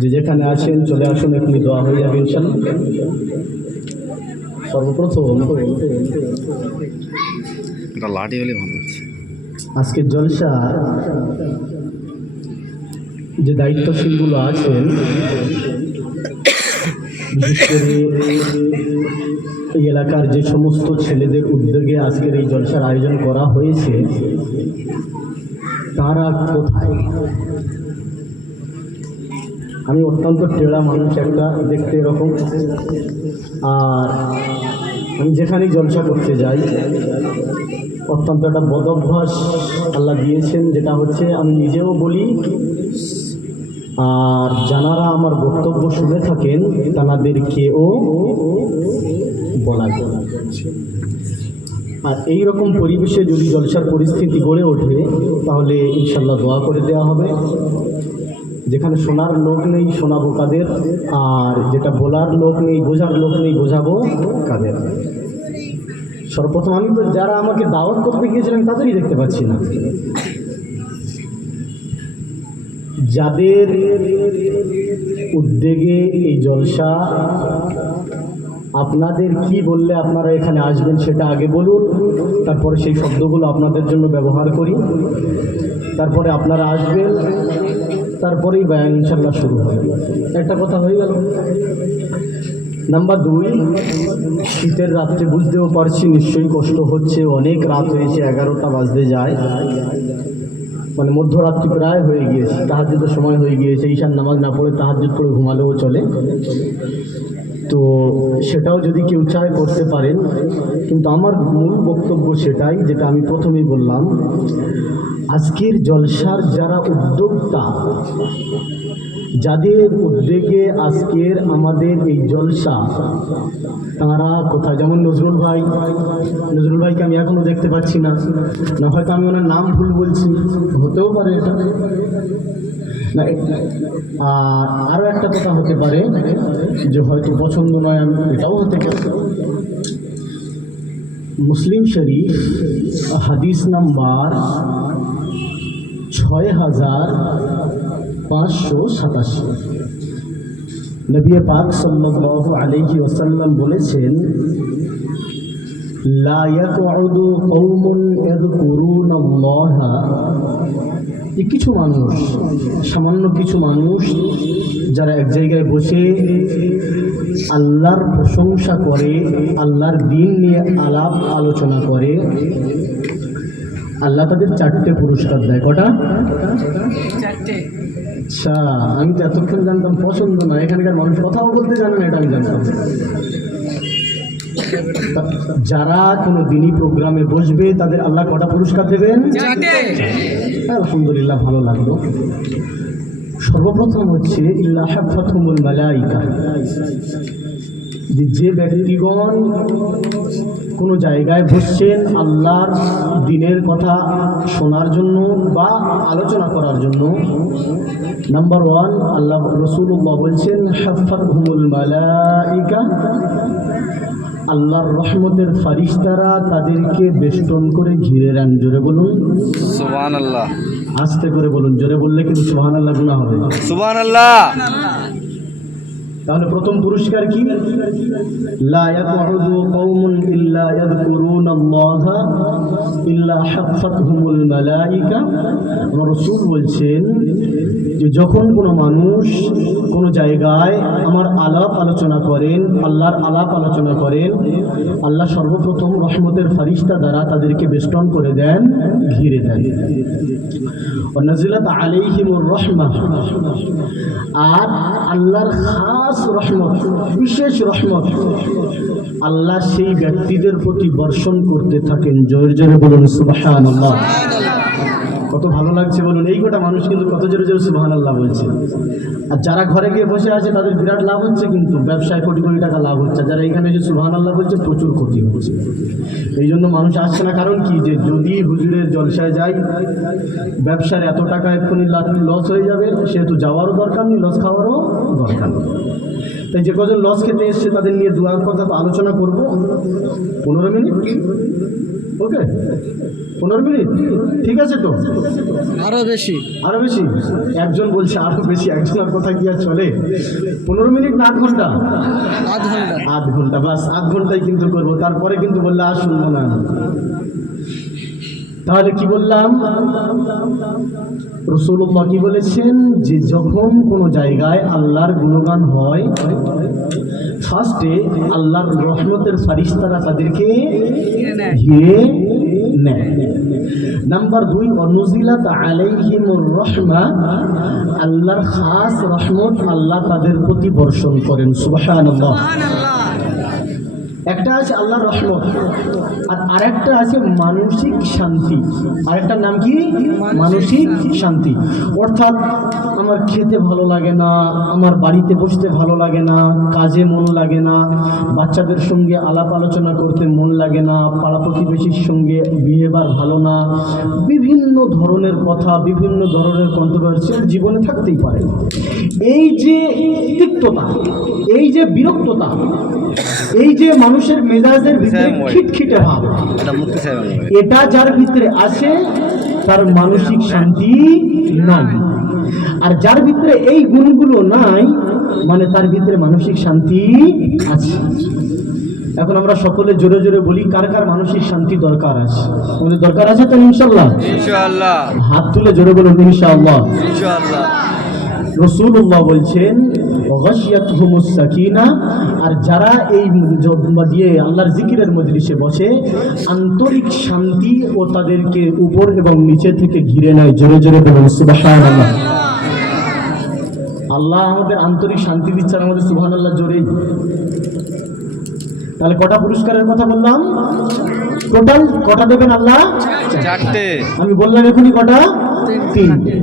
যে যেখানে আছেন চলে আসুন, এখনই দোয়া হয়ে যাবে ইনশাআল্লাহ। সর্বপ্রথম লাঠি হলে ভালো হচ্ছে। আজকের জলসা যে দায়িত্বশীলগুলো আছেন, বিশেষ করে এই এলাকার যে সমস্ত ছেলেদের উদ্যোগে আজকের এই জলসার আয়োজন করা হয়েছে, তারা কোথায়? আমি অত্যন্ত টেড়া মানুষ, একটা দেখতে এরকম, আর আমি যেখানেই জলসা করতে যাই অত্যন্ত একটা বদ অভ্যাস আল্লাহ দিয়েছেন, যেটা হচ্ছে আমি নিজেও বলি আর যারা আমার বক্তব্য শুনে থাকেন তাদেরকেও বলা যায়। আর এইরকম পরিবেশে যদি জলসার পরিস্থিতি গড়ে ওঠে তাহলে ইনশাল্লাহ দোয়া করে দেওয়া হবে। যেখানে শোনার লোক নেই শোনাবো কাদের, আর যেটা বলার লোক নেই বোঝার লোক নেই বোঝাবো কাদের। সর্বপ্রথম আমি তো যারা আমাকে দাওয়াত করতে গিয়েছিলেন তাদেরই দেখতে পাচ্ছি না। যাদের উদ্যোগে এই জলসা, আপনাদের কি বললে আপনারা এখানে আসবেন সেটা আগে বলুন, তারপরে সেই শব্দগুলো আপনাদের জন্য ব্যবহার করি, তারপরে আপনারা আসবেন, তারপরেই বয়ান ইনশাল্লাহ শুরু হবে। একটা কথা হয়ে গেল। নাম্বার 2, শীতের রাত্রে বুঝতেও পারছি নিশ্চয়ই কষ্ট হচ্ছে, অনেক রাত হয়েছে, 11টা বাজতে যায়, মানে মধ্যরাত্রি প্রায় হয়ে গিয়েছে, তাহাজ্জুদের সময় হয়ে গিয়েছে। ঈশার নামাজ না পড়ে তাহাজ্জুদ পড়ে ঘুমালেও চলে, তো সেটাও যদি কেউ চায় করতে পারেন। কিন্তু আমার মূল বক্তব্য সেটাই, যেটা আমি প্রথমেই বললাম, আজকের জলসার যারা উদ্যোক্তা, যাদের উদ্যোগে আজকের আমাদের এই জলসা, তারা কোথায়? যেমন নজরুল ভাইকে আমি এখনো দেখতে পাচ্ছি না, না হয়তো আমি ওনার নাম ভুল বলছি, হতেও পারে এটা। না, আর আরও একটা কথা হতে পারে যে হয়তো পছন্দ নয়, আমি এটাও হতে পারে। মুসলিম শরীফ হাদিস নাম্বার 6587, নবী পাক সাল্লাল্লাহু আলাইহি ওয়াসাল্লাম বলেছেন, লা ইয়াকউদু কওমুন ইয়াযকুরুনাল্লাহা, কিছু মানুষ, সামান্য কিছু মানুষ যারা এক জায়গায় বসে আল্লাহর প্রশংসা করে, আল্লাহর দ্বীন নিয়ে আলাপ আলোচনা করে, আল্লাহ তাদের 4টে পুরস্কার দেয়। কটা? 4টে। আচ্ছা, আমি তো এতক্ষণ জানতাম পছন্দ না, এখানকার মানুষ কথাও বলতে জানে না, এটা আমি জানতাম। যারা কোনো দিনী প্রোগ্রামে বসবে তাদের আল্লাহ কটা পুরস্কার দেবেন? 4টে। আলহামদুলিল্লাহ, ভালো লাগলো। সর্বপ্রথম হচ্ছে ইল্লা হাফাতুহুমুল মালাইকা, যে ব্যক্তিগণ কোনো জায়গায় বসছেন আল্লাহর দ্বীনের কথা শোনার জন্য বা আলোচনা করার জন্য, নাম্বার 1 আল্লাহ রাসূলুল্লাহ বলছেন হাফাতুহুমুল মালাইকা, আল্লাহর রহমতের ফারিস্তারা তাদেরকে বেষ্টন করে ঘিরে নেন। জোরে বলুন সুবহানাল্লাহ। আস্তে করে বলুন, জোরে বললে কিন্তু সুবহানাল্লাহ গুনাহ হবে। সুবহানাল্লাহ। তাহলে প্রথম পুরস্কার কি? লা ইয়াকউদু কওমুন ইল্লা ইয়াযকুরুনাল্লাহা ইল্লা হাফাতহুমুল মালাইকা। আমার রাসূল বলছেন যে যখন কোনো মানুষ কোনো জায়গায় আমার আলাপ আলোচনা করেন, আল্লাহর আলাপ আলোচনা করেন, আল্লাহ সর্বপ্রথম রহমতের ফারিস্তা দ্বারা তাদেরকে বেষ্টন করে দেন, ঘিরে দেন। ওয়া নাজিলাত আলাইহিমুর রাহমাহ, আর আল্লাহর খাস রহমত, বিশেষ রহমত আল্লাহ সেই ব্যক্তিদের প্রতি বর্ষণ করতে থাকেন। জোরে জোরে বলুন সুবহানাল্লাহ। কত ভালো লাগছে বলুন, এই গোটা মানুষ কিন্তু কত জোরে জোরে সুবহানাল্লাহ বলছে। আর যারা ঘরে গিয়ে বসে আছে তাদের বিরাট লাভ হচ্ছে, কিন্তু ব্যবসায় কোটি কোটি টাকা লাভ হচ্ছে। যারা এখানে যে সুবহানাল্লাহ বলছে প্রচুর ক্ষতি হচ্ছে। এই জন্য মানুষ আসছে না। কারণ কি, যে যদি হুজুরের জলসায় যাই ব্যবসার এত টাকা এক্ষুনি লস হয়ে যাবে, সেহেতু যাওয়ারও দরকার নেই, লস খাওয়ারও দরকার নেই। তাই যে কজন লস খেতে এসছে তাদের নিয়ে দুয়ার কথা তো আলোচনা করবো 15 মিনিট, ওকে? 15 মিনিট ঠিক আছে তো? আরো বেশি। আরো বেশি? একজন বলছে আরো বেশি, একজনের কথা কি আর চলে? 15 মিনিট না 8 ঘন্টা? আধ ঘন্টা। আধ ঘন্টা, বাস আধ ঘন্টায় কিন্তু করবো, তারপরে কিন্তু বললে আর শুনবো না। তাহলে কি বললাম? রাসূলুল্লাহ কি বলেছেন যে যখন কোনো জায়গায় আল্লাহর গুণগান হয়, ফার্স্টে আল্লাহর রহমতের ফারিস্তারা তাদেরকে ঘিরে নেয়। নাম্বার 2, অনুজিলাত আলাইহিমুর রাহমা, আল্লাহর খাস রহমত আল্লাহ তাদের প্রতি বর্ষণ করেন। সুবহানাল্লাহ। একটা আছে আল্লাহর রহমত, আর আরেকটা আছে মানসিক শান্তি। আরেকটার নাম কি? মানসিক শান্তি। অর্থাৎ আমার খেতে ভালো লাগে না, আমার বাড়িতে বসতে ভালো লাগে না, কাজে মন লাগে না, বাচ্চাদের সঙ্গে আলাপ আলোচনা করতে মন লাগে না, পাড়া প্রতিবেশীর সঙ্গে বিহেভিয়ার ভালো না, বিভিন্ন ধরনের কথা, বিভিন্ন ধরনের কন্ট্রোভার্সিয়াল জীবনে থাকতেই পারে। এই যে তিক্ততা, এই যে বিরক্ততা, এই যে মানুষের মেজাজের ভিতরে খিটখিটে ভাব, এটা যার ভিতরে আসে তার মানসিক শান্তি নাই। আর যার ভিতরে এই গুণগুলো নাই, মানে তার ভিতরে মানসিক শান্তি আছে। এখন আমরা সকলে জোরে জোরে বলি, কার কার মানসিক শান্তি দরকার আছে? আমাদের দরকার আছে তো ইনশাআল্লাহ? ইনশাআল্লাহ। হাত তুলে জোরে বলুন ইনশাআল্লাহ। ইনশাআল্লাহ। রাসূলুল্লাহ বলছেন গাশিয়াতহুমুস সাকিনা, আর যারা এই দিয়ে আল্লাহর জিকিরের মজলিসে বসে, আন্তরিক শান্তি ও তাদেরকে উপর এবং নিচে থেকে ঘিরে নেয়। জোরে জোরে বলুন সুবহানাল্লাহ। আল্লাহ আমাদের আন্তরিক শান্তি দিচ্ছেন, আমাদের সুবহানাল্লাহ জোরেই। তাহলে কটা পুরস্কারের কথা বললাম? টোটাল কটা দেবেন আল্লাহ? 4টে। আমি বললাম এখনই কটা? 3টে।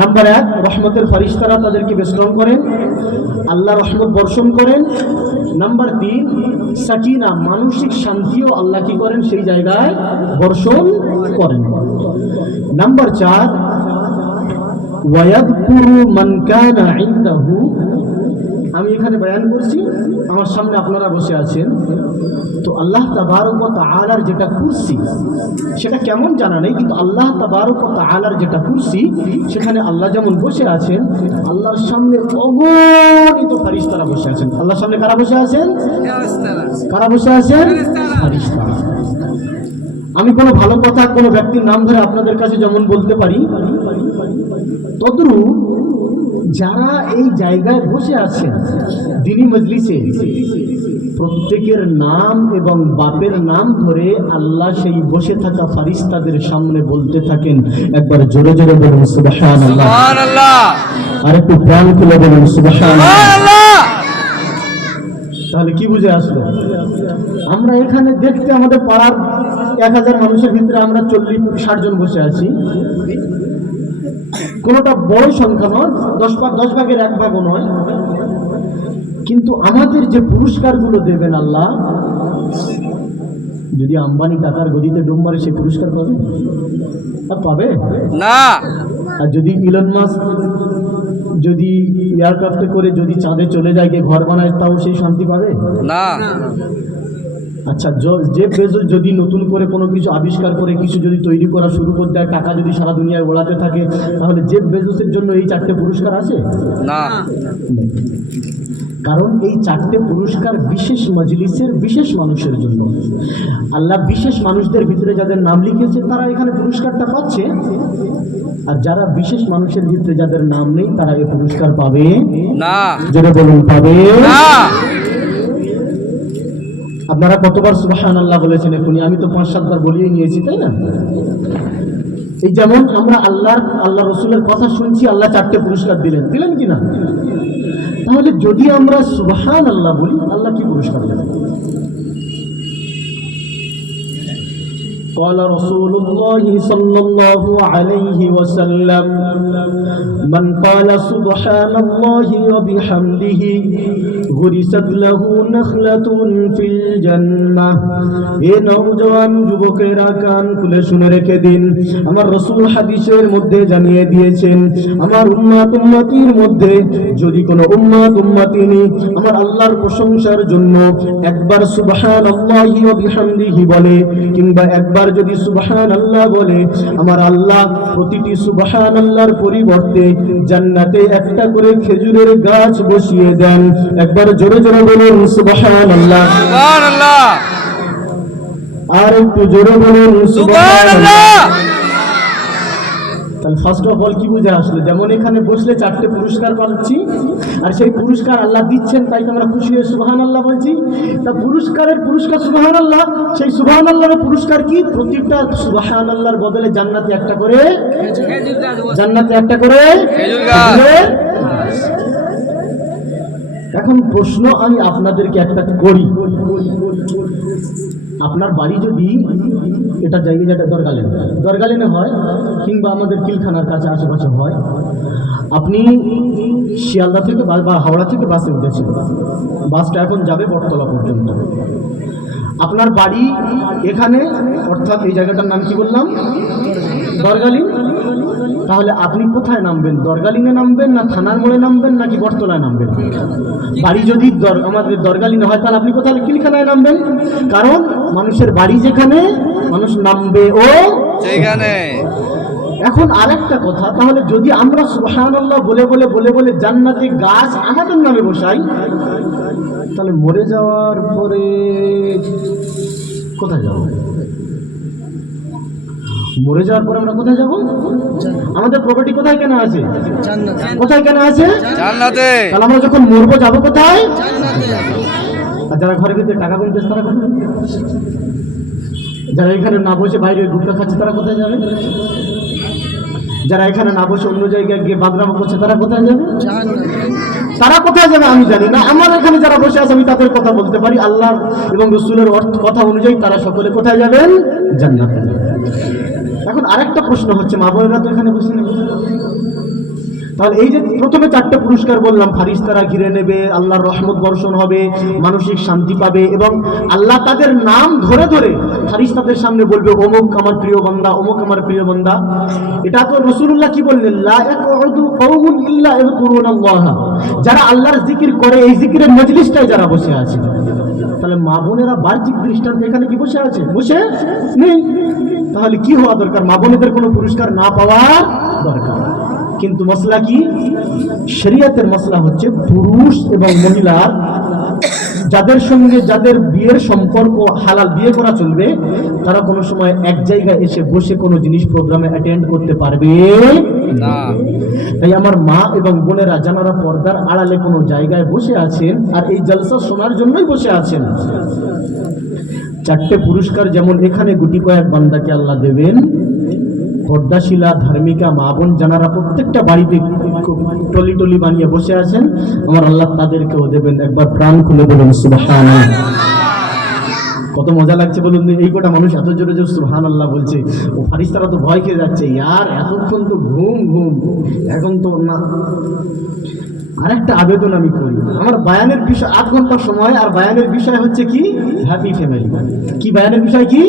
নাম্বার 1, রহমতের ফারিস্তারা তাদেরকে বেষ্টন করেন, আল্লাহ রহমত বর্ষণ করেন। নাম্বার 3, সাকিনা, মানসিক শান্তিও আল্লাহ কি করেন? সেই জায়গায় বর্ষণ করেন। নাম্বার 4, ওয়ায়াযকুরু মান কানা ইনদাহু। আমি এখানে বয়ান করছি, আমার সামনে আপনারা বসে আছেন, তো আল্লাহ তাবারক ওয়া তাআলার যেটা কুরসি, সেটা কেমন জানা নেই, কিন্তু আল্লাহ তাবারক ওয়া তাআলার যেটা কুরসি, সেখানে আল্লাহ যেমন বসে আছেন, আল্লাহর সামনে অগণিত ফারিস্তারা বসে আছেন। আল্লাহর সামনে কারা বসে আছেন? কারা বসে আছেন? ফারিস্তারা। আমি কোনো ভালো কথা কোনো ব্যক্তির নাম ধরে আপনাদের কাছে যেমন বলতে পারি, তদ্রূপ যারা এই জায়গায় বসে আছেন দ্বীনি মজলিসে, প্রত্যেকের নাম এবং বাপের নাম ধরে আল্লাহ সেই বসে থাকা ফারিস্তাদের সামনে বলতে থাকেন। একবার জোরে জোরে বলুন সুবহানাল্লাহ। সুবহানাল্লাহ। আর একটু প্রাণ খুলে বলুন সুবহানাল্লাহ। তাহলে কি বুঝে আসলো? আমরা এখানে দেখতে আমাদের পাড়ার 1000 মানুষের ভিতরে আমরা 40-60 জন বসে আছি, কোনোটা বড় সংখ্যা নয়, 10 ভাগের 1 ভাগও নয়, কিন্তু আমাদের যে পুরস্কারগুলো দেবেন আল্লাহ, যদি আম্বানি টাকার গদিতে ডুব মারে সে পুরস্কার পাবে? পাবে না। আর যদি ইলন মাস্ক যদি এয়ারক্রাফটে করে যদি চাঁদে চলে যায়, গিয়ে ঘর বানায়, তাও সেই শান্তি পাবে না। আচ্ছা, যে বেজোস যদি নতুন করে কোনো কিছু আবিষ্কার করে কিছু যদি তৈরি করা শুরু করে দেয়, টাকা যদি সারা দুনিয়ায় ওড়াতে থাকে, তাহলে জেফ বেজোসের জন্য এই 4টে পুরস্কার আছে? না। কারণ এই 4টে পুরস্কার বিশেষ মজলিসের বিশেষ মানুষের জন্য। আল্লাহ বিশেষ মানুষদের ভিতরে যাদের নাম লিখেছে তারা এখানে পুরস্কারটা পাচ্ছে, আর যারা বিশেষ মানুষের ভিতরে যাদের নাম নেই তারা এই পুরস্কার পাবে না। যেটা বলুন পাবে না। আপনারা কতবার সুবহানাল্লাহ বলেছেন এখনই? আমি তো 5-7 বার বলিয়ে নিয়েছি, তাই না? এই যেমন আমরা আল্লাহ রসুলের কথা শুনছি, আল্লাহ 4টে পুরস্কার দিলেন কি না? তাহলে যদি আমরা সুবহানাল্লাহ বলি, আল্লাহ কি পুরস্কার দেবেন? قال رسول الله صلى الله عليه وسلم من قال سبحان الله وبحمده غرست له نخلة في الجنة। এ নওজওয়ান যুবকেরা কান খুলে শুনে রেখে দিন, আমার রাসূল হাদিসের মধ্যে জানিয়ে দিয়েছেন, আমার উম্মতির মধ্যে যদি কোনো উম্মতি আমার আল্লাহর প্রশংসার জন্য একবার সুবহানাল্লাহি ওয়া বিহামদিহি বলে, কিংবা একবার একবার যদি সুবহানাল্লাহ বলে, আমার আল্লাহ প্রতিটি সুবহানাল্লাহর পরিবর্তে জান্নাতে একটা করে খেজুরের গাছ বসিয়ে দেন। একবার জোরে জোরে বলুন সুবহানাল্লাহ। সুবহানাল্লাহ। আর একটু জোরে বলুন সুবহানাল্লাহ। তাহলে ফার্স্ট অফ অল কি বুঝে আসলো? যেমন এখানে বসলে 4টে পুরস্কার পাচ্ছি, আর সেই পুরস্কার আল্লাহ দিচ্ছেন, তাই তো আমরা খুশি হয়ে সুবহানাল্লাহ বলছি। তা পুরস্কার সুবহানাল্লাহ। সেই সুবহানাল্লাহর পুরস্কার কি? প্রতিটা সুবহানাল্লাহর বদলে জান্নাতে একটা করে খেজুর গাছ। এখন প্রশ্ন আমি আপনাদেরকে একটা করি, আপনার বাড়ি যদি এটা জায়গাটা দরগালেনে হয়, কিংবা আমাদের কিলখানার কাছে আশেপাশে হয়, আপনি শিয়ালদা থেকে বা হাওড়া থেকে বাসে উঠেছেন, বাসটা এখন যাবে বটতলা পর্যন্ত, আপনার বাড়ি এখানে, অর্থাৎ এই জায়গাটার নাম কি বললাম? দরগালিন। তাহলে আপনি কোথায় নামবেন? দরগালিনে নামবেন, না থানার মোড়ে নামবেন, নাকি বটতলায় নামবেন? বাড়ি যদি আমাদের দরগালিনে হয়, তাহলে আপনি কোথায়? কিলখানায় নামবেন। কারণ মানুষের বাড়ি যেখানে, মানুষ নামবে ও সেখানে। এখন আরেকটা কথা, তাহলে যদি আমরা সুবহানাল্লাহ বলে জান্নাতে গাছ আমাদের নামে বসাই, তাহলে মরে যাওয়ার পরে কোথায় যাব? মরে যাওয়ার পরে আমরা কোথায় যাব? আমাদের প্রপার্টি কোথায় কেনা আছে? কোথায় কেনা আছে? জান্নাতে। তাহলে আমরা যখন মরবো যাবো কোথায়? আর যারা ঘরের ভিতরে টাকা গুনতেছে তারা কোথায়? যারা এখানে না বসে বাইরে গুটকা খাচ্ছে তারা কোথায় যাবে? যারা এখানে না বসে অন্য জায়গায় গিয়ে বাদরামো করছে তারা কোথায় যাবে? তারা কোথায় যাবে আমি জানি না। আমার এখানে যারা বসে আছে আমি তাদের কথা বলতে পারি। আল্লাহ এবং রাসূলের কথা অনুযায়ী তারা সকলে কোথায় যাবেন? জান্নাতে। এখন আরেকটা প্রশ্ন হচ্ছে, মা বোনেরা তো এখানে বসে নেই, তাহলে এই যে প্রথমে 4টে পুরস্কার বললাম, ফারিস্তারা ঘিরে নেবে, আল্লাহর রহমত বর্ষণ হবে, মানসিক শান্তি পাবে, এবং আল্লাহ তাদের নাম ধরে ধরে ফারিস্তাদের সামনে বলবে, অমুক আমার প্রিয় বান্দা, অমুক আমার প্রিয় বান্দা। এটা তো রাসূলুল্লাহ কি বললেন? লা ইয়াকউদু কওমুন ইল্লা ইয়াযকুরুনাল্লাহ। যারা আল্লাহর জিকির করে, এই জিকিরের মজলিসটায় যারা বসে আছে, তাহলে মা বোনেরা বাহ্যিক দৃষ্টান্ত এখানে কি বসে আছে? বসে নেই। তাহলে কি হওয়া দরকার? মা বোনেদের কোনো পুরস্কার না পাওয়া দরকার। কিন্তু মসলা কি? শরীয়তের মসলা হচ্ছে পুরুষ এবং মহিলার যাদের সঙ্গে যাদের বিয়ের সম্পর্ক হালাল, বিয়ে করা চলবে, তারা কোনো সময় এক জায়গায় এসে বসে কোনো জিনিস প্রোগ্রামে অ্যাটেন্ড করতে পারবে না। তাই আমার মা এবং বোনেরা যারা পর্দার আড়ালে কোনো জায়গায় বসে আছেন আর এই জলসা শোনার জন্যই বসে আছেন, 4টে পুরস্কার যেমন এখানে গুটি কয়েক বান্দাকে আল্লাহ দেবেন, পর্দাশীলা ধার্মিকা মা বোন যারা প্রত্যেকটা বাড়িতে টলি বানিয়ে বসে আছেন, আমার আল্লাহ তাদেরকেও দেবেন। একবার প্রাণ খুলে বলুন সুবহানাল্লাহ। কত মজা লাগছে বলুন। এই কটা মানুষ এত জোরে জোরে সুবহানাল্লাহ বলছে, ও ফারিস্তারা তো ভয় খেয়ে যাচ্ছে, ইয়ার এতক্ষণ তো ঘুম এখন তো না। আরেকটা আবেদন আমি করি, আমার বায়ানের বিষয় 8 ঘন্টা সময়, আর বায়ানের বিষয় হচ্ছে কি? Happy family. কি বায়ানের বিষয়? কি?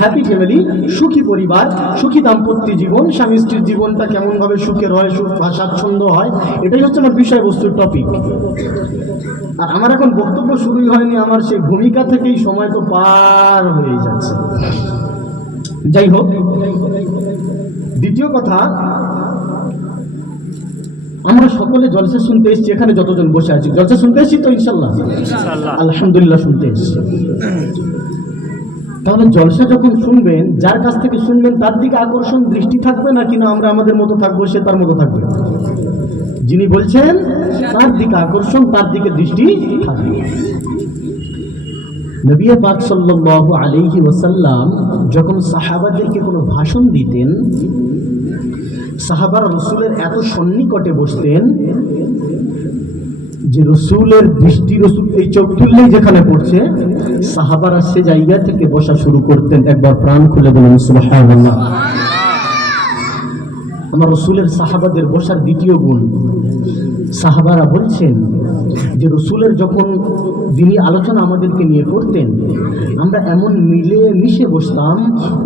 হ্যাপি ফ্যামিলি, সুখী পরিবার, সুখী দাম্পত্য জীবন, স্বামী স্ত্রীর জীবনটা কেমন ভাবে সুখের হয়, সুখ স্বাচ্ছন্দ্য হয়, এটাই হচ্ছে আমার বিষয়বস্তুর টপিক। আর আমার এখন বক্তব্য শুরুই হয়নি, আমার সেই ভূমিকা থেকেই সময় তো পার হয়ে যাচ্ছে। যাই হোক, দ্বিতীয় কথা, আমরা সকলে জলসা শুনতে এসেছি, এখানে যতজন বসে আছি জলসা শুনতে এসেছি তো ইনশাল্লাহ, আলহামদুলিল্লাহ শুনতে এসেছি। তাহলে জলসা যখন শুনবেন, যার কাছ থেকে শুনবেন তার দিকে আকর্ষণ দৃষ্টি থাকবে, না কিনা আমরা আমাদের মতো থাকবো, সে তার মতো থাকবে? যিনি বলছেন তার দিকে আকর্ষণ, তার দিকে দৃষ্টি থাকবে। নবী পাক সাল্লাল্লাহু আলাইহি ওয়াসাল্লাম যখন সাহাবাদেরকে কোনো ভাষণ দিতেন, সাহাবারা রসুলের এত সন্নিকটে বসতেন যে রসুলের দৃষ্টি, রসুল এই চোখ তুললেই যেখানে পড়ছে, সাহাবারা সে জায়গা থেকে বসা শুরু করতেন। একবার প্রাণ খুলে বলুন সুবহানাল্লাহ। আমার রসুলের সাহাবাদের বসার দ্বিতীয় গুণ, সাহাবারা বলছেন যে রসুলের যখন যিনি আলোচনা আমাদেরকে নিয়ে করতেন, আমরা এমন মিলে মিশে বসতাম,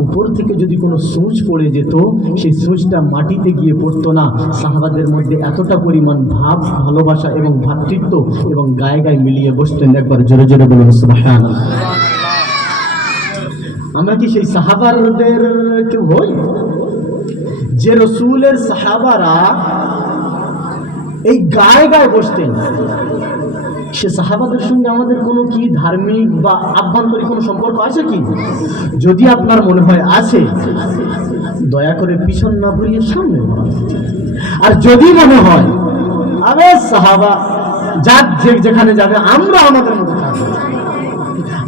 উপর থেকে যদি কোনো সূঁচ পড়ে যেত, সেই সূঁচটা মাটিতে গিয়ে পড়তো না। সাহাবাদের মধ্যে এতটা পরিমাণ ভাব, ভালোবাসা এবং ভ্রাতৃত্ব এবং গায়ে গায়ে মিলিয়ে বসতেন। একবার জোরে জোরে বলুন সুবহানাল্লাহ। আমরা কি সেই সাহাবাদের কেউ হই? যে রসুলের সাহাবারা এই গায়ে গায়ে বসতেন, সে সাহাবাদের সঙ্গে আমাদের কোনো কি ধার্মিক বা আভ্যন্তরীণ কোনো সম্পর্ক আছে কি? যদি আপনার মনে হয় আছে, দয়া করে পিছন না ঘুরিয়ে সামনে ঘোরান। আর যদি মনে হয় আরে সাহাবা যাক যেখানে যাবে, আমরা আমাদের মতো থাকবো,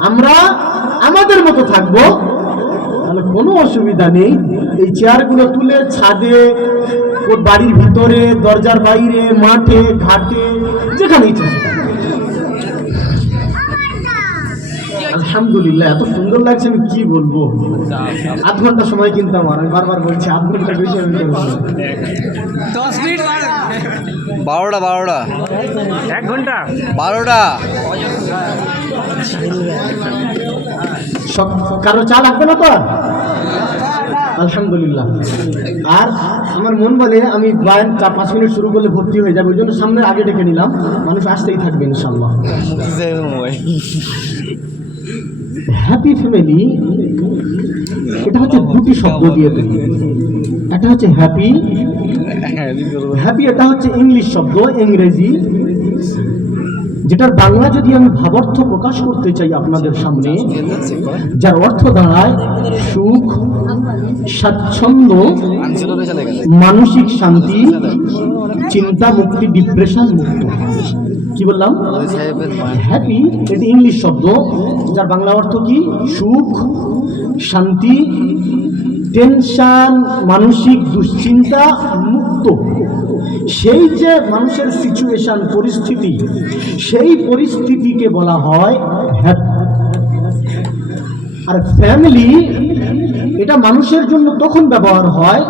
আমরা আমাদের মতো থাকবো, তাহলে কোনো অসুবিধা নেই। এই চেয়ারগুলো তুলে ছাদে, বাড়ির ভিতরে, দরজার বাইরে, মাঠে ঘাটে, যেখানে ইচ্ছা। আলহামদুলিল্লাহ, এত সুন্দর লাগছে, আমি কি বলবো। আধ ঘন্টা সময় কিন্তু আমার, আমি বারবার বলছি আধ ঘন্টা বেশি আমি 10 মিনিট 12টা 1 ঘন্টা 12টা। সব কারো চা লাগবে না তো? আলহামদুলিল্লাহ। আর আমার মন বলে আমি 4-5 মিনিট শুরু করলে ভর্তি হয়ে যাবে, ওই জন্য সামনে আগে ডেকে নিলাম, মানুষ আসতেই থাকবে ইনশাল্লাহ। হ্যাপি ফ্যামিলি এটা হচ্ছে দুটি শব্দ দিয়ে তৈরি। একটা হচ্ছে হ্যাপি, হ্যাপি এটা হচ্ছে ইংলিশ শব্দ, ইংরেজি, যেটার বাংলা যদি আমি ভাবার্থ প্রকাশ করতে চাই আপনাদের সামনে, যার অর্থ দাঁড়ায় সুখ, স্বাচ্ছন্দ্য, মানসিক শান্তি, চিন্তা মুক্তি, ডিপ্রেশন মুক্ত। কি বললাম? হ্যাপি এটি ইংলিশ শব্দ, যার বাংলা অর্থ কি? সুখ, শান্তি, টেনশন, মানসিক দুশ্চিন্তা মুক্ত। সেই যে মানুষের সিচুয়েশন, পরিস্থিতি, সেই পরিস্থিতিকে বলা হয় হ্যাপি। আর ফ্যামিলি এটা মানুষের জন্য তখন ব্যবহার হয়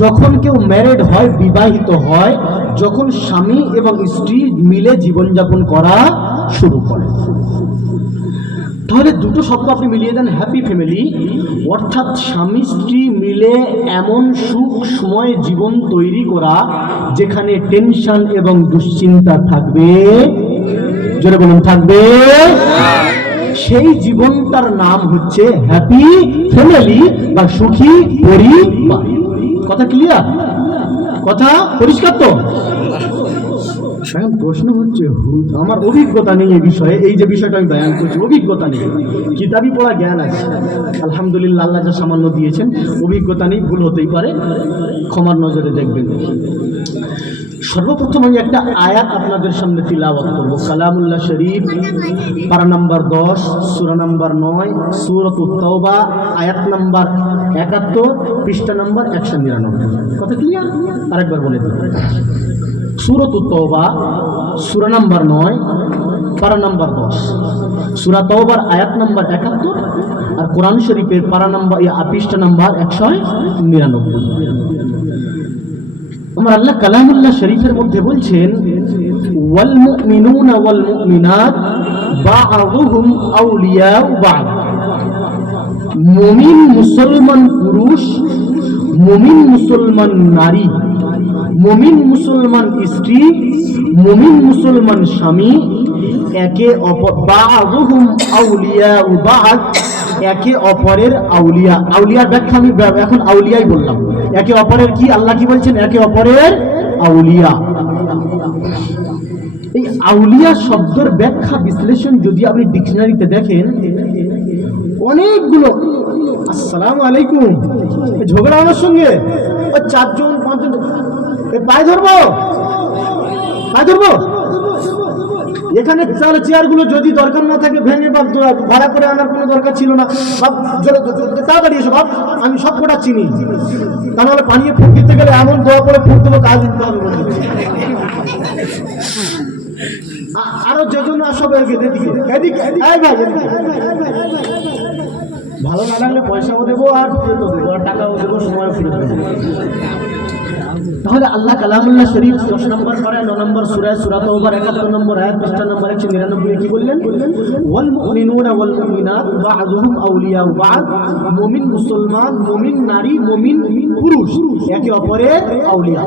যখন কেউ ম্যারিড হয়, বিবাহিত হয়, যখন স্বামী এবং স্ত্রী মিলে জীবনযাপন করা শুরু করে। তাহলে দুটো শব্দ আপনি মিলিয়ে দেন, হ্যাপি ফ্যামিলি, অর্থাৎ স্বামী স্ত্রী মিলে এমন সুখ সময় জীবন তৈরি করা যেখানে টেনশন এবং দুশ্চিন্তা থাকবে, জোরে বলুন থাকবে, সেই জীবনটার নাম হচ্ছে হ্যাপি ফ্যামিলি বা সুখী পরিবার। কথা ক্লিয়ার? কথা পরিষ্কার তো? প্রশ্ন হচ্ছে, আমার অভিজ্ঞতা নেই এই বিষয়ে, এই যে বিষয়টা আমি বয়ান করছি, অভিজ্ঞতা নেই, কিতাবই পড়া জ্ঞান আছে আলহামদুলিল্লাহ, আল্লাহ যা সামান্য দিয়েছেন, অভিজ্ঞতা নেই, ভুল হতেই পারে, ক্ষমার নজরে দেখবেন। সর্বপ্রথম আমি একটা আয়াত আপনাদের সামনে তিলাওয়াত করব, কালামুল্লাহ শরীফ, পারা নাম্বার 10, সূরা নাম্বার 9, সূরাতুত তাওবা, আয়াত নাম্বার 71, পৃষ্ঠা নাম্বার 199। কথা ক্লিয়ার? আরেকবার বলে দিন। সূরাতুত তাওবা, সূরা নাম্বার 9, পারা নাম্বার 10, সূরা তাওবার আয়াত নাম্বার 71, আর কোরআন শরীফের পারা নাম্বার, পৃষ্ঠা নাম্বার 199। আমার আল্লাহ কালামুল্লাহ শরীফের মধ্যে বলছেন, ওয়াল মুমিনুনা ওয়াল মুমিনাত বা'দুহুম আউলিয়াউ বা'দ। মুমিন মুসলমান পুরুষ, মুমিন মুসলমান নারী, মুমিন মুসলমান স্ত্রী, মুমিন মুসলমান স্বামী, একে অপর, বা'দুহুম আউলিয়াউ বা'দ, একে অপরের আউলিয়া। আউলিয়ার ব্যাখ্যা আমি এখন আউলিয়াই বললাম। একে অপরের কি? আল্লাহ কি বলছেন? একে অপরের আউলিয়া। এই আউলিয়া শব্দের ব্যাখ্যা বিশ্লেষণ যদি আপনি ডিকশনারিতে দেখেন, অনেকগুলো। আসসালামু আলাইকুম, ঝগড়া আমার সঙ্গে, 4জন 5জন, পায়ে ধরবো, পায়ে ধরবো। এখানে চেয়ারগুলো যদি দরকার না থাকে ভেঙে বা ভাড়া করে আনার কোনো দরকার ছিল না। তাড়াতাড়ি এসো বাপ, আমি সব কটা চিনি, তা নাহলে পানিয়ে ফুট দিতে গেলে এমন দোয়া করে ফুট দেবো, কাজ দিতে হবে। আরো যেজন আসবে এদিকে, এদিকে ভালো না লাগলে পয়সাও দেবো, আর ফেরতও দেবো, আর টাকাও দেবো, সময়ও ফেরত দেবো। তাহলে আল্লাহ কালামুল্লাহ শরীফ 10 নম্বর পারায় 9 নম্বর সূরায় সূরা তাওবার 71 নম্বর আয়াত পৃষ্ঠা নম্বর 199 কি বললেন? ওয়াল মুমিনুনা ওয়াল মুমিনাত বা'দুহুম আউলিয়াউ বা'দ, মুমিন মুসলমান, মুমিন নারী, মুমিন পুরুষ একে অপরের আউলিয়া।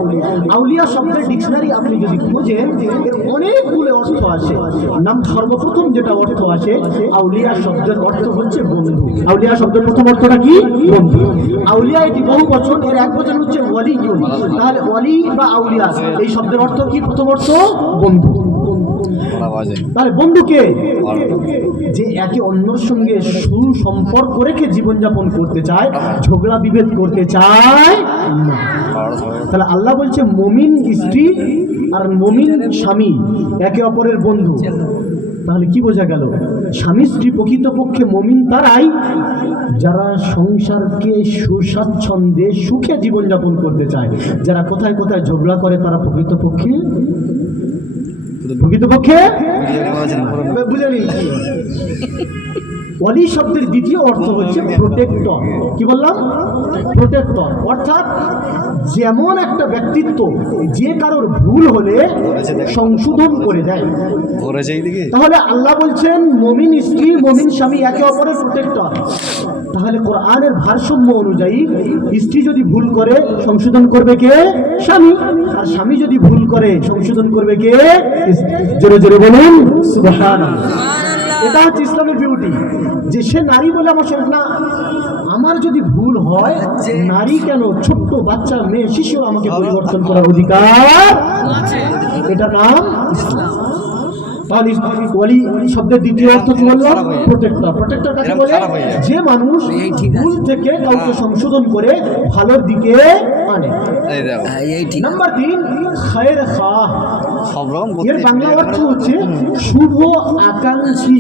আউলিয়া শব্দের ডিকশনারি আপনি যদি খোঁজেন এর অনেকগুলো অর্থ আছে। নাম সর্বপ্রথম যেটা অর্থ আসে, আউলিয়া শব্দের অর্থ হচ্ছে বন্ধু। আউলিয়া শব্দের প্রথম অর্থটা কি? বন্ধু। আউলিয়া এটি বহু বচন, এর এক বচন হচ্ছে ওয়ালিয়ুন। তাহলে ওয়ালি বা আউলিয়া এই শব্দের অর্থ কি? প্রথম অর্থ বন্ধু। তাহলে বন্ধুকে যে একে অন্যের সঙ্গে সুসম্পর্ক রেখে জীবনযাপন করতে চায়, ঝগড়া বিভেদ করতে চায় না। তাহলে আল্লাহ বলছে মুমিন স্ত্রী আর মুমিন স্বামী একে অপরের বন্ধু। তাহলে কি বোঝা গেল? স্বামী স্ত্রী প্রকৃতপক্ষে মুমিন তারাই যারা সংসারকে সুস্বাচ্ছন্দ্যে সুখে জীবনযাপন করতে চায়। যারা কোথায় কোথায় ঝগড়া করে তারা প্রকৃতপক্ষে বুঝে নিন। ওয়ালি শব্দের দ্বিতীয় অর্থ হচ্ছে প্রোটেক্টর। কি বললাম? প্রোটেক্টর, অর্থাৎ যেমন একটা ব্যক্তিত্ব যে কারোর ভুল হলে সংশোধন করে দেয়। তাহলে আল্লাহ বলছেন মুমিন স্ত্রী মুমিন স্বামী একে অপরের প্রোটেক্টর। তাহলে কোরআনের ভারসাম্য অনুযায়ী স্ত্রী যদি ভুল করে সংশোধন করবে কে? স্বামী। আর স্বামী যদি ভুল করে সংশোধন করবে কে? জোরে জোরে বলুন সুবহানাল্লাহ। এটা হচ্ছে ইসলামের বিউটি, যে সে নারী বলে আমার সঙ্গে না, আমার যদি ভুল হয় নারী কেন, ছোট্ট বাচ্চা মেয়ে শিশু আমাকে পরিবর্তন করার অধিকার আছে। এটা নাম ইসলাম। তাহলে ওয়ালি শব্দের দ্বিতীয় অর্থ কি বললাম? প্রোটেক্টর। প্রোটেক্টর কাকে বলে? যে মানুষ ভুল থেকে কাউকে সংশোধন করে ভালোর দিকে আনে। নাম্বার 3 খায়ের খাহ। এর বাংলা অর্থ হচ্ছে শুভ আকাঙ্ক্ষী,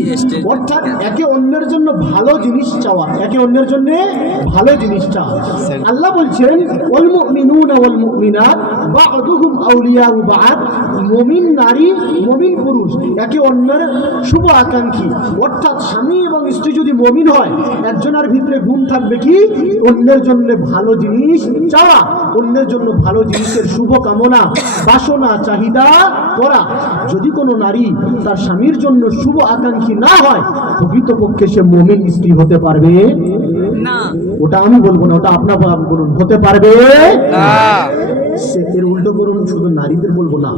অর্থাৎ একে অন্যের জন্য ভালো জিনিস চাওয়া, একে অন্যের জন্য ভালো জিনিস চাওয়া। আল্লাহ বলছেন ওয়াল মুমিনুনা ওয়াল মুমিনাত বা'দুহুম আউলিয়াউ বা'দ, মুমিন নারী মুমিন পুরুষ একে অন্যের শুভ আকাঙ্ক্ষী। অর্থাৎ স্বামী এবং স্ত্রী যদি মুমিন হয়, একজনের ভিতরে গুণ থাকবে কি? অন্যের জন্য ভালো জিনিস চাওয়া, অন্যের জন্য ভালো জিনিসের শুভ কামনা, বাসনা, চাহিদা করা। যদি কোনো নারী তার স্বামীর জন্য শুভ আকাঙ্ক্ষী না হয়, প্রকৃতপক্ষে সে মুমিন স্ত্রী হতে পারবে না। ওটা আমি বলবো না, ওটা আপনার বলুন, হতে পারবে না। এর উল্টো করুন, শুধু নারীদের বলবো না।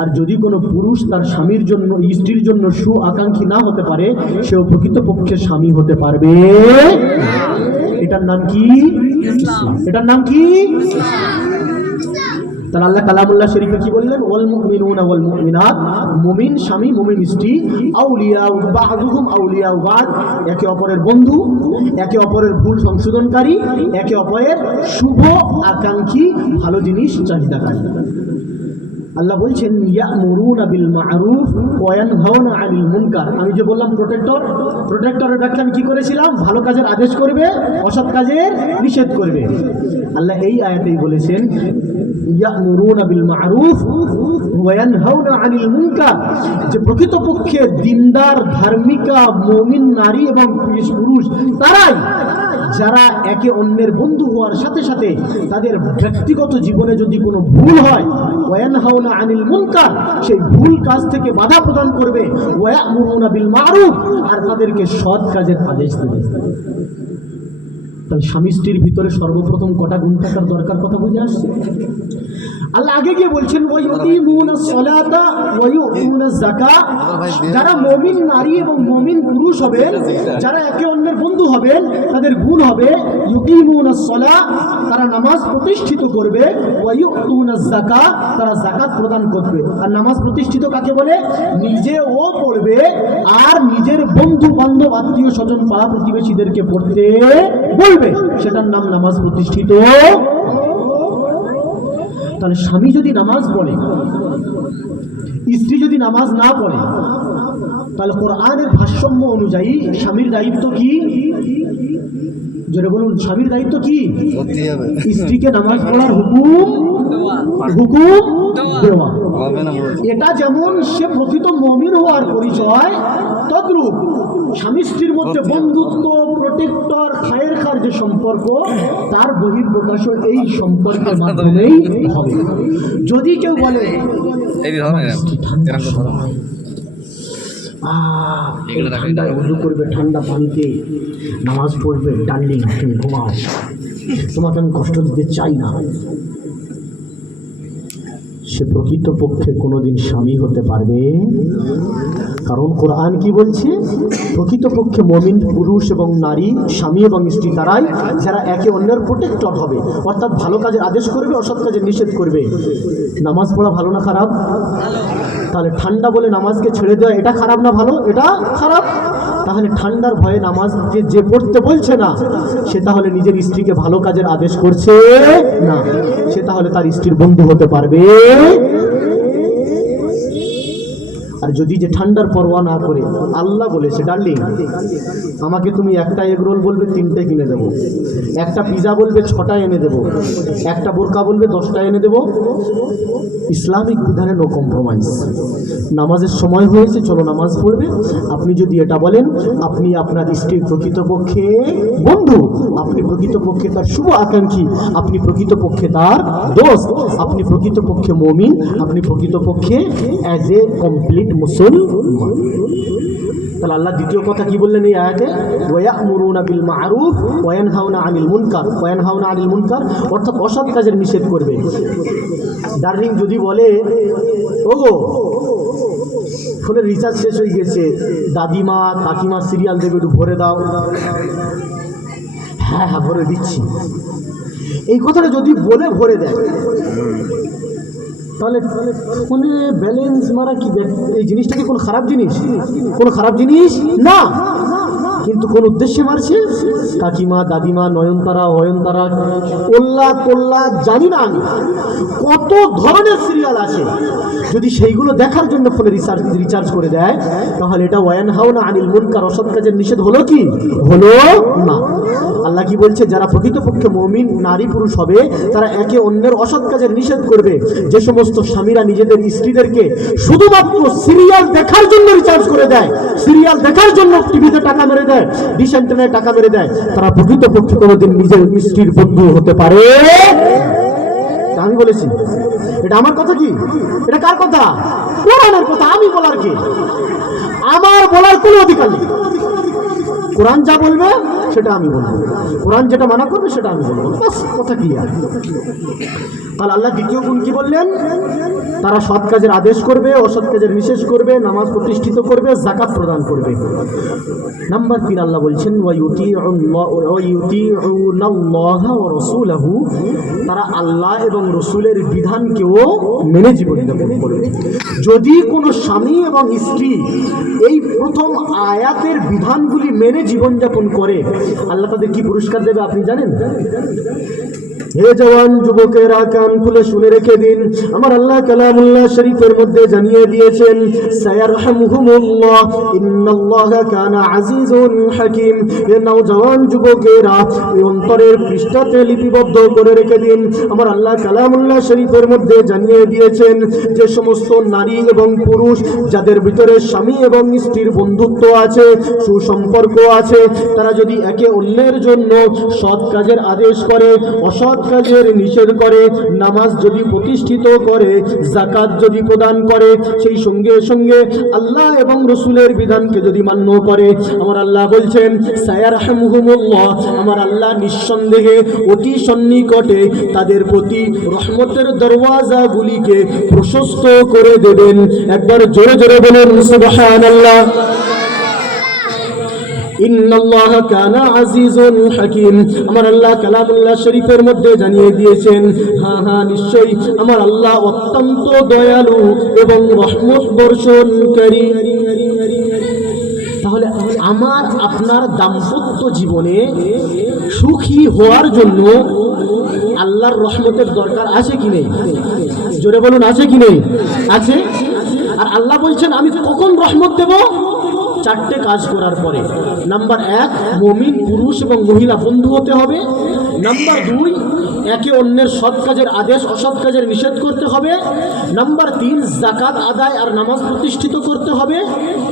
আর যদি কোনো পুরুষ তার স্বামীর জন্য স্ত্রীর জন্য সু আকাঙ্ক্ষী না হতে পারে, সেও প্রকৃতপক্ষে স্বামী হতে পারবে। এটার নাম কি? এটার নাম কি? তাহলে আল্লাহ কালামুল্লাহ শরীফে কি বললেন? ওয়াল মুমিনুনা ওয়াল মুমিনাত, মুমিন স্বামী মুমিন স্ত্রী, আউলিয়াউ বা'দুহুম আউলিয়াউ বা'দ, একে অপরের বন্ধু, একে অপরের ভুল সংশোধনকারী, একে অপরের শুভ আকাঙ্ক্ষী, ভালো জিনিস চাহিদাকারী। আল্লাহ বলছেন ইয়ামুরুনা বিল মা'রুফ ওয়া ইয়ানহাউনা আনিল মুনকার। আমি যে বললাম প্রোটেক্টর, প্রোটেক্টরের ব্যাখ্যা আমি কি করেছিলাম? ভালো কাজের আদেশ করবে, অসৎ কাজের নিষেধ করবে। আল্লাহ এই আয়াতেই বলেছেন ইয়ামুরুনা বিল মা'রুফ ওয়া ইয়ানহাউনা আনিল মুনকার, যে প্রকৃতপক্ষে দিনদার ধার্মিকা মুমিন নারী এবং পুরুষ তারাই যারা একে অন্যের বন্ধু হওয়ার সাথে সাথে তাদের ব্যক্তিগত জীবনে যদি কোনো ভুল হয়, ওয়ায়ানহাউনা আনিল মুনকার, সেই ভুল কাজ থেকে বাধা প্রদান করবে, ওয়ায়ামুরুনা বিল মা'রুফ, আর তাদেরকে সৎ কাজের আদেশ দেবে। তাহলে স্বামী স্ত্রীর ভিতরে সর্বপ্রথম কটা গুণ থাকার দরকার কথা বুঝে আসছে? আল্লাহ আগে গিয়ে বলছেন ওয়ায়ুকিমুনাস সালাতা ওয়া ইউতুনাজ যাকাত, যারা মুমিন নারী এবং মুমিন পুরুষ হবেন, যারা একে অন্যের বন্ধু হবেন, তাদের গুণ হবে ইউকিমুনাস সালাত, তারা নামাজ প্রতিষ্ঠিত করবে, ওয়া ইউতুনাজ যাকাত, তারা যাকাত প্রদান করবে। আর নামাজ প্রতিষ্ঠিত কাকে বলে? নিজেও পড়বে আর নিজের বন্ধু বান্ধব আত্মীয় স্বজন পাড়া প্রতিবেশীদেরকে পড়তে বলবে, সেটার নাম নামাজ প্রতিষ্ঠিত। তাহলে স্বামী যদি নামাজ পড়ে, স্ত্রী যদি নামাজ না পড়ে, তাহলে কোরআনের ভারসাম্য অনুযায়ী স্বামীর দায়িত্ব কি? জোরে বলুন, স্বামীর দায়িত্ব কি? স্ত্রীকে নামাজ পড়ার হুকুম দেওয়া। এটা যেমন সে প্রকৃত মুমিন হওয়ার পরিচয়, তদ্রূপ স্বামী স্ত্রীর মধ্যে বন্ধুত্ব, প্রোটেক্টর, খায়ের খার যে সম্পর্ক, তার বহিঃপ্রকাশও এই সম্পর্কের মাধ্যমেই হবে। যদি কেউ বলে এই ধরনের ঠান্ডায় উজু করবে ঠান্ডা পানিতে, নামাজ পড়বে, ডার্লিং তুমি ঘুমাও, তোমাকে আমি কষ্ট দিতে চাই না, সে প্রকৃতপক্ষে কোনোদিন স্বামী হতে পারবে? কারণ কোরআন কি বলছে? প্রকৃতপক্ষে মুমিন পুরুষ এবং নারী, স্বামী এবং স্ত্রী তারাই যারা একে অন্যের প্রোটেক্টর হবে, অর্থাৎ ভালো কাজের আদেশ করবে, অসৎ কাজের নিষেধ করবে। নামাজ পড়া ভালো না খারাপ? তাহলে ঠান্ডা বলে নামাজকে ছেড়ে দেওয়া এটা খারাপ না ভালো? এটা খারাপ। তাহলে ঠান্ডার ভয়ে নামাজকে যে পড়তে বলছে না, সে তাহলে নিজের স্ত্রীকে ভালো কাজের আদেশ করছে না, সে তাহলে তার স্ত্রীর বন্ধু হতে পারবে? আর যদি যে ঠান্ডার পরোয়া না করে, আল্লাহ বলেছে ডার্লিং আমাকে তুমি একটা এগ রোল বলবে 3টে কিনে দেবো, একটা পিজা বলবে 6টা এনে দেবো, একটা বোরকা বলবে 10টা এনে দেবো, ইসলামিক বিধানে নো কম্প্রোমাইজ। নামাজের সময় হয়েছে, চলো নামাজ পড়বে, আপনি যদি এটা বলেন, আপনি আপনার স্ত্রীর প্রকৃতপক্ষে বন্ধু, আপনি প্রকৃতপক্ষে তার শুভ আকাঙ্ক্ষী, আপনি প্রকৃতপক্ষে তার দোস্ত, আপনি প্রকৃতপক্ষে মুমিন, আপনি প্রকৃতপক্ষে অ্যাজ এ কমপ্লিট মুসলমান। তাহলে আল্লাহ দ্বিতীয় কথা কি বললেন এই আয়াতে? ওয়ায়ামুরুনা বিল মারুফ ওয়া ইয়ানহাউনা আনিল মুনকার। ওয়া ইয়ানহাউনা আনিল মুনকার অর্থাৎ অসৎ কাজের নিষেধ করবে। ডার্লিং যদি বলে ওগো ফোনের রিচার্জ শেষ হয়ে গেছে, দাদিমা কাকিমা সিরিয়াল দেবে, একটু ভরে দাও। হ্যাঁ হ্যাঁ ভরে দিচ্ছি, এই কথাটা যদি বলে ভরে দেয়, তাহলে ফোনে ব্যালেন্স মারা কি এই জিনিসটা কি কোনো খারাপ জিনিস? কোনো খারাপ জিনিস না, কিন্তু কোন উদ্দেশ্যে মারছে? কাকিমা দাদিমা নয়নতারা অয়নতারা কোল্লা কোল্লা জানি না আমি কত ধরনের সিরিয়াল আছে, যদি সেইগুলো দেখার জন্য ফোনে রিচার্জ করে দেয়, তাহলে এটা ওয়ায়ানহাউনা আনিল মুনকার, অসৎ কাজের নিষেধ হলো কি? হলো না। আল্লাহ কি বলছে? যারা প্রকৃতপক্ষে মুমিন নারী পুরুষ হবে, তারা একে অন্যের অসৎ কাজের নিষেধ করবে। যে সমস্ত স্বামীরা নিজেদের স্ত্রীদেরকে শুধুমাত্র সিরিয়াল দেখার জন্য রিচার্জ করে দেয়, সিরিয়াল দেখার জন্য টিভিতে টাকা মেরে দেয়, ডিশ অ্যান্টেনায় টাকা মেরে দেয়, তারা প্রকৃতপক্ষে কোনোদিন নিজের স্ত্রীর বন্ধু হতে পারে? আমি বলেছি, এটা আমার কথা কি? এটা কার কথা? কোরআনের কথা। আমি বলার কি? আমার বলার কোনো অধিকার নেই। কোরআন যা বলবে সেটা আমি বলবো, কোরআন যেটা মানা করবে সেটা আমি বলবো, বাস কথা ক্লিয়ার। তাহলে আল্লাহ দ্বিতীয় গুণ কি বললেন? তারা সৎ কাজের আদেশ করবে, অসৎ কাজের নিষেধ করবে, নামাজ প্রতিষ্ঠিত করবে, যাকাত প্রদান করবে। নাম্বার 3 আল্লাহ বলছেন ওয়ায়ুতিউনাল্লাহা ওয়া রাসূলাহু, তারা আল্লাহ এবং রসুলের বিধানকেও মেনে জীবনযাপন করবে। যদি কোনো স্বামী এবং স্ত্রী এই প্রথম আয়াতের বিধানগুলি মেনে জীবনযাপন করে, আল্লাহ তাদের কি পুরস্কার দেবে আপনি জানেন? হে জওয়ান যুবকেরা, কান খুলে শুনে রেখে দিন, আমার আল্লাহ কালামুল্লাহ শরীফের মধ্যে জানিয়ে দিয়েছেন, সায়ারহামুহুমুল্লাহ ইন্নাল্লাহা কানা আজিজুন হাকীম। হে নওজওয়ান যুবকেরা, এই অন্তরের পৃষ্ঠাতে লিপিবদ্ধ করে রেখে দিন, আমার আল্লাহ কালামুল্লাহ শরীফের মধ্যে জানিয়ে দিয়েছেন, যে সমস্ত নারী এবং পুরুষ যাদের ভিতরে স্বামী এবং স্ত্রীর বন্ধুত্ব আছে, সুসম্পর্ক আছে, তারা যদি একে অন্যের জন্য সৎ কাজের আদেশ করে, অসৎ কাজের নিষেধ করে, নামাজ যদি প্রতিষ্ঠিত করে, যাকাত যদি প্রদান করে, সেই সঙ্গে সঙ্গে আল্লাহ এবং রসুলের বিধানকে যদি মান্য করে, আমার আল্লাহ বলছেন সায়ারহামুহুমুল্লাহ, আমার আল্লাহ নিঃসন্দেহে অতি সন্নিকটে তাদের প্রতি রহমতের দরওয়াজাগুলিকে প্রশস্ত করে দেবেন। একবার জোরে জোরে বলেন সুবহানাল্লাহ। ইন্নাল্লাহা কানা আজিজুন হাকীম, আমার আল্লাহ কালামুল্লাহ শরীফের মধ্যে জানিয়ে দিয়েছেন, হ্যাঁ হ্যাঁ নিশ্চয়ই আমার আল্লাহ অত্যন্ত দয়ালু এবং রহমত বর্ষণকারী। তাহলে আমার আপনার দাম্পত্য জীবনে সুখী হওয়ার জন্য আল্লাহর রহমতের দরকার আছে কি নেই? জোরে বলুন, আছে কি নেই? আছে। আর আল্লাহ বলছেন আমি কখন রহমত দেব? 4টে কাজ করার পরে। নাম্বার 1, মুমিন পুরুষ এবং মহিলা বন্ধু হতে হবে। নাম্বার 2, একে অন্যের সৎ কাজের আদেশ অসৎ কাজের নিষেধ করতে হবে। নাম্বার 3 যাকাত আদায় আর নামাজ প্রতিষ্ঠিত করতে হবে।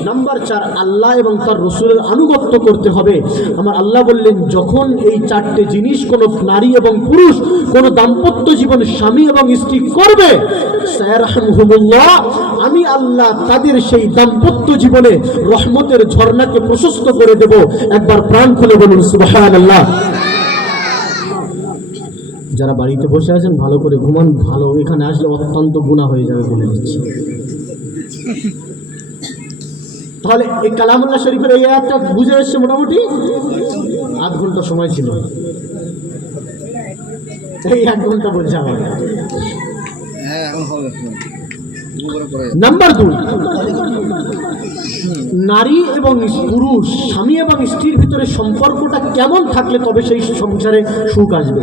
নাম্বার 4 আল্লাহ এবং তার রসুলের আনুগত্য করতে হবে। আমার আল্লাহ বললেন, যখন এই 4টে জিনিস কোনো নারী এবং পুরুষ কোনো দাম্পত্য জীবন স্বামী এবং স্ত্রী করবে, সায়ারহামহুমুল্লাহ, আমি আল্লাহ তাদের সেই দাম্পত্য জীবনে রহমতের ঝর্ণাকে প্রশস্ত করে দেব। একবার প্রাণ খুলে বলুন সুবহানাল্লাহ। যারা বাড়িতে বসে আছেন ভালো করে ঘুমান, ভালো, এখানে আসলে অত্যন্ত গুনাহ হয়ে যাবে বলে দিচ্ছি। তাহলে এই কালামুল্লাহ শরীফের এই আয়াতটা বুঝে এসছে মোটামুটি। আধ ঘন্টা সময় ছিল, এই 1 ঘন্টা বলছে আমার। নাম্বার 2, নারী এবং পুরুষ স্বামী এবং স্ত্রীর ভিতরে সম্পর্কটা কেমন থাকলে তবে সেই সংসারে সুখ আসবে।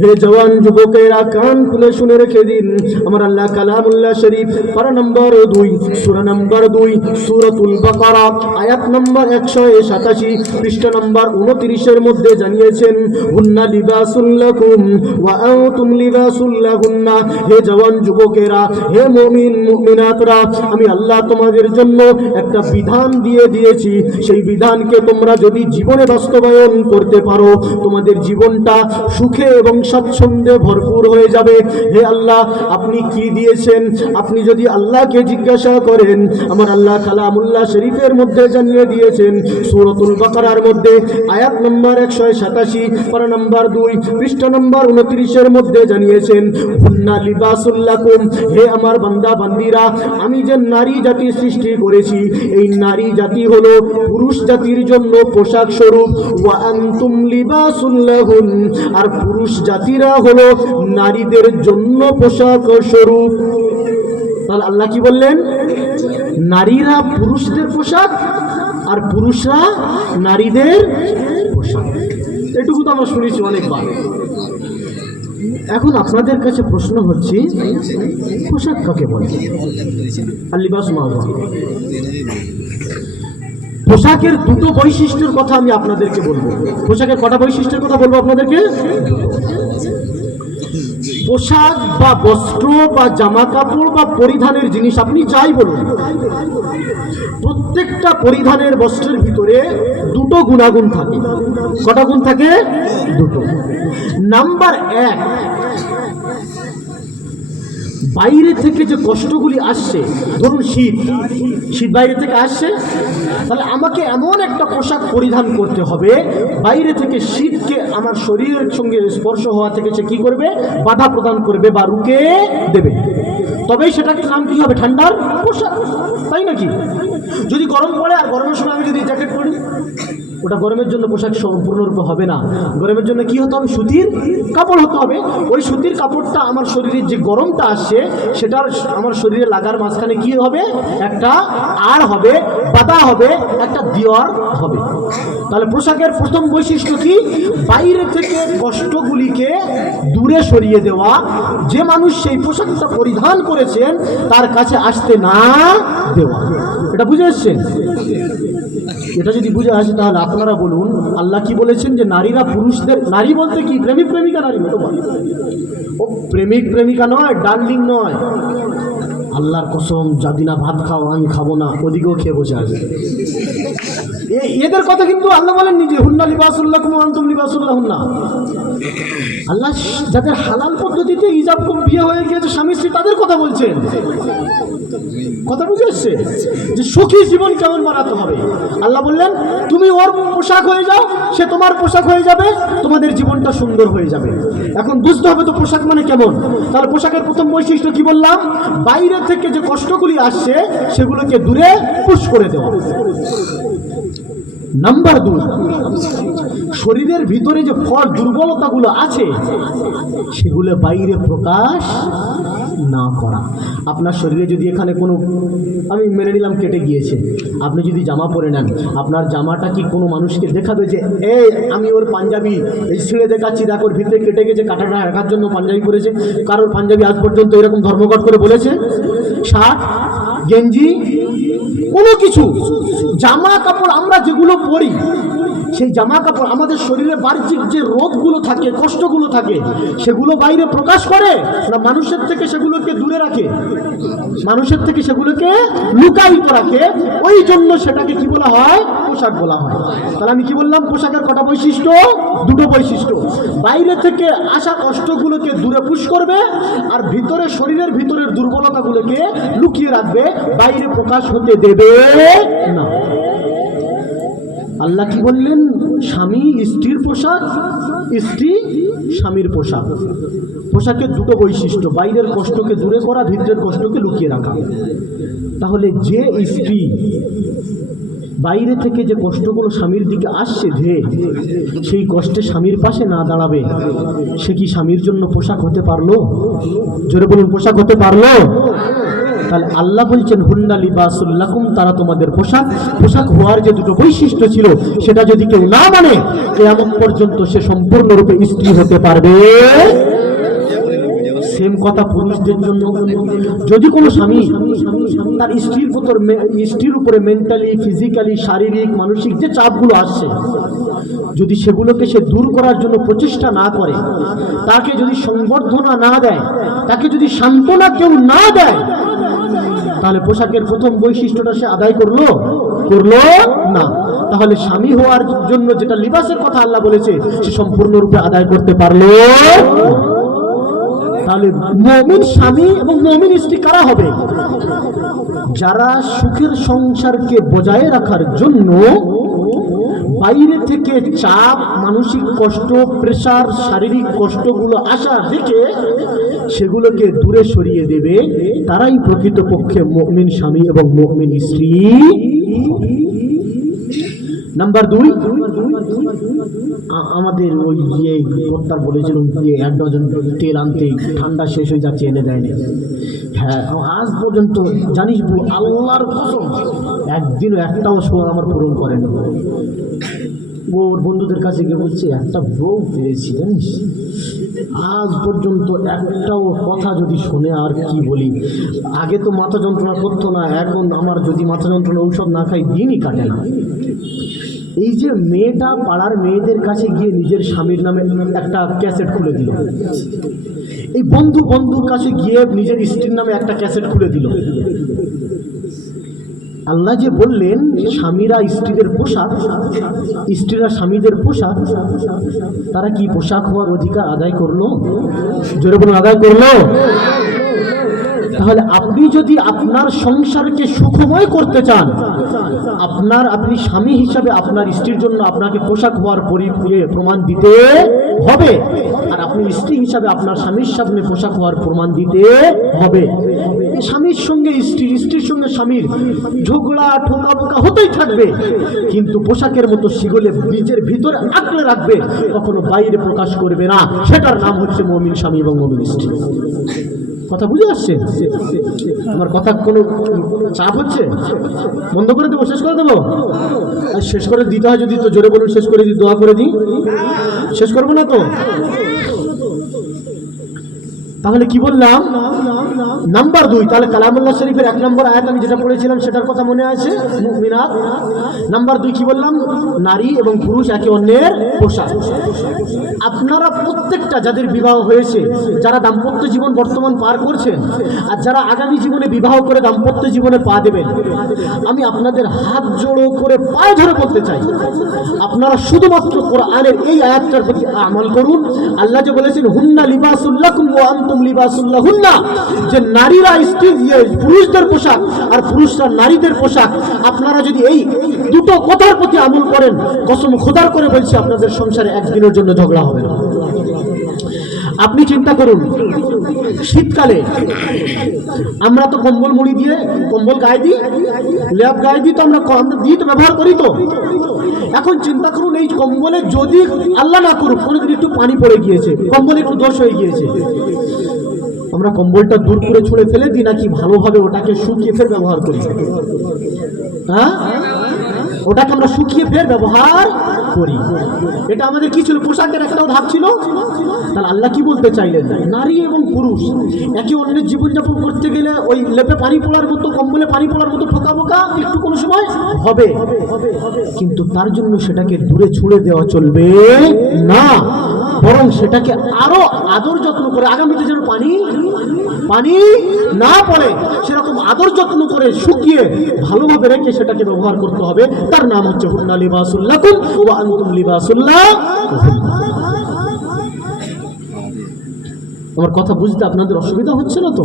হে জওয়ান যুবকেরা, কান খুলে শুনে রেখে দিন। আমার আল্লাহ কালামুল্লাহ শরীফ পারা নম্বর 2 সূরা নম্বর 2 সূরাতুল বাকারা আয়াত নম্বর 187 পৃষ্ঠা নম্বর 29 এর মধ্যে জানিয়েছেন, হুন্না লিবাসুল লাকুম ওয়া আনতুম লিবাসুল লাহুন্না। হে জওয়ান যুবকেরা, হে মুমিন মুমিনাতরা, আমি আল্লাহ তোমাদের জন্য একটা বিধান দিয়ে দিয়েছি। সেই বিধানকে তোমরা যদি জীবনে বাস্তবায়ন করতে পারো, তোমাদের জীবনটা সুখে এবং স্বাচ্ছন্দ্যে ভরপুর হয়ে যাবে। হে আল্লাহ, আপনি কি দিয়েছেন? আপনি যদি আল্লাহকে জিজ্ঞাসা করেন, আমার আল্লাহ কালামুল্লাহ শরীফের মধ্যে জানিয়ে দিয়েছেন, সূরাতুল বাকারার মধ্যে আয়াত নম্বর 187 পারা নম্বর 2 পৃষ্ঠা নম্বর 29 এর মধ্যে জানিয়েছেন, হুন্না লিবাসুল লাকুম। হে আমার বান্দা বান্দিরা, আমি যে নারী জাতি সৃষ্টি করেছি, এই নারী জাতি হলো পুরুষ জাতির জন্য পোশাক স্বরূপ। ওয়া আনতুম লিবাসুল লাহুন, আর পুরুষ জাতিরা হলো নারীদের জন্য পোশাক স্বরূপ। তাহলে আল্লাহ কি বললেন? নারীরা পুরুষদের পোশাক আর পুরুষরা নারীদের পোশাক। এটুকু তো আমরা শুনেছি অনেকবার। এখন আপনাদের কাছে প্রশ্ন হচ্ছে, পোশাক কাকে বলে? আল-লিবাস মা হুয়া। পোশাকের 2টো বৈশিষ্ট্যের কথা আমি আপনাদেরকে বলবো। পোশাকের কটা বৈশিষ্ট্যের কথা বলবো আপনাদেরকে? পোশাক বা বস্ত্র বা জামা কাপড় বা পরিধানের জিনিস আপনি যাই বলুন, প্রত্যেকটা পরিধানের বস্ত্রের ভিতরে 2টো গুণাগুণ থাকে। কটা গুণ থাকে? 2টো। নাম্বার 1, বাইরে থেকে যে কষ্টগুলি আসছে, ধরুন শীত বাইরে থেকে আসছে, তাহলে আমাকে এমন একটা পোশাক পরিধান করতে হবে বাইরে থেকে শীতকে আমার শরীরের সঙ্গে স্পর্শ হওয়া থেকে সে কি করবে? বাধা প্রদান করবে বা রুখে দেবে। তবেই সেটাকে নাম কি হবে? ঠান্ডার পোশাক, তাই নাকি? যদি গরম পড়ে আর গরমের সময় আমি যদি জ্যাকেট পরি, ওটা গরমের জন্য পোশাক সম্পূর্ণরূপে হবে না। গরমের জন্য কি হতে হবে? সুতির কাপড় হতে হবে। ওই সুতির কাপড়টা আমার শরীরের যে গরমটা আসছে, সেটার আমার শরীরে লাগার মাঝখানে কি হবে? একটা আড় হবে, বাধা হবে, একটা দেওয়ার হবে। তাহলে পোশাকের প্রথম বৈশিষ্ট্য কি? বাইরে থেকে কষ্টগুলিকে দূরে সরিয়ে দেওয়া। যে মানুষ সেই পোশাকটা পরিধান করেছেন তার কাছে আসতে না দেওয়া। এটা বুঝে এসছেন? এটা যদি বুঝে আসে তাহলে আপনারা বলুন, আল্লাহ কি বলেছেন? যে নারীরা পুরুষদের, নারী বলতে কি? প্রেমিক প্রেমিকা নারী তো বলে। ও প্রেমিক প্রেমিকা নয়, ডার্লিং নয়। আল্লাহর কসম, যদি না ভাত খাও আমি খাবো না, ওদিকেও খেয়ে বসে আছে। এদের কথা কিন্তু আল্লাহ বলেন নিজে, হুন্না লিবাসুল লাকুম ওয়া আনতুম লিবাসুল লাহুন্না। আল্লাহ যাদের হালাল পদ্ধতিতে ইজাব বিয়ে হয়ে গিয়েছে স্বামী স্ত্রী, তাদের কথা বলছেন। কথা বুঝে এসছে? যে সুখী জীবন কেমন বানাতে হবে। আল্লাহ বললেন, তুমি ওর পোশাক হয়ে যাও, সে তোমার পোশাক হয়ে যাবে, তোমাদের জীবনটা সুন্দর হয়ে যাবে। এখন বুঝতে হবে তো পোশাক মানে কেমন। তাহলে পোশাকের প্রথম বৈশিষ্ট্য কি বললাম? বাইরে থেকে যে কষ্টগুলি আসছে সেগুলোকে দূরে পুশ করে দেওয়া। নাম্বার 2, শরীরের ভিতরে যে দুর্বলতাগুলো আছে সেগুলো বাইরে প্রকাশ না করা। আপনার শরীরে যদি এখানে কোনো, আমি মেনে নিলাম কেটে গিয়েছে, আপনি যদি জামা পরে নেন, আপনার জামাটা কি কোনো মানুষকে দেখাবে যে আমি ওর পাঞ্জাবি এই ছিঁড়ে দেখাচ্ছি, দেখ ওর ভিতরে কেটে গেছে, কাটাটা রাখার জন্য পাঞ্জাবি পরেছে? কারোর পাঞ্জাবি আজ পর্যন্ত এরকম ধর্মঘট করে বলেছে? শার্ট গেঞ্জি কোনো কিছু জামা কাপড় আমরা যেগুলো পরি সেই জামা কাপড় আমাদের শরীরে বাহ্যিক যে রোগগুলো থাকে, কষ্টগুলো থাকে, সেগুলো বাইরে প্রকাশ করে না মানুষের থেকে সেগুলোকে দূরে রাখে? মানুষের থেকে সেগুলোকে লুকায়িত রাখে। ওই জন্য সেটাকে কি বলা হয়? পোশাক বলা হয়। তাহলে আমি কি বললাম? পোশাকের কটা বৈশিষ্ট্য? দুটো বৈশিষ্ট্য। বাইরে থেকে আসা কষ্টগুলোকে দূরে পুশ করবে, আর ভিতরে শরীরের ভিতরের দুর্বলতাগুলোকে লুকিয়ে রাখবে, বাইরে প্রকাশ হতে দেবে না। আল্লাহ কি বললেন? স্বামী স্ত্রীর পোশাক, স্ত্রী স্বামীর পোশাক। পোশাকের দুটো বৈশিষ্ট্য, বাইরের কষ্টকে দূরে করা, ভিতরের কষ্টকে লুকিয়ে রাখা। তাহলে যে স্ত্রী বাইরে থেকে যে কষ্টগুলো স্বামীর দিকে আসছে ধেয়ে, সেই কষ্টে স্বামীর পাশে না দাঁড়াবে, সে কি স্বামীর জন্য পোশাক হতে পারলো? জোরে বলুন, পোশাক হতে পারলো? তাহলে আল্লাহ বলছেন হুন্না লিবাসুল লাকুম, তারা তোমাদের পোশাক। পোশাক হওয়ার যে দুটো বৈশিষ্ট্য ছিল, সেটা যদি কেউ না মানে, কিয়ামত পর্যন্ত সে সম্পূর্ণরূপে স্ত্রী হতে পারবে। সেম কথা পুরুষদের জন্য। যদি কোনো স্বামী তার স্ত্রীর উপরে মেন্টালি, ফিজিক্যালি, শারীরিক, মানসিক যে চাপগুলো আসছে, যদি সেগুলোকে সে দূর করার জন্য প্রচেষ্টা না করে, তাকে যদি সংবর্ধনা না দেয়, তাকে যদি সান্ত্বনা কেউ না দেয়, তাহলে পোশাকের প্রথম বৈশিষ্ট্যটা সে আদায় করলো না। তাহলে স্বামী হওয়ার জন্য যেটা লিবাসের কথা আল্লাহ বলেছে, সে সম্পূর্ণরূপে আদায় করতে পারলো। তাহলে মুমিন স্বামী এবং মুমিন স্ত্রী কারা হবে? যারা সুখের সংসারকে বজায় রাখার জন্য বাইরে থেকে চাপ, মানসিক কষ্ট, প্রেসার, শারীরিক কষ্টগুলো আসা দেখে সেগুলোকে দূরে সরিয়ে দেবে, তারাই প্রকৃতপক্ষে মুমিন স্বামী এবং মুমিন স্ত্রী। নাম্বার 2, আমাদের ওই যে কর্তার বলেছিলাম যে 1 ডজন তেল আনতে, ঠান্ডা শেষ হয়ে যাচ্ছে, এনে দেয়নি। হ্যাঁ, আজ পর্যন্ত জানিস আল্লাহর কসম একদিনও একটাও শোয়া আমার পূরণ করেনি। ওর বন্ধুদের কাছে গিয়ে বলছে একটা বউ পেয়েছি জানিস, আজ পর্যন্ত একটাও কথা যদি শোনে আর কি বলি। আগে তো মাথা যন্ত্রণা করতো না, এখন আমার যদি মাথা যন্ত্রণা ঔষধ না খাই দিনই কাটে না। এই যে মেয়েটা পাড়ার মেয়েদের কাছে গিয়ে নিজের স্বামীর নামে একটা ক্যাসেট খুলে দিল, এই বন্ধুর কাছে গিয়ে নিজের স্ত্রীর নামে একটা ক্যাসেট খুলে দিল। আল্লাহ যে বললেন স্বামীরা স্ত্রীদের পোশাক, স্ত্রীরা স্বামীদের পোশাক, তারা কি পোশাক হওয়ার অধিকার আদায় করলো? জোরে বলুন, আদায় করলো? তাহলে আপনি যদি আপনার সংসারকে সুখময় করতে চান, আপনি স্বামী হিসাবে আপনার স্ত্রীর জন্য আপনাকে পোশাক হওয়ার প্রমাণ দিতে হবে, আর আপনি স্ত্রী হিসাবে আপনার স্বামীর সামনে পোশাক হওয়ার প্রমাণ দিতে হবে। স্বামীর সঙ্গে স্ত্রীর সঙ্গে স্বামীর ঝগড়া ঠোকা হতেই থাকবে, কিন্তু পোশাকের মতো শিগলে নিজের ভিতরে আঁকড়ে রাখবে, কখনো বাইরে প্রকাশ করবে না। সেটার নাম হচ্ছে মুমিন স্বামী এবং মুমিন স্ত্রী। কথা বুঝে আসছে? আমার কথা কোনো চাপ হচ্ছে? বন্ধ করে দেবো? শেষ করে দেবো? আর শেষ করে দিতে হয় যদি, তো জোরে বলুন শেষ করে দিই, দোয়া করে দিই। শেষ করবো না তো? তাহলে কি বললাম? নাম্বার 2, তাহলে কালামুল্লাহ শরীফের 1 নম্বর আয়াত আমি যেটা পড়েছিলাম সেটার কথা মনে আছে, মুমিনাত। নাম্বার 2 কি বললাম? নারী এবং পুরুষ একে অন্যের পোশাক। আপনারা প্রত্যেকটা যাদের বিবাহ হয়েছে, যারা দাম্পত্য জীবন বর্তমান পার করছেন, আর যারা আগামী জীবনে বিবাহ করে দাম্পত্য জীবনে পা দেবেন, আমি আপনাদের হাত জোড়ো করে পায়ে ধরে বলতে চাই, আপনারা শুধুমাত্র কোরআনের এই আয়াতটার প্রতি আমল করুন। আল্লাহ যে বলেছেন হুন্না লিবাসুল লাকুম ওয়া আনতুম লিবাসুল লাহুন্না, যে নারীরা পুরুষদের পোশাক আর পুরুষরা নারীদের পোশাক, আপনারা যদি এই দুটো কথার প্রতি আমল করেন, কসম খোদার করে বলছি আপনাদের সংসারে একদিনের জন্য ঝগড়া হবে না। আপনি চিন্তা করুন, শীতকালে আমরা তো কম্বল মুড়ি দিয়ে, কম্বল গায়ে দিই, লেপ গায়ে দিই, তো আমরা দিয়ে তো ব্যবহার করি। তো এখন চিন্তা করুন, এই কম্বলে যদি আল্লাহ না করুক কোনোদিন একটু পানি পড়ে গিয়েছে, কম্বলে একটু দোষ হয়ে গিয়েছে, আমরা কম্বলটা দূর করে ছুঁড়ে ফেলে দিই নাকি ভালোভাবে ওটাকে শুকিয়ে ফের ব্যবহার করি? হ্যাঁ, ওটাকে আমরা শুকিয়ে ফের ব্যবহার করি। এটা আমাদের কি ছিল? পোশাকের একটাও ধাপ ছিল। তাহলে আল্লাহ কি বলতে চাইলেন? নারী এবং পুরুষ একে অন্যের জীবনযাপন করতে গেলে ওই লেপে পানি পড়ার মতো, কম্বলে পানি পড়ার মতো ফোকা ফোকা একটু কোনো সময় হবে, কিন্তু তার জন্য সেটাকে দূরে ছুড়ে দেওয়া চলবে না, বরং সেটাকে আরো আদর যত্ন করে, আগামীতে যেন পানি না পড়ে সেরকম আদর যত্ন করে শুকিয়ে ভালোভাবে রেখে সেটাকে ব্যবহার করতে হবে। তার নাম হচ্ছে হুন্না লিবাসুল লাকুম ওয়া আনতুম লিবাসুল লাহুম। আমার কথা বুঝতে আপনাদের অসুবিধা হচ্ছে না তো?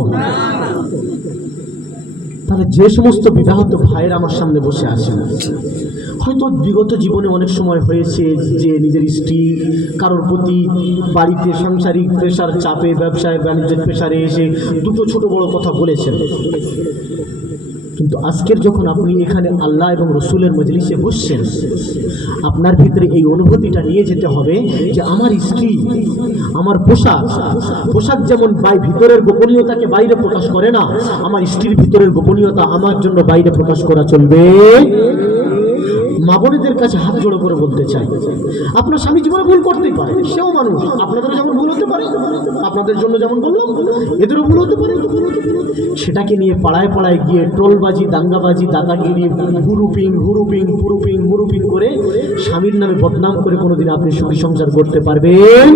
তাহলে যে সমস্ত বিবাহিত ভাইয়েরা আমার সামনে বসে আছেন, হয়তো বিগত জীবনে অনেক সময় হয়েছে যে নিজের স্ত্রী কারোর প্রতি বাড়িতে সাংসারিক প্রেশার চাপে, ব্যবসায় বাণিজ্যের প্রেশারে এসে দুটো ছোট বড় কথা বলেছেন, কিন্তু আজকের যখন আপনি এখানে আল্লাহ এবং রসুলের মজলিসে বসছেন, আপনার ভিতরে এই অনুভূতিটা নিয়ে যেতে হবে যে আমার স্ত্রী, আমার পোশাক যেমন ভিতরের গোপনীয়তাকে বাইরে প্রকাশ করে না, আমার স্ত্রীর ভিতরের গোপনীয়তা আমার জন্য বাইরে প্রকাশ করা চলবে। মা বোনেদের কাছে হাত জোড়ো করে বলতে চাই, আপনার স্বামী জীবনে ভুল করতেই পারে, সেও মানুষ, আপনাদেরও যেমন ভুল হতে পারে, আপনাদের জন্য যেমন বললাম এদেরও ভুল হতে পারে। সেটাকে নিয়ে পাড়ায় পাড়ায় গিয়ে ট্রোলবাজি, দাঙ্গাবাজি, দাদাগিরি, হুরুপিং করে স্বামীর নামে বদনাম করে কোনোদিন আপনি সুখী সংসার করতে পারবেন?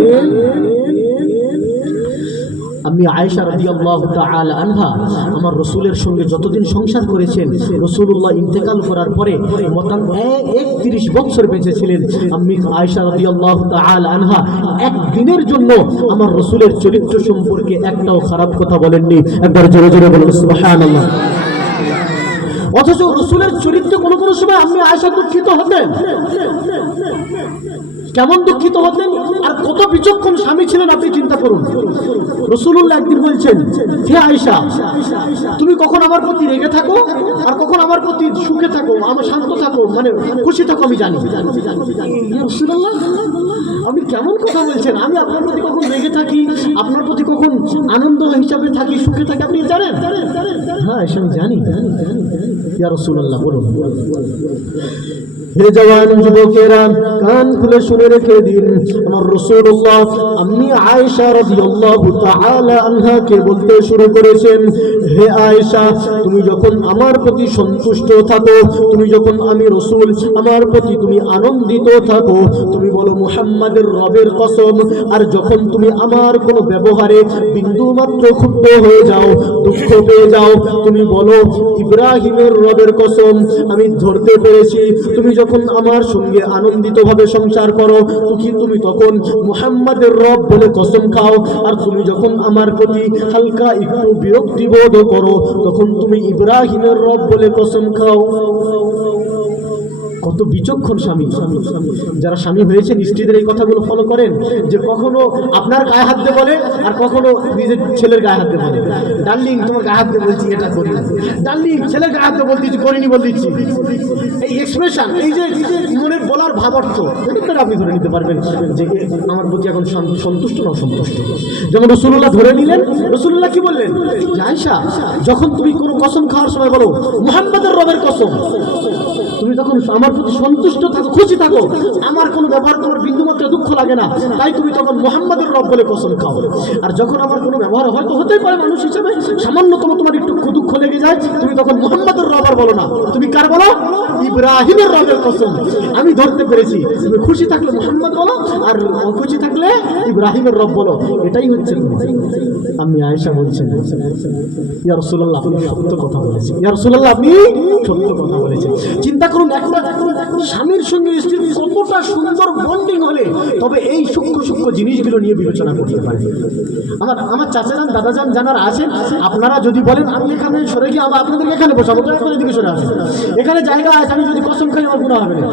আমি আয়েশা রাদিয়াল্লাহু তাআলা আনহা আমার রসুলের সঙ্গে যতদিন সংসার করেছেন, রসুল্লাহ ইন্তেকাল করার পরে 31 বছর বেঁচেছিলেন। আমি আয়েশা রাদিয়াল্লাহু তাআলা আনহা একদিনের জন্য আমার রসুলের চরিত্র সম্পর্কে একটাও খারাপ কথা বলেননি। একবার জোরে জোরে বলুন সুবহানাল্লাহ। অথচ রসুলের চরিত্রে কোনো কোনো সময় আমি আয়েশা দুঃখিত হতেন। কেমন দুঃখিত হতেন আর কত বিচক্ষণ স্বামী ছিলেন আপনি চিন্তা করুন। রাসূলুল্লাহ একদিন বলছেন, হে আয়েশা, তুমি কখন আমার প্রতি রেগে থাকো আর কখন আমার প্রতি সুখে থাকো, আমার শান্ত থাকো, মানে খুশি থাকো আমি জানি। রাসূলুল্লাহ, আপনি কেমন কথা বলছেন? আমি আপনার প্রতি কখন রেগে থাকি, আপনার প্রতি কখন আনন্দ হিসাবে থাকি, সুখে থাকি, আপনি জানেন? হ্যাঁ, এসব আমি জানি। ইয়া রাসূলুল্লাহ, বলুন। হে জওয়ান যুবকেরা, কান খুলে শুনে রেখে দিন, আমার রাসূলুল্লাহ আম্মি আয়েশা রাদিয়াল্লাহু তাআলা আনহাকে বলতে শুরু করেছেন, হে আয়েশা, তুমি যখন আমার প্রতি সন্তুষ্ট থাকো, তুমি যখন আমি রাসূল আমার প্রতি তুমি আনন্দিত থাকো, তুমি বলো মুহাম্মাদের রবের কসম, আর যখন তুমি আমার কোনো ব্যবহারে বিন্দু মাত্র ক্ষুব্ধ হয়ে যাও, দুঃখ পেয়ে যাও, তুমি বলো ইব্রাহিমের রবের কসম, আমি ধরতে পেরেছি তুমি যখন আমার সঙ্গে আনন্দিতভাবে সংসার করো, তুমি তখন মুহাম্মাদের রব বলে কসম খাও, আর তুমি যখন আমার প্রতি হালকা একটু বিরক্তি বোধ করো, তখন তুমি ইব্রাহিমের রব বলে কসম খাও। কত বিচক্ষণ স্বামী! যারা স্বামী হয়েছেন স্ত্রীদের এই কথাগুলো ফলো করেন, যে কখনো আপনার গায়ে হাত দিয়ে বলে আর কখনো নিজের ছেলের গায়ে হাত দিয়ে বলে, ডার্লিং তোমার গায়ে হাত দিয়ে বলছি এটা করি, ডার্লিং ছেলের গায়ে হাত দিয়ে বলতেছি করিনি বলতেছি। এই এক্সপ্রেশন, এই যে মনের বলার ভাব অর্থ, এটা আপনি ধরে নিতে পারবেন যে আমার প্রতি এখন সন্তুষ্ট না অসন্তুষ্ট। যেমন রাসূলুল্লাহ ধরে নিলেন। রাসূলুল্লাহ কি বললেন? আয়েশা, যখন তুমি কোনো কসম খাওয়ার সময় বলো মুহাম্মাদের রবের কসম, তুমি তখন আমার প্রতি সন্তুষ্ট থাকো, খুশি থাকো, আমার কোনো ব্যবহার তোমার বিন্দুমাত্র দুঃখ লাগে না, তাই তুমি তখন মুহাম্মাদের রব বলে কসম খাও। আর যখন আমার কোনো ব্যবহার হয়তো হতেই পারে মানুষ হিসেবে সামান্যতম তোমার একটু দুঃখ লেগে যায়, তুমি তখন মুহাম্মাদের রব আর বলো না, তুমি কার বলো? ইব্রাহিমের রবের কসম, আমি ধরতে পেরেছি। তুমি খুশি থাকলে মুহাম্মদ বলো, আর অখুশি থাকলে ইব্রাহিমের রব বলো। এটাই হচ্ছে আমি আয়েশা বলছেন, ইয়া রাসূলুল্লাহ আপনি সত্য কথা বলেছেন, ইয়া রাসূলুল্লাহ আপনি সত্য কথা বলেছেন। চিন্তা করুন, একটা স্বামীর সঙ্গে স্ত্রীর কতটা সুন্দর বন্ডিং হলে তবে এই সূক্ষ্ম সূক্ষ্ম জিনিসগুলো নিয়ে বিবেচনা করতে পারে। আমার চাচাজান দাদাজান জানার আছেন, আপনারা যদি বলেন আমি এখানে সরে গিয়ে আবার আপনাদেরকে এখানে বসাবো, দয়া করে এদিকে সরে আসেন, এখানে জায়গা আছে, আমি যদি কসম খাই আমার গুনাহ হবে না,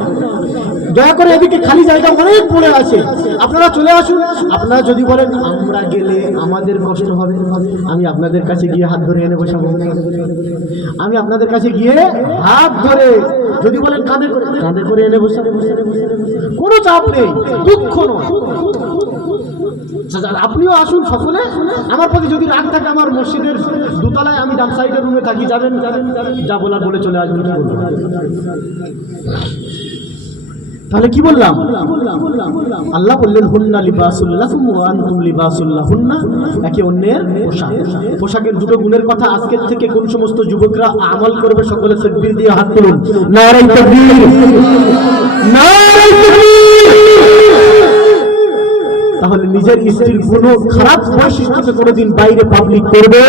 দয়া করে এদিকে খালি জায়গা অনেক পড়ে আছে, আপনারা চলে আসুন। আপনারা যদি বলেন আমরা গেলে আমাদের কষ্ট হবে, আমি আপনাদের কাছে গিয়ে হাত ধরে এনে বসাবো, আমি আপনাদের কাছে গিয়ে হাত ধরে, যদি বলেন কাঁধে করে এনে বসাবো, কোনো চাপ নেই, দুঃখ নয়। আপনিও আসুন সকলে, আমার প্রতি যদি রাগ থাকে আমার মসজিদের দোতলায়, আমি ডান সাইডের রুমে থাকি, যাবেন যা বলার বলে চলে আসবেন। তাহলে কি বললাম? আল্লাহ বললেন হুন্না লিবাসুল লাকুম ওয়া আনতুম লিবাসুল লাহুন্না, একে অন্যের পোশাক। পোশাকের দুটো গুণের কথা আজকের থেকে কোন সমস্ত যুবকরা আমল করবে সকলে তাকবীর দিয়ে হাত তুলুন। নারে তাকবীর, নারে তাকবীর। তাহলে নিজের স্ত্রীর কোনো খারাপ বৈশিষ্ট্যকে কোনোদিন বাইরে পাবলিক করবে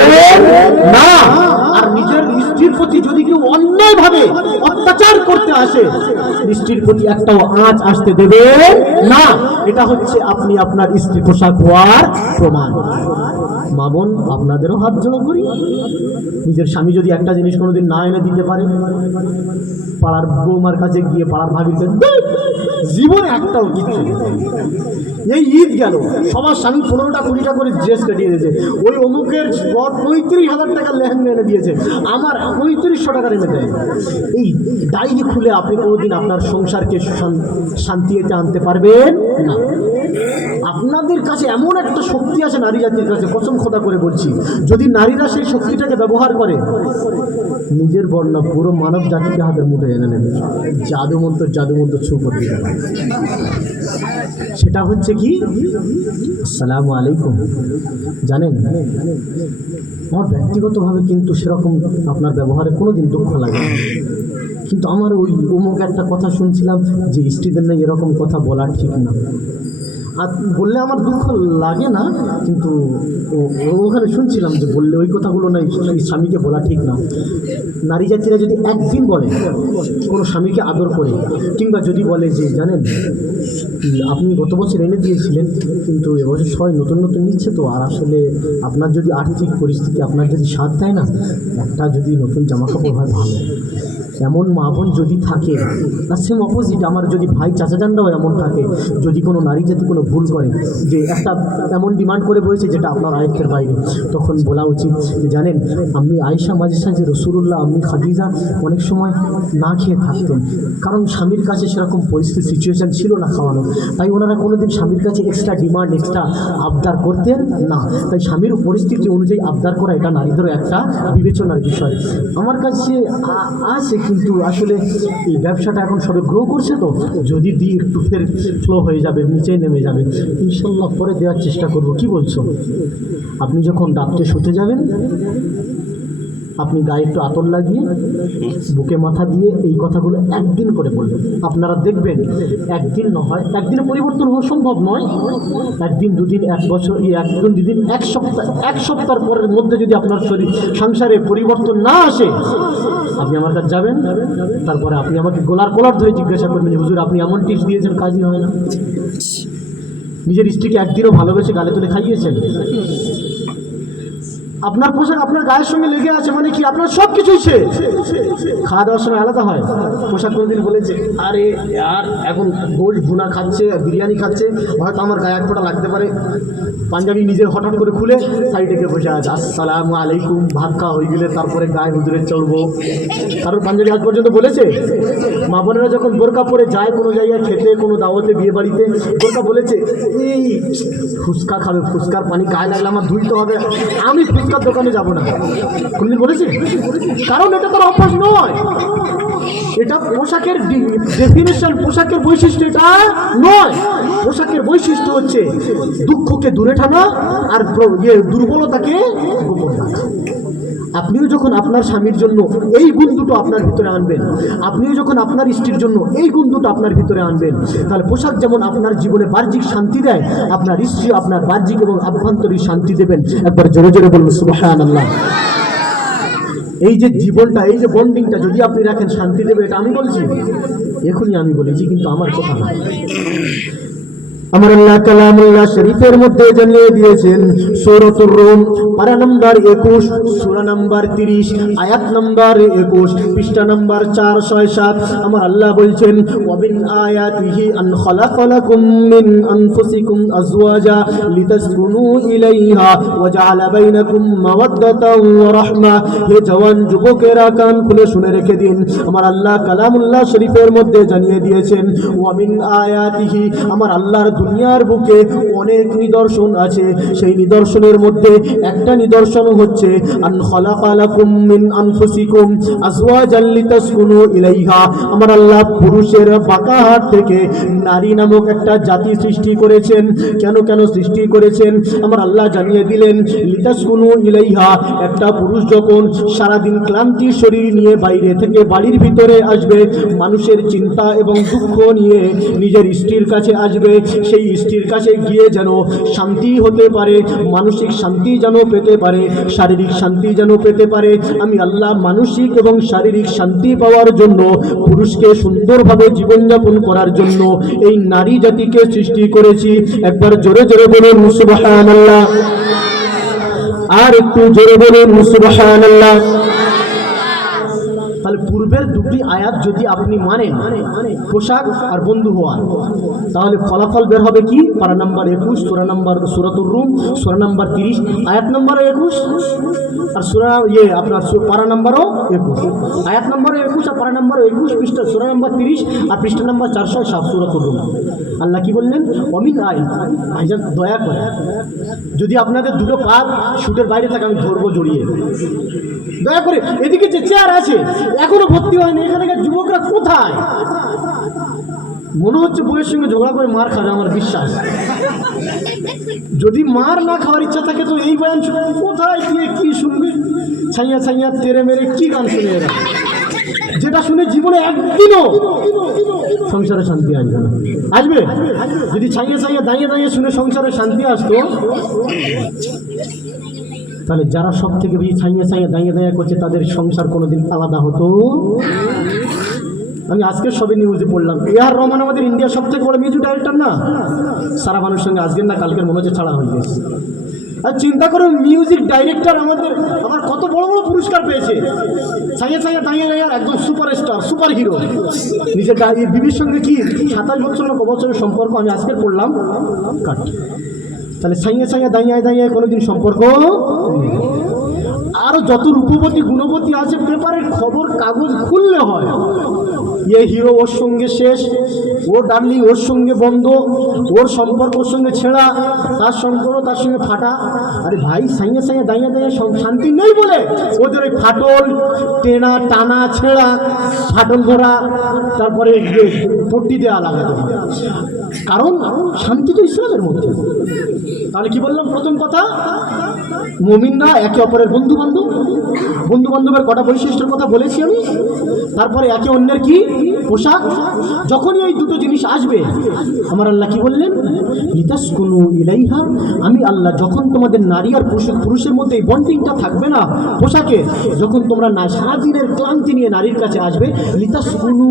না। আর নিজের স্ত্রীর প্রতি যদি কেউ অন্যায়ভাবে অত্যাচার করতে আসে, স্ত্রীর প্রতি একটাও আঁচ আসতে দেবে না। এটা হচ্ছে আপনি আপনার স্ত্রী পোশাক হওয়ার প্রমাণ। মা বোন, আপনাদেরও হাত জোড়ো করি, নিজের স্বামী যদি একটা জিনিস কোনোদিন না এনে দিতে পারে, পাড়ার বৌমার কাছে গিয়ে পাড়ার ভাবিতে জীবনে একটাও কিছু। এই ঈদ গেল, সবার স্বামী 15টা 20টা করে ড্রেস কাটিয়ে দিয়েছে, ওই অমুকের 35,000 টাকার লেহেঙ্গা এনে দিয়েছে, আমার 3500 টাকার এনে দেয়। এই ডায়েরি খুলে আপনি কোনোদিন আপনার সংসারকে শান্তিতে আনতে পারবেন না। আপনাদের কাছে এমন একটা শক্তি আছে নারী জাতির কাছে, কসম খোদা করে বলছি, যদি নারীরা সেই শক্তিটাকে ব্যবহার করে, নিজের বর্ণা পুরো মানব জাতিকে হাতের মুঠে এনে নেবে, জাদুমন্ত্র ছু করে দিতে পারে। সেটা হচ্ছে কি? আসসালামু আলাইকুম। জানেন, আমার ব্যক্তিগতভাবে কিন্তু সেরকম আপনার ব্যবহারে কোনোদিন দুঃখ লাগে না, কিন্তু আমার ওই অমুক একটা কথা শুনছিলাম যে স্ত্রীদের না এরকম কথা বলা ঠিক না। আর বললে আমার দুঃখ লাগে না, কিন্তু ওখানে শুনছিলাম যে বললে ওই কথাগুলো না স্বামীকে বলা ঠিক না। নারী জাতিরা যদি একদিন বলে কোনো স্বামীকে আদর করে, কিংবা যদি বলে যে জানেন আপনি গত বছর এনে দিয়েছিলেন কিন্তু এবছর সবাই নতুন নতুন নিচ্ছে তো, আর আসলে আপনার যদি আর্থিক পরিস্থিতি আপনার যদি সাথ দেয় না, একটা যদি নতুন জামা কাপড় হয় ভালো। এমন মা বোন যদি থাকে, আর সেম অপোজিট আমার যদি ভাই চাচাজানরাও এমন থাকে, যদি কোনো নারী জাতি কোনো ভুল করে, যে একটা এমন ডিমান্ড করে বলেছে যেটা আপনার আয়ত্তের বাইরে, তখন বলা উচিত যে জানেন আমি আয়েশা মাঝে সাঝে রসুলুল্লাহ আমি খাদিজা অনেক সময় না খেয়ে থাকতেন, কারণ স্বামীর কাছে সেরকম পরিস্থিতি সিচুয়েশান ছিল না খাওয়ানো, তাই ওনারা কোনোদিন স্বামীর কাছে এক্সট্রা ডিমান্ড এক্সট্রা আবদার করতেন না। তাই স্বামীর পরিস্থিতি অনুযায়ী আবদার করা এটা নারীদেরও একটা বিবেচনার বিষয়। আমার কাছে আছে, কিন্তু আসলে এই ব্যবসাটা এখন সবে গ্রো করছে, তো যদি দিই একটু ফের ফ্লো হয়ে যাবে, নিচে নেমে যাবে, ইনশাল্লাহ পরে দেওয়ার চেষ্টা করব। কি বলছো? আপনি যখন রাত্রে শুতে যাবেন, আপনি গায়ে একটু আতর লাগিয়ে বুকে মাথা দিয়ে এই কথাগুলো একদিন করে বলবেন। আপনারা দেখবেন একদিন না হয়, একদিনে পরিবর্তন হওয়া সম্ভব নয়, একদিন দুদিন, এক বছর, একদিন দুদিন, এক সপ্তাহ পরের মধ্যে যদি আপনার শরীর সংসারে পরিবর্তন না আসে, আপনি আমার কাছে যাবেন, তারপরে আপনি আমাকে গোলার কলার ধরে জিজ্ঞাসা করবেন যে হুজুর আপনি এমন টিপস দিয়েছেন কাজই হয় না। নিজের স্ত্রীকে একদিনও ভালোবেসে গালে তুলে খাইয়েছেন? আপনার পোশাক আপনার গায়ের সঙ্গে লেগে আছে মানে কি আপনার সব কিছুই শেষ। খাওয়া দাওয়ার সময় আলাদা হয়, পোশাক কোনোদিন বলেছে আরে আর এখন গোল্ড ভুনা খাচ্ছে, বিরিয়ানি খাচ্ছে, হয়তো আমার গায়ে এক ফোঁটা লাগতে পারে, পাঞ্জাবি নিজের হঠাৎ করে খুলে সাইডে গিয়ে বসে আছে, আসসালামু আলাইকুম, ভাত খাওয়া হয়ে গেলে তারপরে গায়ে হুজুরে চলবো। কারণ পাঞ্জাবি আজ পর্যন্ত বলেছে? মা বোনেরা যখন বোরকা পরে যায় কোনো জায়গায় খেতে, কোনো দাওয়াতে, বিয়ে বাড়িতে, বোরকা বলেছে এই ফুচকা খাবে, ফুচকার পানি গায়ে লাগলে আমার ধুইতে হবে, আমি ফুচকার দোকানে যাব না, কোনদিন বলেছে? কারণ এটা তার অভ্যাস নয়, এটা পোশাকের ডেফিনেশন, পোশাকের বৈশিষ্ট্য এটা নয়। পোশাকের বৈশিষ্ট্য হচ্ছে দুঃখকে দূরে টানা আর দুর্বলতাকে গোপন রাখা। আপনিও যখন আপনার স্বামীর জন্য এই গুণ দুটো আপনার ভিতরে আনবেন, আপনিও যখন আপনার স্ত্রীর জন্য এই গুণ দুটো আপনার ভিতরে আনবেন, তাহলে পোশাক যেমন আপনার জীবনে বাহ্যিক শান্তি দেয়, আপনার স্ত্রী আপনার বাহ্যিক এবং আভ্যন্তরীণ শান্তি দেবেন। একবার জোরে জোরে বলুন সুবহানাল্লাহ। এই যে জীবনটা, এই যে বন্ডিংটা যদি আপনি রাখেন, শান্তি দেবে, এটা আমি বলছি, এখনই আমি বলেছি, কিন্তু আমার কথা না। আমার আল্লাহ কালামুল্লাহ শরীফের মধ্যে জানিয়ে দিয়েছেন, সূরাতুর রুম পারা নাম্বার 21, সূরা নাম্বার 30, আয়াত নাম্বার 21, পৃষ্ঠা নাম্বার 467। আমার আল্লাহ বলছেন, ওয়া মিন আয়াতিহি আন খালাকালাকুম মিন আনফুসিকুম আজওয়াজা লিতাসকুনু ইলাইহা ওয়া জাআলা বাইনাকুম মাওয়াদ্দাতাও ওয়া রাহমা। হে জওয়ান যুবকেরা, কান খুলে শুনে রেখে দিন, আমার আল্লাহ কালামুল্লাহ শরীফের মধ্যে জানিয়ে দিয়েছেন, ওয়া মিন আয়াতিহি, আমার আল্লাহর দুনিয়ার বুকে অনেক নিদর্শন আছে। সেই নিদর্শনের মধ্যে একটা নিদর্শন হচ্ছে আন খালাকা লাকুম মিন আনফুসিকুম আজওয়াজান লিতাসকুনু ইলাইহা। আমার আল্লাহ পুরুষের বাঁকা হাত থেকে নারী নামক একটা জাতি সৃষ্টি করেছেন। কেন কেন সৃষ্টি করেছেন আমার আল্লাহ জানিয়ে দিলেন। লিতাসকুনু ইলাইহা, একটা পুরুষ যখন সারাদিন ক্লান্তি শরীর নিয়ে বাইরে থেকে বাড়ির ভিতরে আসবে, মানুষের চিন্তা এবং দুঃখ নিয়ে নিজের স্ত্রীর কাছে আসবে, সেই স্ত্রীর কাছে গিয়ে যেন শান্তি হতে পারে, মানসিক শান্তি যেন পেতে পারে, শারীরিক শান্তি যেন পেতে পারে। আমি আল্লাহ মানসিক এবং শারীরিক শান্তি পাওয়ার জন্য, পুরুষকে সুন্দরভাবে জীবনযাপন করার জন্য এই নারী জাতিকে সৃষ্টি করেছি। একবার জোরে জোরে বলুন সুবহানাল্লাহ, আর একটু জোরে বলুন সুবহানাল্লাহ। তাহলে পূর্বের দুটি আয়াত যদি আপনি মানেন, পোশাক আর বন্ধু হওয়ার, তাহলে ফলাফল বের হবে কি? পারা নাম্বার 21, সূরা নাম্বার সূরাতুর রুম, সূরা নাম্বার 30, আয়াত নাম্বার 21, আর সূরা আপনার পারা নাম্বারও 21, আয়াত নাম্বার 21 আর পারা নাম্বার 21, পৃষ্ঠা সূরা নাম্বার 30 আর পৃষ্ঠা নাম্বার 407 সূরাতুর রুম। আল্লাহ কি বললেন? অমিন ভাইজান দয়া করে, যদি আপনাদের দুটো পা শুটের বাইরে থাকে আমি ধরবো জড়িয়ে, দয়া করে। এদিকে যে চেয়ার আছে এখনো ভর্তি হয়নি, এখানকার যুবকরা কোথায়? মনে হচ্ছে বইয়ের সঙ্গে ঝগড়া করে মার খাবে, আমার বিশ্বাস। যদি মার না খাওয়ার ইচ্ছা থাকে তো এই বয়ান কোথায় গিয়ে কি শুনবে? ছাইয়া ছাইয়া তেরে মেরে কি গান শুনে এরা, যেটা শুনে জীবনে একদিনও সংসারে শান্তি আসবে না। আসবে? যদি ছাইয়া ছাইয়া দাঁড়িয়ে দাঁড়িয়ে শুনে সংসারে শান্তি আসতো, তাহলে যারা সব থেকে বেশি ছাইয়া ছাইয়া দাঁড়িয়ে দাঁড়িয়ে করছে তাদের সংসার কোনোদিন আলাদা হতো। আমি আজকের সবে নিউজে পড়লাম, এআর রহমান আমাদের ইন্ডিয়ার সব থেকে বড় মিউজিক ডাইরেক্টর না, সারা মানুষের সঙ্গে আজকের না কালকের মনে হচ্ছে ছাড়া হয়ে গেছে। আর চিন্তা করুন, মিউজিক ডাইরেক্টর আমার কত বড় বড় পুরস্কার পেয়েছে। ছাইয়া ছাইয়া দাঁড়িয়ে দাঁড়িয়ে একদম সুপারস্টার, সুপার হিরো। নিজের বিবির সঙ্গে কি 27 বছর না বছরের সম্পর্ক, আমি আজকের পড়লাম কাট। তাহলে ছাইয়া ছাইয়া দাঁড়িয়ে দাঁড়িয়ে কোনোদিন সম্পর্ক। আরও যত রূপবতী গুণবতী আছে, পেপারের খবর কাগজ খুললে হয়, এ হিরো ওর সঙ্গে শেষ, ও ডার্লিং ওর সঙ্গে বন্ধ, ওর সম্পর্ক ওর সঙ্গে ছেঁড়া, তার সম্পর্ক তার সঙ্গে ফাটা। আরে ভাই, সাইয়ে সাইয়ে দাঁড়িয়ে দাঁড়িয়ে শান্তি নেই বলে ওদের ওই ফাটল টেনা টানা ছেঁড়া, ফাটল ধরা, তারপরে পট্টি দেওয়া লাগাতে হয়। কারণ শান্তি তো ইসলামের মধ্যে। তাহলে কি বললাম? প্রথম কথা, মুমিনরা একে অপরের বন্ধু বান্ধব, বন্ধু বান্ধবের কটা বৈশিষ্ট্যের কথা বলেছি আমি। তারপরে একে অন্যের কি পোশাক। যখনই এই দুটো জিনিস আসবে, আমার আল্লাহ কি বললেন? লিতাসকুনু ইলাইহা, আমি আল্লাহ যখন তোমাদের নারী আর পুরুষের মধ্যে এই বন্ডিংটা থাকবে না পোশাকে, যখন তোমরা সারাদিনের ক্লান্তি নিয়ে নারীর কাছে আসবে, লিতাসকুনু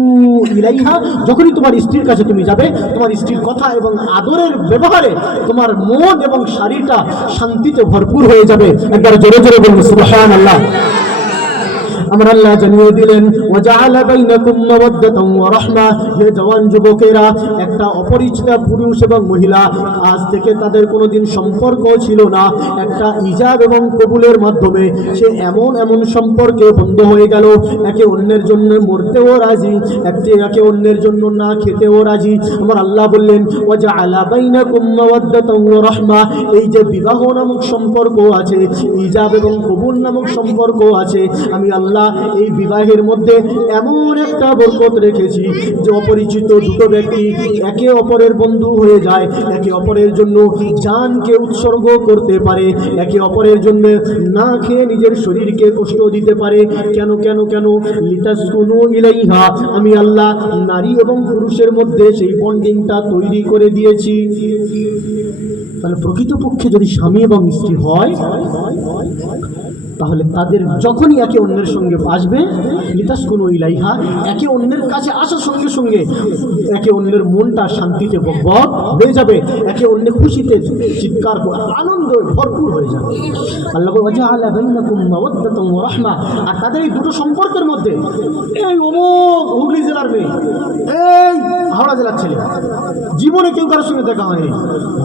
ইলাইহা, যখনই তোমার স্ত্রীর কাছে তুমি যাবে, তোমার স্ত্রীর কথা এবং আদরের ব্যবহারে তোমার মন এবং শারীরটা শান্তিতে ভরপুর হয়ে যাবে। একবার জোরে জোরে বলুন সুবহানাল্লাহ। আমার আল্লাহ জানিয়ে দিলেন, ওয়াজআলা বাইনাকুম মাওয়াদ্দাতান ওয়া রাহমা। হে জওয়ান যুবকেরা, একটা অপরিচিত পুরুষ এবং মহিলা, আজ থেকে তাদের কোনোদিন সম্পর্ক ছিল না, একটা ইজাব এবং কবুলের মাধ্যমে সে এমন এমন সম্পর্কে বন্ধ হয়ে গেল, একে অন্যের জন্য মরতেও রাজি, একে অন্যের জন্য না খেতেও রাজি। আমার আল্লাহ বললেন, ওয়াজআলা বাইনাকুম মাওয়াদ্দাতান ওয়া রাহমা। এই যে বিবাহ নামক সম্পর্ক আছে, ইজাব এবং কবুল নামক সম্পর্ক আছে, আমি আল্লাহ এই বিবাহের মধ্যে এমন একটা বরকত রেখেছি যে অপরিচিত দুটো ব্যক্তি একে অপরের বন্ধু হয়ে যায়, একে অপরের জন্য জানকে উৎসর্গ করতে পারে, একে অপরের জন্য না খেয়ে নিজের শরীরকে কষ্ট দিতে পারে। কেন কেন কেন? লিতাসকুনু ইলাইহা, আমি আল্লাহ নারী এবং পুরুষের মধ্যে সেই বন্ডিংটা তৈরি করে দিয়েছি। তাহলে প্রকৃতপক্ষে যদি স্বামী এবং স্ত্রী হয়, তাহলে তাদের যখনই একে অন্যের সঙ্গে আসবে, লিতাসকুনু ইলাইহা, একে অন্যের কাছে আসার সঙ্গে সঙ্গে একে অন্যের মনটা শান্তিতে বকবক হয়ে যাবে, একে অন্যের খুশিতে চিৎকার করে আনন্দ ভরপুর হয়ে যাবে। আল্লাহ ওয়াজআলা বাইনাকুম মাওয়াদ্দাতান ওয়া রাহমা। আর তাদের এই দুটো সম্পর্কের মধ্যে, এই অমুক হুগলি জেলার মেয়ে, এই হাওড়া জেলার ছেলে, জীবনে কেউ কারোর সঙ্গে দেখা হয়নি,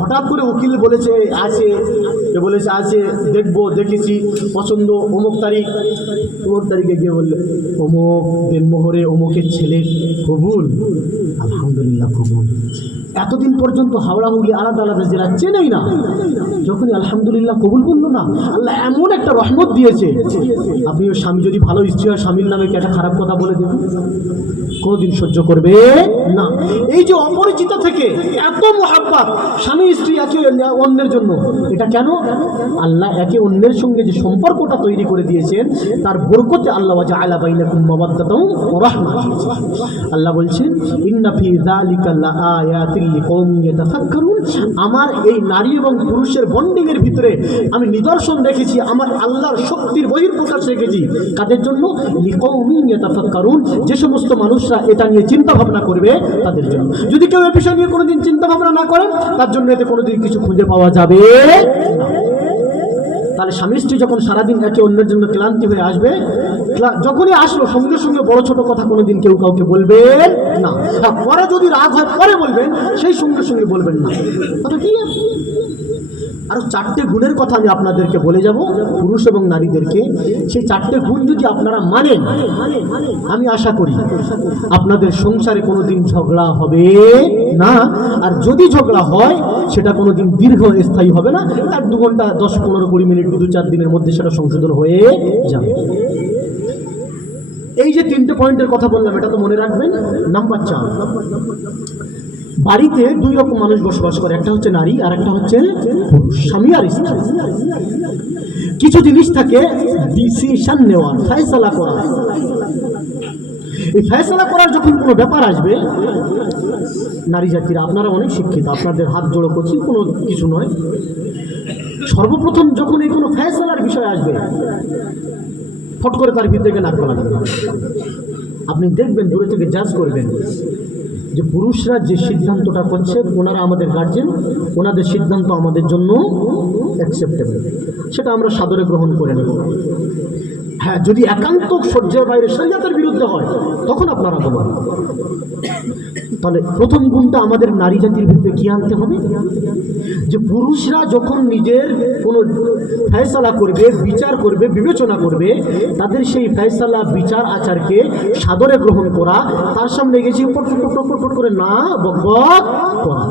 হঠাৎ করে উকিল বলেছে আছে, কে বলেছে আছে, দেখবো, দেখেছি, পছন্দ, অমুক তারিখে গিয়ে বললে অমুক দেনমোহরে অমুকের ছেলে কবুল, আলহামদুলিল্লাহ কবুল। এতদিন পর্যন্ত হাওড়া হুগলি আলাদা আলাদা জেলা চেনেই না, যখনই আলহামদুলিল্লাহ কবুল বললো না, আল্লাহ এমন একটা রহমত দিয়েছে। আপনি ওর স্বামী যদি ভালো স্ত্রী হয়, স্বামীর নামে কি একটা খারাপ কথা বলে দেবেন? কোনোদিন সহ্য করবে না। এই যে অপরিচিত থেকে এত মহাব্বত স্বামী স্ত্রী একে অন্যের জন্য, এটা কেন? আল্লাহ একে অন্যের সঙ্গে যে সম্পর্কটা তৈরি করে দিয়েছেন, তার বরকতে আল্লাহ জাআলা বাইনাকুম মাওয়াদ্দাতাও ওয়া রাহমা। আল্লাহ বলছেন ইন্না ফি যালিকা লাআয়াতিল লিকাওমিন ইয়াতাফাক্কারুন। আমার এই নারী এবং পুরুষের বন্ডিং এর ভিতরে আমি নিদর্শন রেখেছি, আমার আল্লাহর শক্তির বহিঃপ্রকাশ রেখেছি। কাদের জন্য? লিকাওমিন ইয়াতাফাক্কারুন, যে সমস্ত মানুষরা এটা নিয়ে চিন্তা ভাবনা করবে তাদের জন্য। যদি কেউ এ বিষয় নিয়ে কোনোদিন চিন্তা ভাবনা না করেন, তার জন্য এতে কোনোদিন কিছু খুঁজে পাওয়া যাবে না। তাহলে স্বামী স্ত্রী যখন সারাদিন একে অন্যের জন্য ক্লান্তি হয়ে আসবে, যখনই আসলো সঙ্গে সঙ্গে বড় ছোট কথা কোনোদিন কেউ কাউকে বলবেন না। পরে যদি রাগ হয় পরে বলবেন, সেই সঙ্গে সঙ্গে বলবেন না। কথা কি? আরো 4টে গুণের কথা আমি আপনাদেরকে বলে যাব, পুরুষ এবং নারীদেরকে। সেই 4টে গুণ যদি আপনারা মানেন, আমি আশা করি আপনাদের সংসারে কোনোদিন ঝগড়া হবে না। আর যদি ঝগড়া হয়, সেটা কোনোদিন দীর্ঘস্থায়ী হবে না। 1-2 ঘন্টা, 10-15-20 মিনিট, 2-4 দিনের মধ্যে সেটা সংশোধন হয়ে যাবে। এই যে 3টে পয়েন্টের কথা বললাম, এটা তো মনে রাখবেন। নাম্বার 4, বাড়িতে 2 রকম মানুষ বসবাস করে, একটা হচ্ছে নারী আর একটা হচ্ছে পুরুষ, স্বামী আর স্ত্রী। কিছু জিনিস থাকে ডিসিশন নেওয়া, ফয়সালা করা। এই ফয়সালা করার যখন কোনো ব্যাপার আসবে, নারী জাতিরা আপনারা অনেক শিক্ষিত, আপনাদের হাত জোড়ো করছি, কোনো কিছু নয়। সর্বপ্রথম যখন এই কোনো ফয়সালার বিষয় আসবে, ফট করে তার ভিতরে নাক গলা দিবেন। আপনি দেখবেন, দূরে থেকে জাজ করবেন যে পুরুষরা যে সিদ্ধান্তটা করছে, ওনারা আমাদের গার্জেন, ওনাদের সিদ্ধান্ত আমাদের জন্য অ্যাকসেপ্টেবল, সেটা আমরা সাদরে গ্রহণ করে নেব। হ্যাঁ, যদি একান্ত সহ্যের বাইরে শরীয়তের বিরুদ্ধে হয়, তখন আপনারা বলুন। তাহলে প্রথম গুণটা আমাদের নারী জাতির ভিতরে কি আনতে হবে? যে পুরুষরা যখন নিজের কোনো ফয়সালা করবে, বিচার করবে, বিবেচনা করবে, তাদের সেই ফয়সালা, বিচার, আচারকে সাদরে গ্রহণ করা, তার সামনে গেছি পট করে না বকবক করা।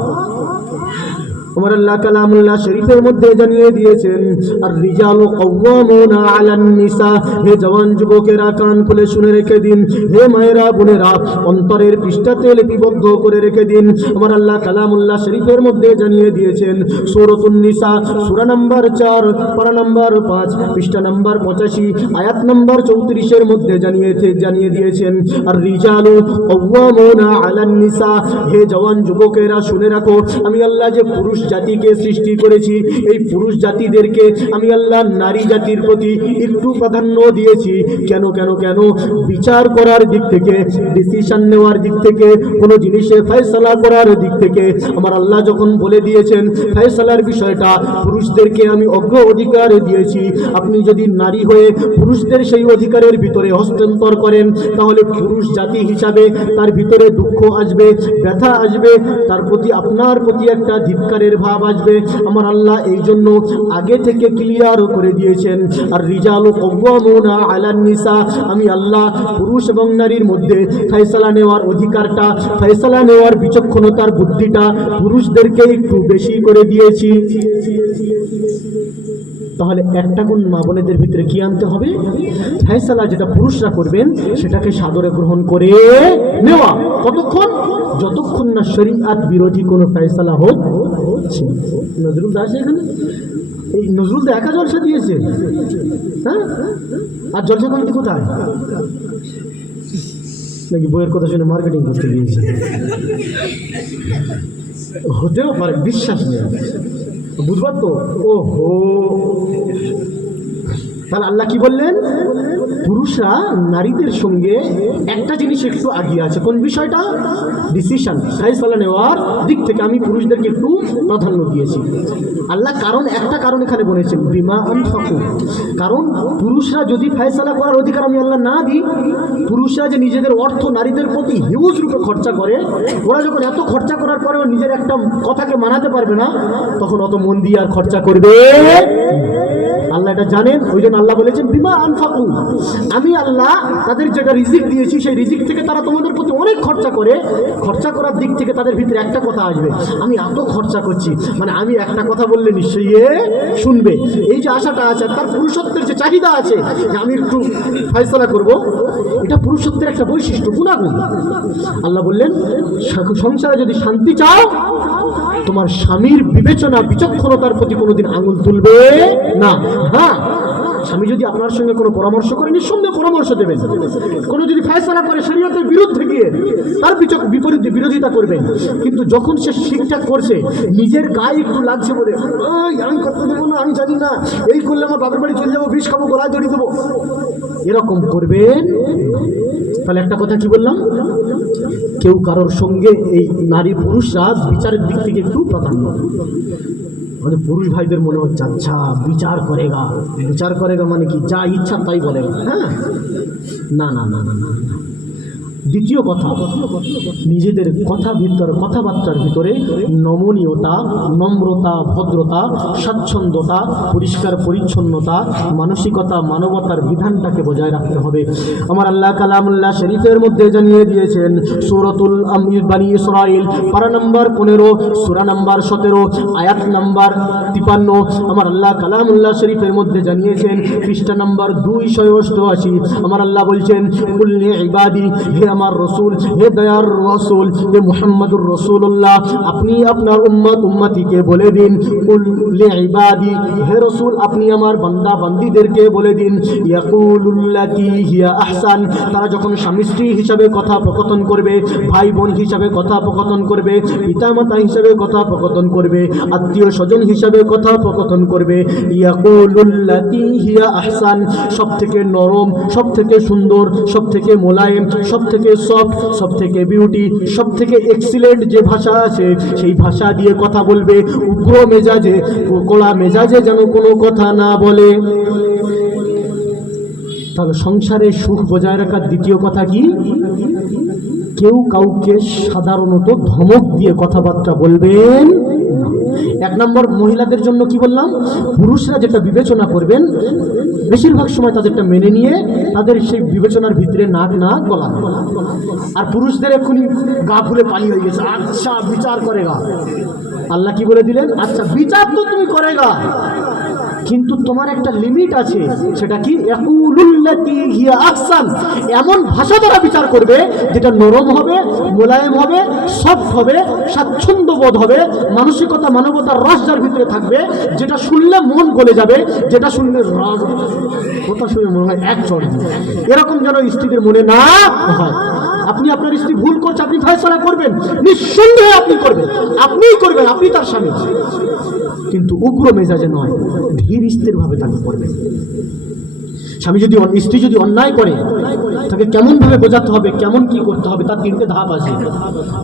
ওমর আল্লাহ কালামুল্লাহ শরীফের মধ্যে জানিয়ে দিয়েছেন, আর রিজালু কাওয়ামুনা আলান নিসা। হে জওয়ান যুবকেরা, কান খুলে শুনে রেখে দিন। হে মায়েরা, বোনেরা, অন্তরের পৃষ্ঠাতে লিপিবদ্ধ করে রেখে দিন। ওমর আল্লাহ কালামুল্লাহ শরীফের মধ্যে জানিয়ে দিয়েছেন, সূরাতুন নিসা, সূরা নাম্বার 4, পারা নাম্বার 5, পৃষ্ঠা নাম্বার 85, আয়াত নাম্বার 34 এর মধ্যে জানিয়ে দিয়েছেন, আর রিজালু কাওয়ামুনা আলান নিসা। হে জওয়ান যুবকেরা, শুনে রাখো, আমি আল্লাহ যে পুরুষ জাতিকে সৃষ্টি করেছি, এই পুরুষ জাতিদেরকে আমি আল্লাহ নারী জাতির প্রতি একটু প্রাধান্য দিয়েছি। কেন? বিচার করার দিক থেকে, ডিসিশন নেওয়ার দিক থেকে, কোনো জিনিসে ফয়সালা করার দিক থেকে আমার আল্লাহ যখন বলে দিয়েছেন ফয়সালার বিষয়টা পুরুষদেরকে আমি অগ্র অধিকার দিয়েছি। আপনি যদি নারী হয়ে পুরুষদের সেই অধিকারের ভিতরে হস্তান্তর করেন, তাহলে পুরুষ জাতি হিসাবে তার ভিতরে দুঃখ আসবে, ব্যথা আসবে, তার প্রতি, আপনার প্রতি একটা ধিক্কারের ভাব আসবে। আমার আল্লাহ এই জন্য আগে থেকে ক্লিয়ার করে দিয়েছেন, আর রিজালু কাওয়ামুনা আলান নিসা। আমি আল্লাহ পুরুষ এবং নারীর মধ্যে ফয়সালা নেওয়ার অধিকারটা, ফয়সালা নেওয়ার বিচক্ষণতার বুদ্ধিটা পুরুষদেরকে একটু বেশি করে দিয়েছি। তাহলে একটা গুণ মা বোনেদের ভিতরে কি আনতে হবে? ফয়সালা যেটা পুরুষরা করবেন, সেটাকে সাদরে গ্রহণ করে নেওয়া। কতক্ষণ? যতক্ষণ না শরীয়ত বিরোধী কোনো ফয়সালা হোক। নজরুল দাস এখানে, এই নজরুল তো একা জলসা দিয়েছে, হ্যাঁ? আর জলসা কমিটি কোথায়? নাকি বইয়ের কথা শুনে মার্কেটিং করতে গিয়েছে? হতেও পারে, বিশ্বাস নেই, বুঝবার তো। ওহো, তাহলে আল্লাহ কি বললেন? পুরুষরা নারীদের সঙ্গে একটা জিনিস একটু আগিয়ে আছে। কোন বিষয়টা? ডিসিশন, ফয়সালা নেওয়ার দিক থেকে আমি পুরুষদেরকে একটু প্রাধান্য দিয়েছি। আল্লাহ একটা কারণ এখানে বলেছেন, বিমা আনফাকু। কারণ পুরুষরা যদি ফয়সালা করার অধিকার আমি আল্লাহ না দিই, পুরুষরা যে নিজেদের অর্থ নারীদের প্রতি হিউজ রূপে খরচা করে, ওরা যখন এত খরচা করার পরেও নিজের একটা কথাকে মানাতে পারবে না, তখন অত মন দিয়ে আর খরচা করবে। আল্লাহ আল্লাহ এটা জানেন, ওই জন্য আল্লাহ বলেছেন বিমা আনফাকু, আমি আল্লাহ তাদের যেটা রিজিক দিয়েছি সেই রিজিক থেকে তারা তোমাদের প্রতি অনেক খরচা করে, খরচা করার দিক থেকে তাদের ভিতরে একটা কথা আসবে, আমি এত খরচা করছি, মানে আমি একটা কথা বললে নিশ্চয়ই এ শুনবে, এই যে আশাটা আছে, তার পুরুষত্বের যে চাহিদা আছে যে আমি একটু ফয়সালা করব, এটা পুরুষত্বের একটা বৈশিষ্ট্য, গুণাগুণ। আল্লাহ বললেন সংসারে যদি শান্তি চাও, তোমার স্বামীর বিবেচনা বিচক্ষণতার প্রতি কোনোদিন আঙুল তুলবে না। হ্যাঁ, স্বামী যদি আপনার সঙ্গে কোনো পরামর্শ করে নিঃসন্দেহে পরামর্শ দেবেন, কোনো যদি ফয়সালা করে শরীয়তের বিরুদ্ধে গিয়ে তার বিপরীতে বিরোধিতা করবেন, কিন্তু যখন সে ঠিকঠাক করছে, নিজের গায়ে একটু লাগছে বলে আমি করতে দেবো না, আমি জানি না, এই করলে আমার বাপের বাড়ি চলে যাবো, বিষ খাবো, গলায় দড়ি দেবো, এরকম করবেন। তাহলে একটা কথা কি বললাম, কেউ কারোর সঙ্গে এই নারী পুরুষরা বিচারের দিক থেকে একটু প্রাধান্য, আমাদের পুরুষ ভাইদের মনে হচ্ছে আচ্ছা বিচার করেগা, বিচার করেগা মানে কি যা ইচ্ছা তাই বলেগা। হ্যাঁ, না না না না না। দ্বিতীয় কথা, নিজেদের কথাবার্তার ভিতরে নমনীয়তা, নম্রতা, ভদ্রতা, স্বাচ্ছন্দ্যতা, পরিষ্কার পরিচ্ছন্নতা, মানসিকতা, মানবতার বিধানটাকে বজায় রাখতে হবে। আমার আল্লাহ কালামুল্লাহ শরীফের মধ্যে জানিয়ে দিয়েছেন, সূরাতুল বানী ইসরাইল পারা নম্বর 15, সূরা নম্বর 17, আয়াত নম্বর 53। আমার আল্লাহ কালামুল্লাহ শরীফের মধ্যে জানিয়েছেন, পৃষ্ঠা নম্বর 288, আমার আল্লাহ বলছেন কুল্লি ইবাদি, হে আমার রসুল, হে দয়ার রসুল, হে মুহাম্মদুর রাসূলুল্লাহ, আপনি আপনার উম্মতিকে বলে দিন, কুল্লি ইবাদি, হে রসুল আপনি আমার বান্দা বান্দীদেরকে বলে দিন, ইয়াকুলুল্লাতি হিয়া আহসান, তারা যখন স্বামী স্ত্রী হিসাবে কথোপকথন করবে, ভাই বোন হিসাবে কথোপকথন করবে, পিতামাতা হিসাবে কথোপকথন করবে, আত্মীয় স্বজন হিসাবে কথোপকথন করবে, ইয়াকুলুল্লাতি হিয়া আহসান, সব থেকে নরম, সব থেকে সুন্দর, সব থেকে মোলায়েম, সব থেকে সফট, সব থেকে বিউটি, সব থেকে এক্সিলেন্ট যে ভাষা আছে সেই ভাষা দিয়ে কথা বলবে, উগ্র মেজাজে, কোলা মেজাজে যেন কোনো কথা না বলে। তাহলে সংসারে সুখ বজায় রাখার দ্বিতীয় কথা কি, কেউ কাউকে সাধারণত ধমক দিয়ে কথাবার্তা বলবেন না। এক নম্বর, মহিলাদের জন্য কি বললাম, পুরুষরা যেটা বিবেচনা করবেন বেশিরভাগ সময় তাদেরটা মেনে নিয়ে তাদের সেই বিবেচনার ভিতরে নাক না গলা, আর পুরুষদের এক্ষুনি গা ফুলে পানি হয়ে গেছে, আচ্ছা বিচার করেগা। আল্লাহ কি বলে দিলেন, আচ্ছা বিচার তো তুমি করেগা, কিন্তু তোমার একটা লিমিট আছে, সেটা কি ইয়াকুলুল্লাতি হিয়া আহসান, এমন ভাষা দ্বারা বিচার করবে যেটা নরম হবে, মোলায়েম হবে, সফট হবে, স্বাচ্ছন্দ্য বোধ হবে, মানসিকতা মানবতার রস যার ভিতরে থাকবে, যেটা শুনলে মন গলে যাবে, যেটা শুনলে রাগ কথা শুনে মনে হয় এক চড়, এরকম যেন স্ত্রীদের মনে না হয়। আপনি আপনার স্ত্রী ভুল করছে, আপনি ফয়সালা করবেন, নিঃসন্দেহে আপনি করবেন, আপনিই করবেন, আপনি তার স্বামী, কিন্তু উগ্র মেজাজে নয়, ধীর স্থিরভাবে তাকে করবেন। স্বামী যদি স্ত্রী যদি অন্যায় করে তাকে কেমন ভাবে বোঝাতে হবে, কেমন কি করতে হবে, তার 3টে ধাপ আছে।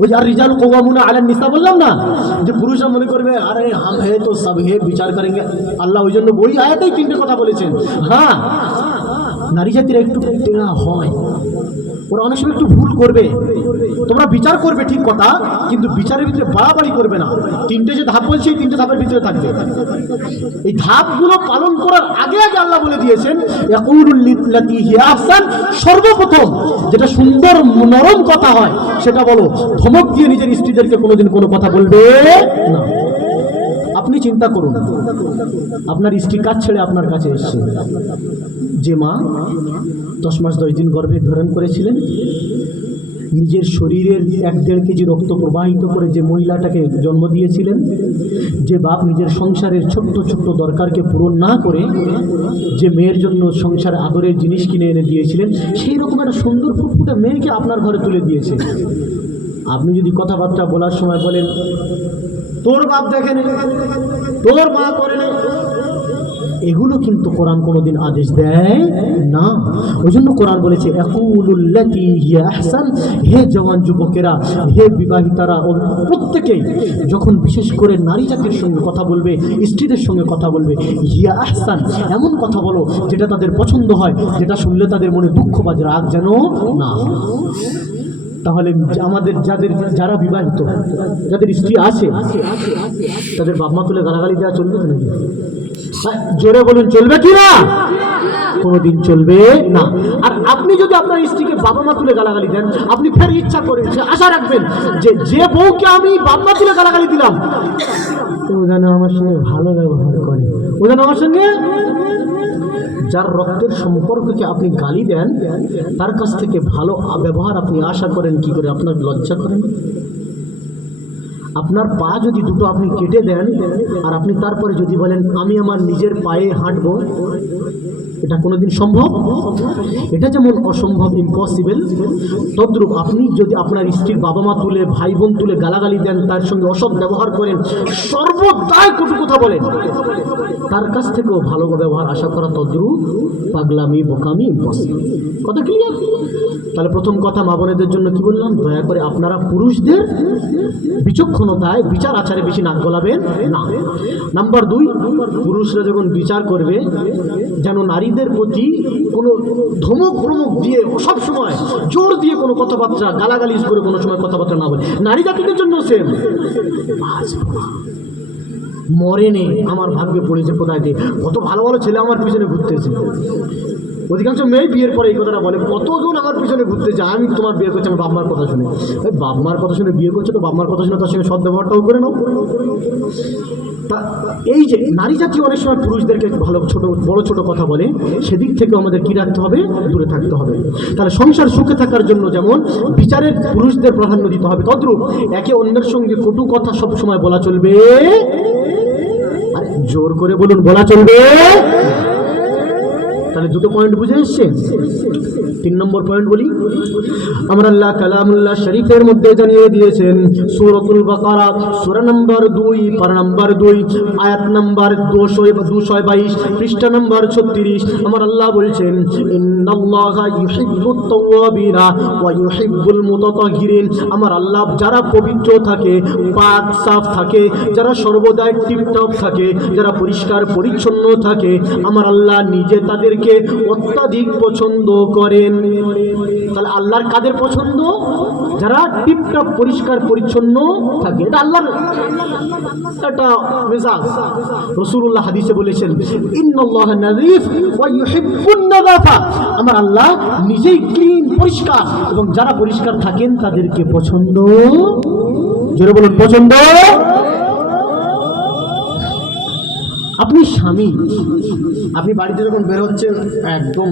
ওই যে আর রিজাল কওয়ামুনা আলান নিসা বললাম না, যে পুরুষরা মনে করবে আরে হাম হে তো সব হে বিচার করেंगे, আল্লাহ ওই জন্য ওই আয়াতেই 3টে কথা বলেছেন। হ্যাঁ, নারী জাতিরা একটু টেরা হয়, ওরা অনেক সময় একটু ভুল করবে, তোমরা বিচার করবে ঠিক কথা, কিন্তু বিচারের ভিতরে বাড়াবাড়ি করবে না। 3টে যে ধাপ বলছে এই 3টে ধাপের ভিতরে থাকবে। এই ধাপগুলো পালন করার আগে আগে আল্লাহ বলে দিয়েছেন ইয়াকুলুল্লাতি হিয়া আহসান, সর্বপ্রথম যেটা সুন্দর নরম কথা হয় সেটা বলো, ধমক দিয়ে নিজের স্ত্রীদেরকে কোনোদিন কোনো কথা বলবে না। আপনি চিন্তা করুন, আপনার স্ত্রী কাজ ছেড়ে আপনার কাছে এসছে, যে মা 10 মাস 10 দিন গর্ভে ধারণ করেছিলেন, নিজের শরীরের 1-1.5 কেজি রক্ত প্রবাহিত করে যে মহিলাটাকে জন্ম দিয়েছিলেন, যে বাপ নিজের সংসারের ছোট্ট ছোট্ট দরকারকে পূরণ না করে যে মেয়ের জন্য সংসারে আদরের জিনিস কিনে এনে দিয়েছিলেন, সেই রকম একটা সুন্দর ফুটফুটে মেয়েকে আপনার ঘরে তুলে দিয়েছে। আপনি যদি কথাবার্তা বলার সময় বলেন তোর বাপ দেখেন, তোর মা করেন, এগুলো কিন্তু কোরআন কোনোদিন আদেশ দেয় না। ওই জন্য কোরআন বলেছে ইয়াকুলুল্লাতি হিয়া আহসান, হে জওয়ান যুবকেরা, হে বিবাহিতারা, প্রত্যেকেই যখন বিশেষ করে নারী জাতির সঙ্গে কথা বলবে, স্ত্রীদের সঙ্গে কথা বলবে, হিয়া আহসান, এমন কথা বলো যেটা তাদের পছন্দ হয়, যেটা শুনলে তাদের মনে দুঃখ বা রাগ যেন না। তাহলে আমাদের যারা বিবাহিত, যাদের স্ত্রী আছে, তাদের বাপ মা তুলে গালাগালি দেওয়া চলবে তো নাকি? জোরে বলুন, চলবে কি না? কোনোদিন চলবে না। আর আপনি যদি আপনার স্ত্রীকে বাবা মা তুলে গালাগালি দেন, আপনি ফের ইচ্ছা করেন, আশা রাখবেন যে বউকে আমি বাবা মা তুলে গালাগালি দিলাম, ও যেন আমার সঙ্গে ভালো ব্যবহার করে, ও যেন আমার সঙ্গে। যার রক্তের সম্পর্ককে আপনি গালি দেন, তার কাছ থেকে ভালো ব্যবহার আপনি আশা করেন কি করে? আপনার লজ্জা করেন? আপনার পা যদি দুটো আপনি কেটে দেন, আর আপনি তারপরে যদি বলেন আমি আমার নিজের পায়ে হাঁটবো, এটা কোনোদিন সম্ভব? এটা যেমন অসম্ভব, ইম্পসিবল, তদ্রূপ আপনি যদি আপনার স্ত্রীর বাবা মা তুলে, ভাই বোন তুলে গালাগালি দেন, তার সঙ্গে অসৎ ব্যবহার করেন, সর্বদাই কটু কথা বলেন, তার কাছ থেকেও ভালো ব্যবহার আশা করা তদ্রূপ পাগলামি, বোকামি, ইম্পসিবল। কথা ক্লিয়ার? তাহলে প্রথম কথা, মা বোনেদের জন্য কি বললাম? দয়া করে আপনারা পুরুষদের বিচক্ষণতায় বিচার আচারে বেশি নাক গলাবেন না। নাম্বার 2, পুরুষরা যখন বিচার করবে, যেন নারীদের প্রতি কোনো ধমক প্রমুখ দিয়ে, সব সময় জোর দিয়ে কোনো কথাবার্তা, গালাগালি করে কোনো সময় কথাবার্তা না বলে। নারী জাতিদের জন্য সেম। মরেনে আমার ভাগ্যে পড়েছে কোথায় দিয়ে, কত ভালো ভালো ছেলে আমার পিছনে ঘুরতেছে। অধিকাংশ মেয়ে বিয়ের পরে এই কথাটা বলে, কতজন আমার পিছনে ঘুরতে যায়, আমি তোমার বিয়ে করছি আমার বাপমার কথা শুনে। ওই বাপমার কথা শুনে বিয়ে করছো তো বাপমার কথা শুনে তার সঙ্গে সদ্ব্যবহারটাও করে নাও। তা এই যে নারী জাতি অনেক সময় পুরুষদেরকে ভালো বড় ছোট কথা বলে, সেদিক থেকেও আমাদের কী রাখতে হবে? দূরে থাকতে হবে। তাহলে সংসার সুখে থাকার জন্য যেমন বিচারের পুরুষদের প্রাধান্য দিতে হবে, তদ্রূপ একে অন্যের সঙ্গে কটু কথা সবসময় বলা চলবে। আরে জোর করে বলুন, বলা চলবে। তাহলে দুটো পয়েন্ট বুঝে এসছে। 3 নম্বর পয়েন্ট বলি, আমার আল্লাহ কালামুল্লাহ শরীফের মধ্যে জানিয়ে দিয়েছেন, সূরাতুল বাকারা সূরা নম্বর 2 পারা নম্বর 2 আয়াত নম্বর 222 পৃষ্ঠা নম্বর 36। আমার আল্লাহ বলছেন, ইন্নাল্লাহা ইউহিব্বুত তাওয়াবিনা ওয়া ইউহিব্বুল মুতাতাহহিরিন। আমার আল্লাহ যারা পবিত্র থাকে, পাক সাফ থাকে, যারা সর্বদাই টিপটপ থাকে, যারা পরিষ্কার পরিচ্ছন্ন থাকে, আমার আল্লাহ নিজে তাদেরকে অত্যাধিক পছন্দ করেন। তাহলে আল্লাহর কাদের পছন্দ? যারা টিপটপ পরিষ্কার পরিচ্ছন্ন থাকে। এটা আল্লাহর একটা মেজাজ। রাসূলুল্লাহ হাদিসে বলেছেন, ইন্নাল্লাহা নাযীফ ওয়া ইউহিব্বুন নাযাফা। আমার আল্লাহ নিজেই ক্লিন, পরিষ্কার, এবং যারা পরিষ্কার থাকেন তাদেরকে পছন্দ। জোরে বলুন, পছন্দ। আপনি স্বামী, আপনি বাড়িতে যখন বের হচ্ছেন, একদম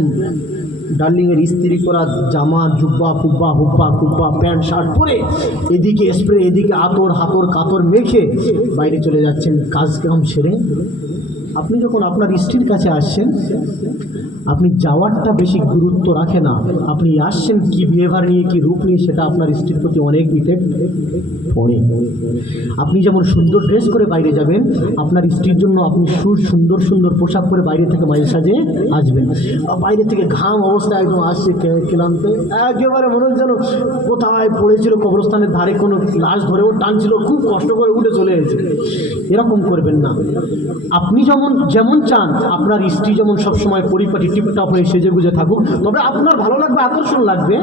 ডার্লিংয়ের ইস্ত্রি করা জামা, জুব্বা, ফুব্বা, হুব্বা, কুব্বা, প্যান্ট শার্ট পরে, এদিকে স্প্রে, এদিকে আতর, হাতর কাতর মেখে বাইরে চলে যাচ্ছেন কাজ কাম সেরে। আপনি যখন আপনার স্ত্রীর কাছে আসছেন, আপনি যাওয়ারটা বেশি গুরুত্ব রাখে না, আপনি আসছেন কি বিহেভিয়ার নিয়ে, কি রূপ নিয়ে, সেটা আপনার স্ত্রীর প্রতি অনেক ইফেক্ট পড়ে। আপনি যেমন সুন্দর ড্রেস করে বাইরে যাবেন, আপনার স্ত্রীর জন্য আপনি সুন্দর সুন্দর পোশাক পরে বাইরে থেকে মাঝে সাজে আসবেন। বাইরে থেকে ঘাম অবস্থা একদম আসছে, ক্লান্ত, একেবারে মনে হচ্ছে যেন কোথায় পড়েছিল, কবরস্থানের ধারে কোনো লাশ ধরেও টানছিল, খুব কষ্ট করে উঠে চলে এসেছে। এরকম করবেন না। আপনি যেমন চান আপনার স্ত্রী যেমন সবসময় পরিপাটি টিপটপ হয়ে সেজে গুজে থাকুক, তবে আপনার ভালো লাগবে, আকর্ষণ লাগবে,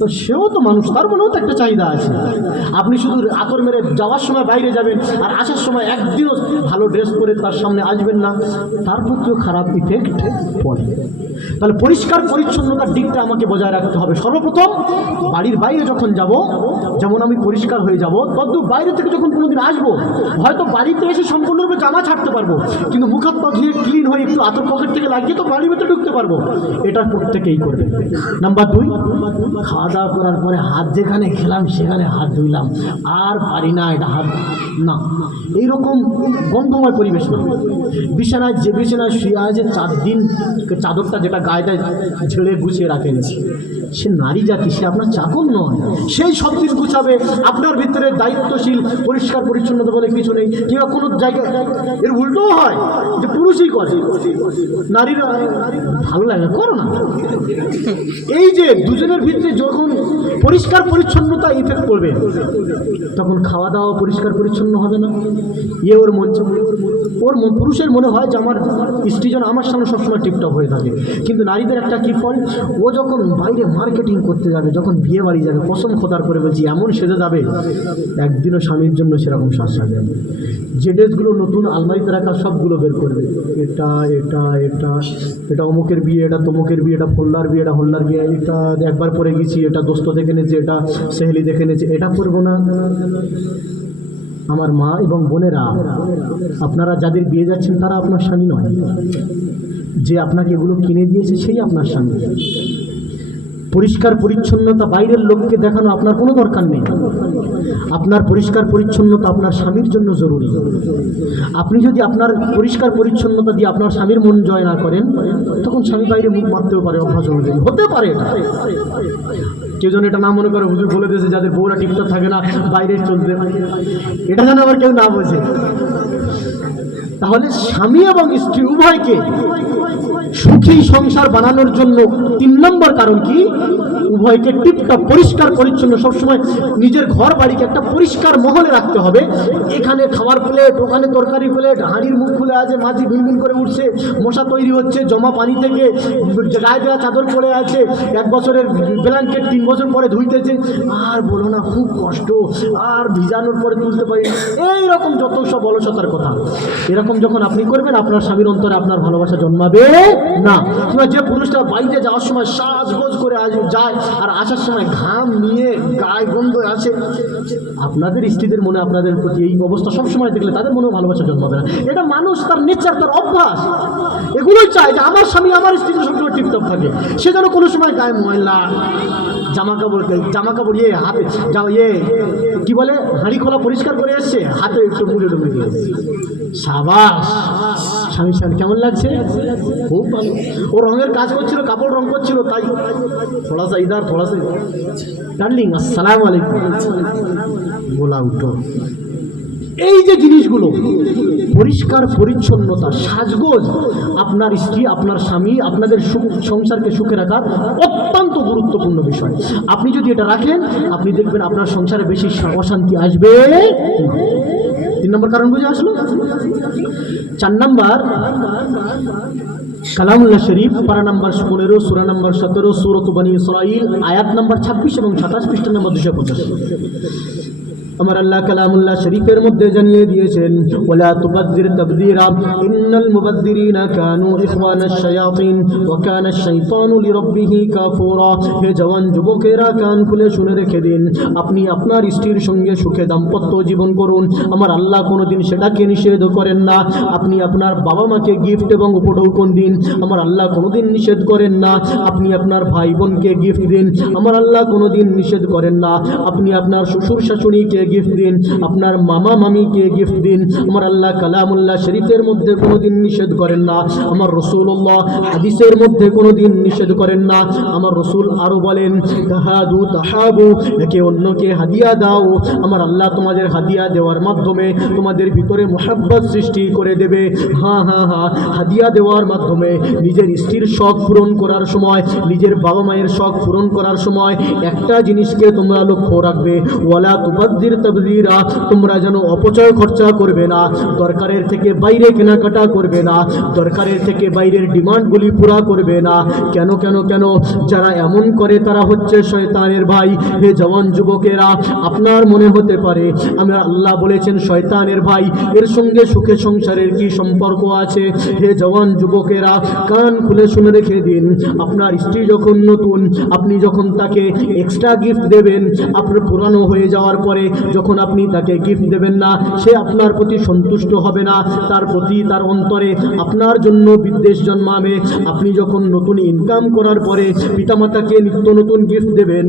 তো সেও তো মানুষ, তার মনেও তো একটা চাহিদা আছে। আপনি শুধু আতর মেরে যাওয়ার সময় বাইরে যাবেন, আর আসার সময় একদিনও ভালো ড্রেস পরে তার সামনে আসবেন না, তার প্রতিও খারাপ ইফেক্ট পড়ে। তাহলে পরিষ্কার পরিচ্ছন্নতার দিকটা আমাকে বজায় রাখতে হবে। সর্বপ্রথম বাড়ির বাইরে যখন যাব, যেমন আমি পরিষ্কার হয়ে যাব, তদ্রূপ বাইরে থেকে যখন কোনোদিন আসবো, হয়তো বাড়িতে এসে সম্পূর্ণরূপে জামা ছাড়তে পারবো, কিন্তু মুখ হাত পা ধুয়ে ক্লিন হয়ে একটু আতর পকেট থেকে লাগিয়ে তো বাড়ির ভেতরে ঢুকতে পারবো। এটা প্রত্যেকেই করবে। নাম্বার 2, খাওয়া দাওয়া করার পরে হাত যেখানে খেলাম সেখানে হাত ধুইলাম, আর পারি না এটা হাত না, এইরকম গন্ধময় পরিবেশ না। বিছানায় শুয়ে আছে 4 দিন চাদরটা যেটা গায়ে দেয় ঝেড়ে গুছিয়ে রাখেন, সে নারী জাতি, সে আপনার চাকর নয়। সেই সব দিন গুছাবে, আপনার ভিতরে দায়িত্বশীল পরিষ্কার পরিচ্ছন্নতা বলে কিছু নেই। কিংবা কোনো জায়গায় এর উল্টোও হয় যে পুরুষই করে, নারীরা ভালো লাগে, করো না, এই যে দুজনের ভিতরে যখন পরিষ্কার পরিচ্ছন্নতা ইফেক্ট করবে, তখন খাওয়া দাওয়া পরিষ্কার পরিচ্ছন্ন হবে না। ওর মন, পুরুষের মনে হয় যে আমার স্ত্রী যেন আমার সামনে সবসময় টিপটপ হয়ে থাকে, কিন্তু নারীদের একটা কি ফল, ও যখন বাইরে মার্কেটিং করতে যাবে, যখন বিয়ে বাড়ি যাবে, কসম খোদার করে বলছি এমন সেজে যাবে, একদিনও স্বামীর জন্য সেরকম সাজ সাজাবে। যে ড্রেসগুলো নতুন আলমারিতে রাখা সবগুলো বের করবে, এটা এটা এটা এটা অমুকের বিয়ে, এটা তমুকের বিয়ে, এটা ফোল্লার বিয়ে, এটা হোল্লার বিয়ে, এটা একবার পরে গেছি, এটা দোস্ত দেখে নিয়েছে, এটা সেহেলি দেখে নিয়েছে, এটা পরবো না। আমার মা এবং বোনেরা, আপনারা যাদের বিয়ে যাচ্ছেন তারা আপনার স্বামী নয়, যে আপনাকে এগুলো কিনে দিয়েছে সেই আপনার স্বামী। পরিষ্কার পরিচ্ছন্নতা বাইরের লোককে দেখানো আপনার কোনো দরকার নেই। আপনার পরিষ্কার পরিচ্ছন্নতা আপনার স্বামীর জন্য জরুরি। আপনি যদি আপনার পরিষ্কার পরিচ্ছন্নতা দিয়ে আপনার স্বামীর মন জয় না করেন, তখন স্বামী বাইরে মুখ মারতেও পারে, অভ্যাস অনুযায়ী হতে পারে। এটা কেউ যেন এটা না মনে করে হুজুর বলে দিয়েছে যাদের বউরা ঠিকঠাক থাকে না বাইরে চলতে, এটা যেন আবার কেউ না বোঝে। তাহলে স্বামী এবং স্ত্রী উভয়কে সুখী সংসার বানানোর জন্য 3 নম্বর কারণ কি, উভয়কে টিপটপ পরিষ্কার পরিচ্ছন্ন সবসময় নিজের ঘর বাড়িকে একটা পরিষ্কার মহলে রাখতে হবে। এখানে খাবার প্লেট, ওখানে তরকারি প্লেট, হাঁড়ির মুখ খুলে আছে, মাঝি ভিনভিন করে উঠছে, মশা তৈরি হচ্ছে, জমা পানি থেকে গায়ে দেওয়া চাদর পড়ে আছে, 1 বছরের ব্ল্যাঙ্কেট 3 বছর পরে ধুইতেছে, আর বলো না খুব কষ্ট, আর ভিজানোর পরে তুলতে পারি, এইরকম যত সব অলসতার কথা। এরকম যখন আপনি করবেন, আপনার স্বামীর অন্তরে আপনার ভালোবাসা জন্মাবে না। কিংবা যে পুরুষটা বাইরে যাওয়ার সময় সাজগোজ করে যায় আর আসার সময় ঘাম নিয়ে গায়ে গন্ধ আছে, আপনাদের স্ত্রীদের মনে আপনাদের প্রতি এই অবস্থা সবসময় দেখলে তাদের মনেও ভালোবাসা জন্মাবে না। এটা মানুষ, তার নেচার, তার অভ্যাস, এগুলোই চায় যে আমার স্বামী আমার স্ত্রী সবসময় টিপটপ থাকে। সে যেন কোনো সময় গায়ে ময়লা, জামা কাপড় হাতে কি বলে হাঁড়ি খোলা পরিষ্কার করে এসছে, হাতে একটু মুড়ে ডুবে দিয়ে সাবাস, স্বামী স্বামী কেমন লাগছে, খুব ভালো। ও রঙের কাজ করছিল, কাপড় রং করছিল, তাই থোড়া সা ইধার থোড়া সা ডার্লিং আসসালামু আলাইকুম বলা উঠো। এই যে জিনিসগুলো, পরিষ্কার পরিচ্ছন্নতা, সাজগোজ, আপনার স্ত্রী, আপনার স্বামী, আপনাদের সংসারকে সুখে রাখার অত্যন্ত গুরুত্বপূর্ণ বিষয়। আপনি যদি এটা রাখেন, আপনি দেখবেন আপনার সংসারে বেশি অশান্তি আসবে। 3 নম্বর কারণ বুঝে আসলো। 4 নম্বর, কালামুল্লাহ শরীফ পারা নম্বর 15, সূরা নম্বর 17, সূরাত বনী ইসরাঈল আয়াত নম্বর 26 এবং 27, পৃষ্ঠা নম্বর 250। আমার আল্লাহ কালামুল্লাহ শরীফের মধ্যে জানিয়ে দিয়েছেন, ওয়ালা তুবাদ্দির তাবদীরা ইন্নাল মুবাদ্দিরিনা কানু ইখওয়ানাশ শায়াতিন ওয়া কানাশ শাইতানু লিরাব্বিহি কাফুরা। হে জওয়ান যুবকেরা, কান খুলে শুনে রেখে দিন, আপনি আপনার স্ত্রীর সঙ্গে সুখে দাম্পত্য জীবন করুন, আমার আল্লাহ কোনোদিন সেটাকে নিষেধ করেন না। আপনি আপনার বাবা মাকে গিফট এবং উপঢৌকন দিন, আমার আল্লাহ কোনোদিন নিষেধ করেন না। আপনি আপনার ভাই বোনকে গিফট দিন, আমার আল্লাহ কোনোদিন নিষেধ করেন না। আপনি আপনার শ্বশুর শাশুড়িকে গিফট দিন, আপনার মামা মামিকে গিফট দিন, আমার আল্লাহ কালামুল্লাহ শরীফের মধ্যে কোনোদিন নিষেধ করেন না। আমার রাসূলুল্লাহ হাদিসের মধ্যে কোনোদিন নিষেধ করেন না। আমার রাসূল আরো বলেন, তাহাদু তাহাবু, একে অন্যকে হাদিয়া দাও, আমার আল্লাহ তোমাদের হাদিয়া দেওয়ার মাধ্যমে তোমাদের ভিতরে মুহাব্বত সৃষ্টি করে দেবে। হ্যাঁ হ্যাঁ হ্যাঁ, হাদিয়া দেওয়ার মাধ্যমে নিজের স্ত্রীর শখ পূরণ করার সময়, নিজের বাবা মায়ের শখ পূরণ করার সময় একটা জিনিসকে তোমরা লক্ষ্য রাখবে, ওয়ালা তুবাদ্দির তাবদীরা, তোমরা যেন অপচয় খরচা করবে না, দরকারের থেকে বাইরে কেনাকাটা করবে না, দরকারের থেকে বাইরের ডিমান্ডগুলি পুরা করবে না। কেন কেন কেন যারা এমন করে তারা হচ্ছে শয়তানের ভাই। হে জওয়ান যুবকেরা, আপনার মনে হতে পারে আমরা আল্লাহ বলেছেন শয়তানের ভাই, এর সঙ্গে সুখে সংসারের কি সম্পর্ক আছে? হে জওয়ান যুবকেরা, কান খুলে শুনে রেখে দিন, আপনার স্ত্রী যখন নতুন, আপনি যখন তাকে এক্সট্রা গিফট দেবেন, আপনার পুরানো হয়ে যাওয়ার পরে যখন আপনি তাকে গিফট দেবেন না, সে আপনার প্রতি সন্তুষ্ট হবে না, তার প্রতি তার অন্তরে আপনার জন্য বিদ্বেষ জন্মাবে। আপনি যখন নতুন ইনকাম করার পরে পিতামাতাকে নিত্য নতুন গিফট দেবেন,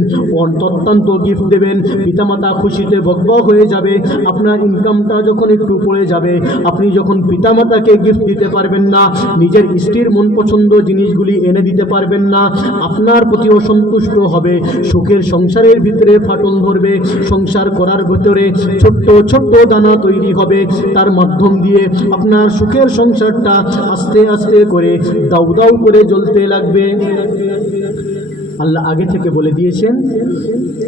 অত্যন্ত গিফট দেবেন, পিতামাতা খুশিতে বকবক হয়ে যাবে। আপনার ইনকামটা যখন একটু পড়ে যাবে, আপনি যখন পিতামাতাকে গিফট দিতে পারবেন না, নিজের স্ত্রীর মন পছন্দ জিনিসগুলি এনে দিতে পারবেন না, আপনার প্রতি অসন্তুষ্ট হবে, সুখের সংসারের ভিতরে ফাটল ধরবে, সংসার করার ভিতরে ছোট্ট ছোট্ট দানা তৈরি হবে, তার মাধ্যম দিয়ে আপনার সুখের সংসারটা আস্তে আস্তে করে দাউ দাউ করে জ্বলতে লাগবে। আল্লাহ আগে থেকে বলে দিয়েছেন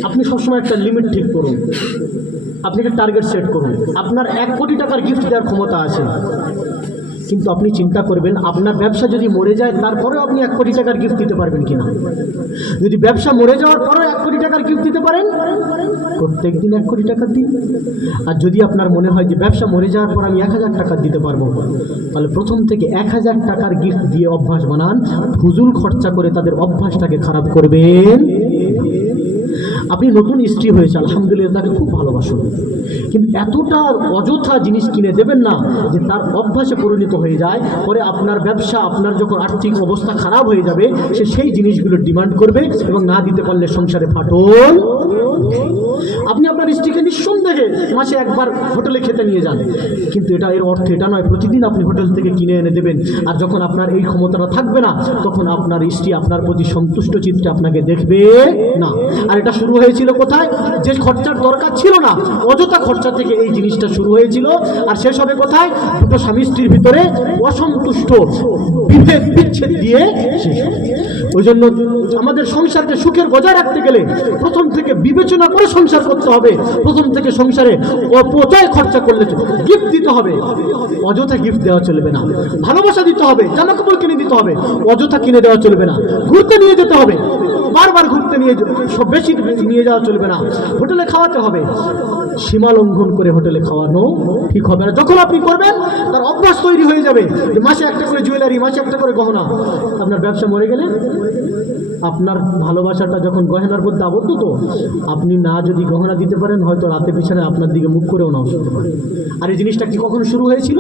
আপনি সবসময় একটা লিমিট ঠিক করুন, আপনি একটা টার্গেট সেট করুন। আপনার 1 কোটি টাকার গিফট দেওয়ার ক্ষমতা আছে, কিন্তু আপনি চিন্তা করবেন আপনার ব্যবসা যদি মরে যায় তারপরেও আপনি 1 কোটি টাকার গিফট দিতে পারবেন কিনা। যদি ব্যবসা মরে যাওয়ার পরেও 1 কোটি টাকার গিফট দিতে পারেন, প্রত্যেক দিন 1 কোটি টাকা দিন। আর যদি আপনার মনে হয় যে ব্যবসা মরে যাওয়ার পর আমি 1000 টাকা দিতে পারবো, তাহলে প্রথম থেকে 1000 টাকার গিফট দিয়ে অভ্যাস বানান। ফুজুল খরচা করে তাদের অভ্যাসটাকে খারাপ করবেন। আপনি নতুন স্ত্রী হয়েছে, আলহামদুলিল্লাহ, তাকে খুব ভালোবাসুন, কিন্তু এতটা অযথা জিনিস কিনে দেবেন না যে তার অভ্যাসে পরিণত হয়ে যায়। পরে আপনার ব্যবসা, আপনার যখন আর্থিক অবস্থা খারাপ হয়ে যাবে, সে সেই জিনিসগুলো ডিমান্ড করবে এবং না দিতে পারলে সংসারে ফাটল। আপনি আপনার স্ত্রীকে নিঃসন্দেহে মাসে একবার হোটেলে খেতে নিয়ে যান, কিন্তু এর অর্থ এটা নয় প্রতিদিন আপনি হোটেল থেকে কিনে এনে দেবেন। আর যখন আপনার এই ক্ষমতাটা থাকবে না, তখন আপনার স্ত্রী আপনার প্রতি সন্তুষ্ট চিত্তে আপনাকে দেখবে না। আর এটা শুরু হয়েছিল কোথায়? যে খরচার দরকার ছিল না, অযথা খরচা থেকে এই জিনিসটা শুরু হয়েছিল। আর শেষ হবে কোথায়? দুটো স্বামী স্ত্রীর ভিতরে অসন্তুষ্ট বিভেদ বিচ্ছেদ দিয়ে শেষ হবে। ওই জন্য আমাদের সংসারকে সুখের বজায় রাখতে গেলে প্রথম থেকে বিবেচনা করে সংসার করতে হবে। প্রথম থেকে সংসারে অপচয় খরচা করলে গিফট দিতে হবে, অযথা গিফট দেওয়া চলবে না। ভালোবাসা দিতে হবে, জামা কাপড় কিনে দিতে হবে, অযথা কিনে দেওয়া চলবে না। ঘুরতে নিয়ে যেতে হবে, বারবার ঘুরতে নিয়ে সব বেশি নিয়ে যাওয়া চলবে না। হোটেলে খাওয়াতে হবে, সীমা লঙ্ঘন করে হোটেলে খাওয়ানো ঠিক হবে না। যখন আপনি করবেন তার অভ্যাস তৈরি হয়ে যাবে যে মাসে একটা করে জুয়েলারি, মাসে একটা করে গহনা। আপনার ব্যবসা মরে গেলে আপনার ভালোবাসাটা যখন গহনার মধ্যে আবদ্ধ, তো আপনি না যদি গহনা দিতে পারেন, হয়তো রাতে পিছনে আপনার দিকে মুখ করেও নাও শুনতে পারেন। আর এই জিনিসটা কি কখন শুরু হয়েছিল?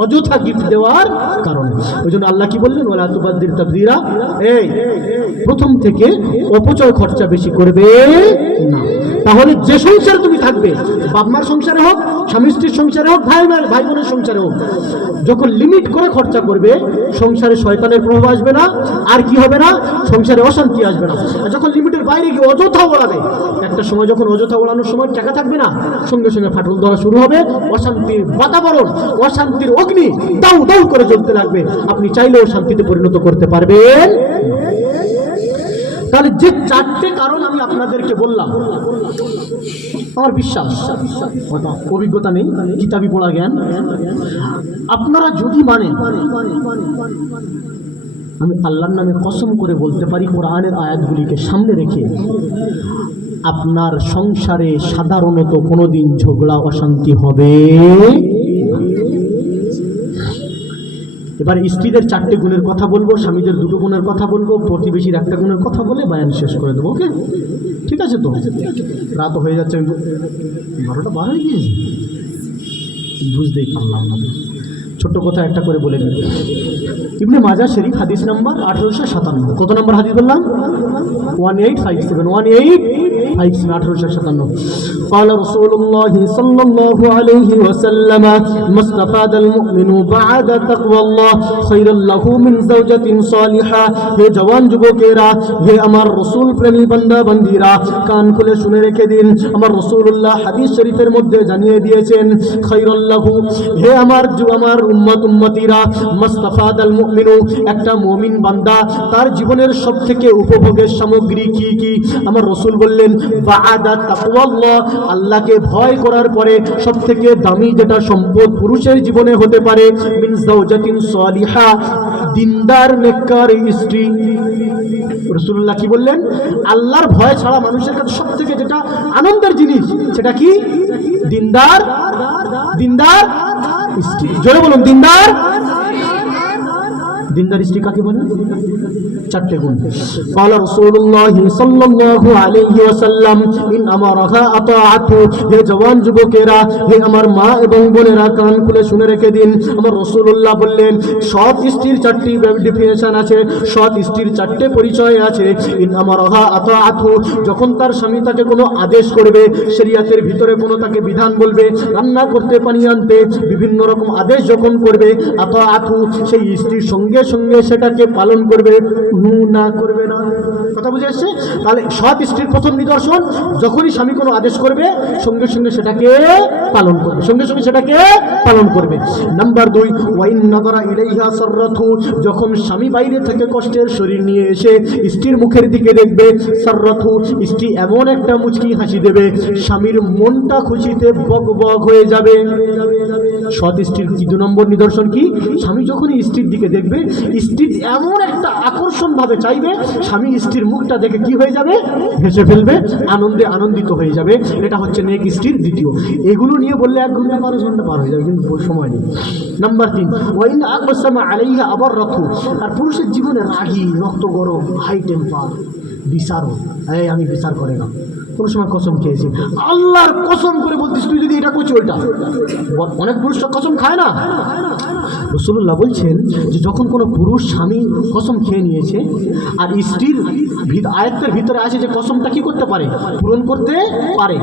অযথা গিফট দেওয়ার কারণে। ওই জন্য আল্লাহ কি বললেন? ওয়ালা তুবাদ্দির তাবদীরা। এই প্রথম থেকে অপচয় খরচা বেশি করবে না। তাহলে যে সংসারে তুমি থাকবে, বাপ মার সংসারে হোক, স্বামী স্ত্রীর সংসারে হোক, ভাই বোনের সংসারে হোক, যখন লিমিট করে খরচা করবে, সংসারে শয়তানের প্রভাব আসবে না। আর কি হবে না? সংসারে অশান্তি আসবে না। আর যখন লিমিটের বাইরে গিয়ে অযথা ওড়াবে, একটা সময় যখন অযথা ওড়ানোর সময় টাকা থাকবে না, সঙ্গে সঙ্গে ফাটল ধরা শুরু হবে। অশান্তির বাতাবরণ, অশান্তির অগ্নি দাউ দাউ করে জ্বলতে লাগবে। আপনি চাইলেও শান্তিতে পরিণত করতে পারবেন। তাহলে যে 4টে কারণ আমি আপনাদেরকে বললাম, আমার বিশ্বাস, অভিজ্ঞতা নেই, কিতাবি পড়া জ্ঞান, আপনারা যদি মানেন, আমি আল্লাহর নামে কসম করে বলতে পারি, কোরআনের আয়াতগুলিকে সামনে রেখে আপনার সংসারে সাধারণত কোনোদিন ঝগড়া অশান্তি হবে। এবার স্ত্রীদের 4টে গুণের কথা বলবো, স্বামীদের 2টো গুণের কথা বলবো, প্রতিবেশীর 1টা গুণের কথা বলে বায়ান শেষ করে দেবো। ওকে, ঠিক আছে? তো রাত হয়ে যাচ্ছে, 12টা বার হয়ে গিয়েছে, বুঝতেই পারলাম না। ছোট্ট কথা একটা করে বলে দিই। ইবনে মাজাহ শরীফ হাদিস নাম্বার 1857। কত নম্বর হাদিস বললাম? 1857। 1857। قال رسول الله صلى الله عليه وسلم ما استفاد المؤمن بعد تقوى الله خير له من زوجة صالحة। হে জওয়ান যুবকেরা, হে আমার রাসূল প্রেমী বান্দা বান্দীরা, কান খুলে শুনে রেখে দিন। আমার রাসূলুল্লাহ হাদিস শরীফের মধ্যে জানিয়ে দিয়েছেন, খায়রুল লাহু, হে আমার উম্মতিরা, মাস্তাফাদাল মুমিনু, একটা মুমিন বান্দা তার জীবনের সবথেকে উপভোগের সামগ্রী কি কি? আমার রাসূল বললেন, বা'দা তাকওয়াল্লাহ, আল্লাহকে ভয় করার পরে সবথেকে দামি যেটা সম্পদ পুরুষের জীবনে হতে পারে, মিন যাওজাতিন সালিহা, দিনদার নেককার স্ত্রী। রাসূলুল্লাহ কি বললেন? আল্লাহর ভয় ছাড়া মানুষের কাছে সবথেকে যেটা আনন্দের জিনিস, সেটা কি? দিনদার স্ত্রী। জোরে বলুন, দিনদার স্ত্রী কাকে বলে? 4টে গুণ। قال رسول الله صلى الله عليه وسلم ইন আমারাহা আতাআতু। হে জওয়ান যুবকেরা, হে আমার মা এবং বোনেরা, কান খুলে শুনে রেখে দিন। আমার রাসূলুল্লাহ বললেন, সৎ স্ত্রীর 4টি ডেফিনেশন আছে, সৎ স্ত্রীর 4টে পরিচয় আছে। ইন আমারাহা আতাআতু, যখন তার স্বামী তাকে কোনো আদেশ করবে, শরীয়তের ভিতরে কোনো তাকে বিধান বলবে, রান্না করতে, পানি আনতে, বিভিন্ন রকম আদেশ যখন করবে, আতাআতু, সেই স্ত্রীর সঙ্গে সঙ্গে সঙ্গে সেটাকে পালন করবে, না করবে না। কথা বুঝে আসছে? তাহলে সৎ স্ত্রীর প্রথম নিদর্শন, যখনই স্বামী কোনো আদেশ করবে সঙ্গে সঙ্গে সেটাকে পালন করবে, সঙ্গে সঙ্গে সেটাকে পালন করবে। নাম্বার 2, ওয়াইন নাযারা ইলাইহা সাররাতহু, যখন স্বামী বাইরে থেকে কষ্টের শরীর নিয়ে এসে স্ত্রীর মুখের দিকে দেখবে, সাররাতহু, স্ত্রী এমন একটা মুচকি হাসি দেবে, স্বামীর মনটা খুশিতে বকবক হয়ে যাবে। সৎ স্ত্রীর কি 2 নম্বর নিদর্শন কি? স্বামী যখনই স্ত্রীর দিকে দেখবে, স্ত্রী এমন একটা আকর্ষণ ভাবে চাইবে, স্বামী স্ত্রীর মুখটা দেখে কি হয়ে যাবে? হেসে ফেলবে, আনন্দে আনন্দিত হয়ে যাবে। এটা হচ্ছে নেক স্ত্রীর দ্বিতীয়। এগুলো নিয়ে বললে 1 ঘন্টা 12 ঘন্টা পার হয়ে যাবে, কিন্তু সময় নেই। নাম্বার 3, ওয়াইন আকসামা আলাইহা আবাররাতহু, আর পুরুষের জীবনে রাগী, রক্ত গরম, হাই টেম্পার, বিচারও, এই আমি বিচার করে না, কোনো সময় কসম খেয়েছি, আল্লাহর কসম করে বলতিস তুই যদি এটা করছি ওইটা। অনেক পুরুষ কসম খায় না। রাসূলুল্লাহ বলছেন যে যখন কোনো পুরুষ স্বামী কসম খেয়ে নিয়েছে আর স্ত্রীর আয়াতের ভিতরে আছে যে কসমটা কি করতে পারে? পূরণ করতে পারে।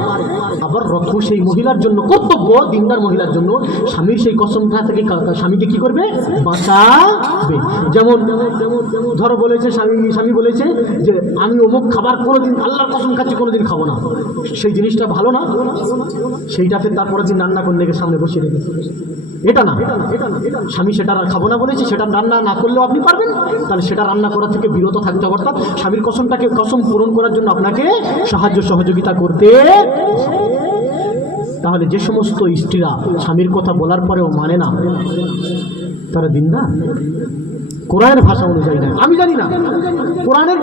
আবার রথ সেই মহিলার জন্য কর্তব্য, দিনদার মহিলার জন্য স্বামীর সেই কসমটা থেকে স্বামীকে কি করবে? বাঁচাবে। যেমন ধরো বলেছে স্বামী বলেছে যে আমি অমুক খাবার কোনোদিন, আল্লাহর কসম খাচ্ছি কোনোদিন খাবো না, সেই জিনিসটা ভালো না, সেইটাতে তারপরে দিন রান্না করে লেগে সামনে বসিয়ে রেখেছে, এটা না। স্বামী সেটা খাবো না বলেছে, সেটা রান্না না করলেও আপনি পারবেন, তাহলে সেটা রান্না করা থেকে বিরত থাকতে হবে। অর্থাৎ স্বামীর কসম পূরণ করার জন্য আপনাকে সহযোগিতা করতে। তাহলে যে সমস্ত স্ত্রীরা স্বামীর কথা বলার পরেও মানে না, তারা দিনদার? কোরআনের ভাষা অনুযায়ী না, আমি জানি না, কোরআনের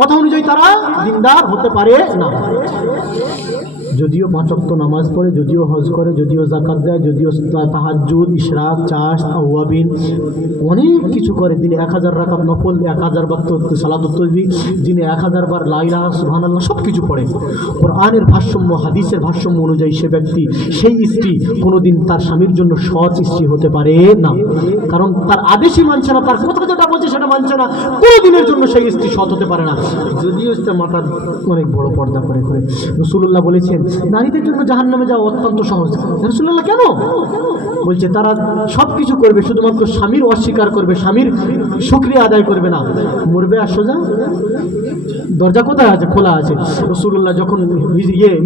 কথা অনুযায়ী তারা দিনদার হতে পারে না। যদিও 5 ওয়াক্ত নামাজ পড়ে, যদিও হজ করে, যদিও যাকাত দেয়, যদিও তাহাজ্জুদ, ইশরাক, চাষ, আওয়াবিন, অনেক কিছু করে, দিনে 1000 রাকাত নফল, 1000 বার সালাতুত তাসবিহ, দিনে 1000 বার লা ইলাহা সুবহানাল্লাহ, সব কিছু পড়ে। কোরআনের ভাষ্যম্য, হাদিসের ভাষ্যম্য অনুযায়ী সে ব্যক্তি, সেই স্ত্রী কোনোদিন তার স্বামীর জন্য সৎ স্ত্রী হতে পারে না। কারণ তার আদেশই মানছে না, তার কথা যেটা বলছে সেটা মানছে না, কোনোদিনের জন্য সেই স্ত্রী সৎ হতে পারে না। যদিও তার মাথার অনেক বড় পর্দা করে। রাসূলুল্লাহ বলেছেন নারীদের জন্য জাহান্নামে যাওয়া অত্যন্ত সহজ। রাসূলুল্লাহ কেন বলছে? তারা সব কিছু করবে, শুধুমাত্র স্বামীর অস্বীকার করবে, স্বামীর শুকরিয়া আদায় করবে না, মরবে আর সোজা। দরজা কোথায় আছে? খোলা আছে। রাসূলুল্লাহ যখন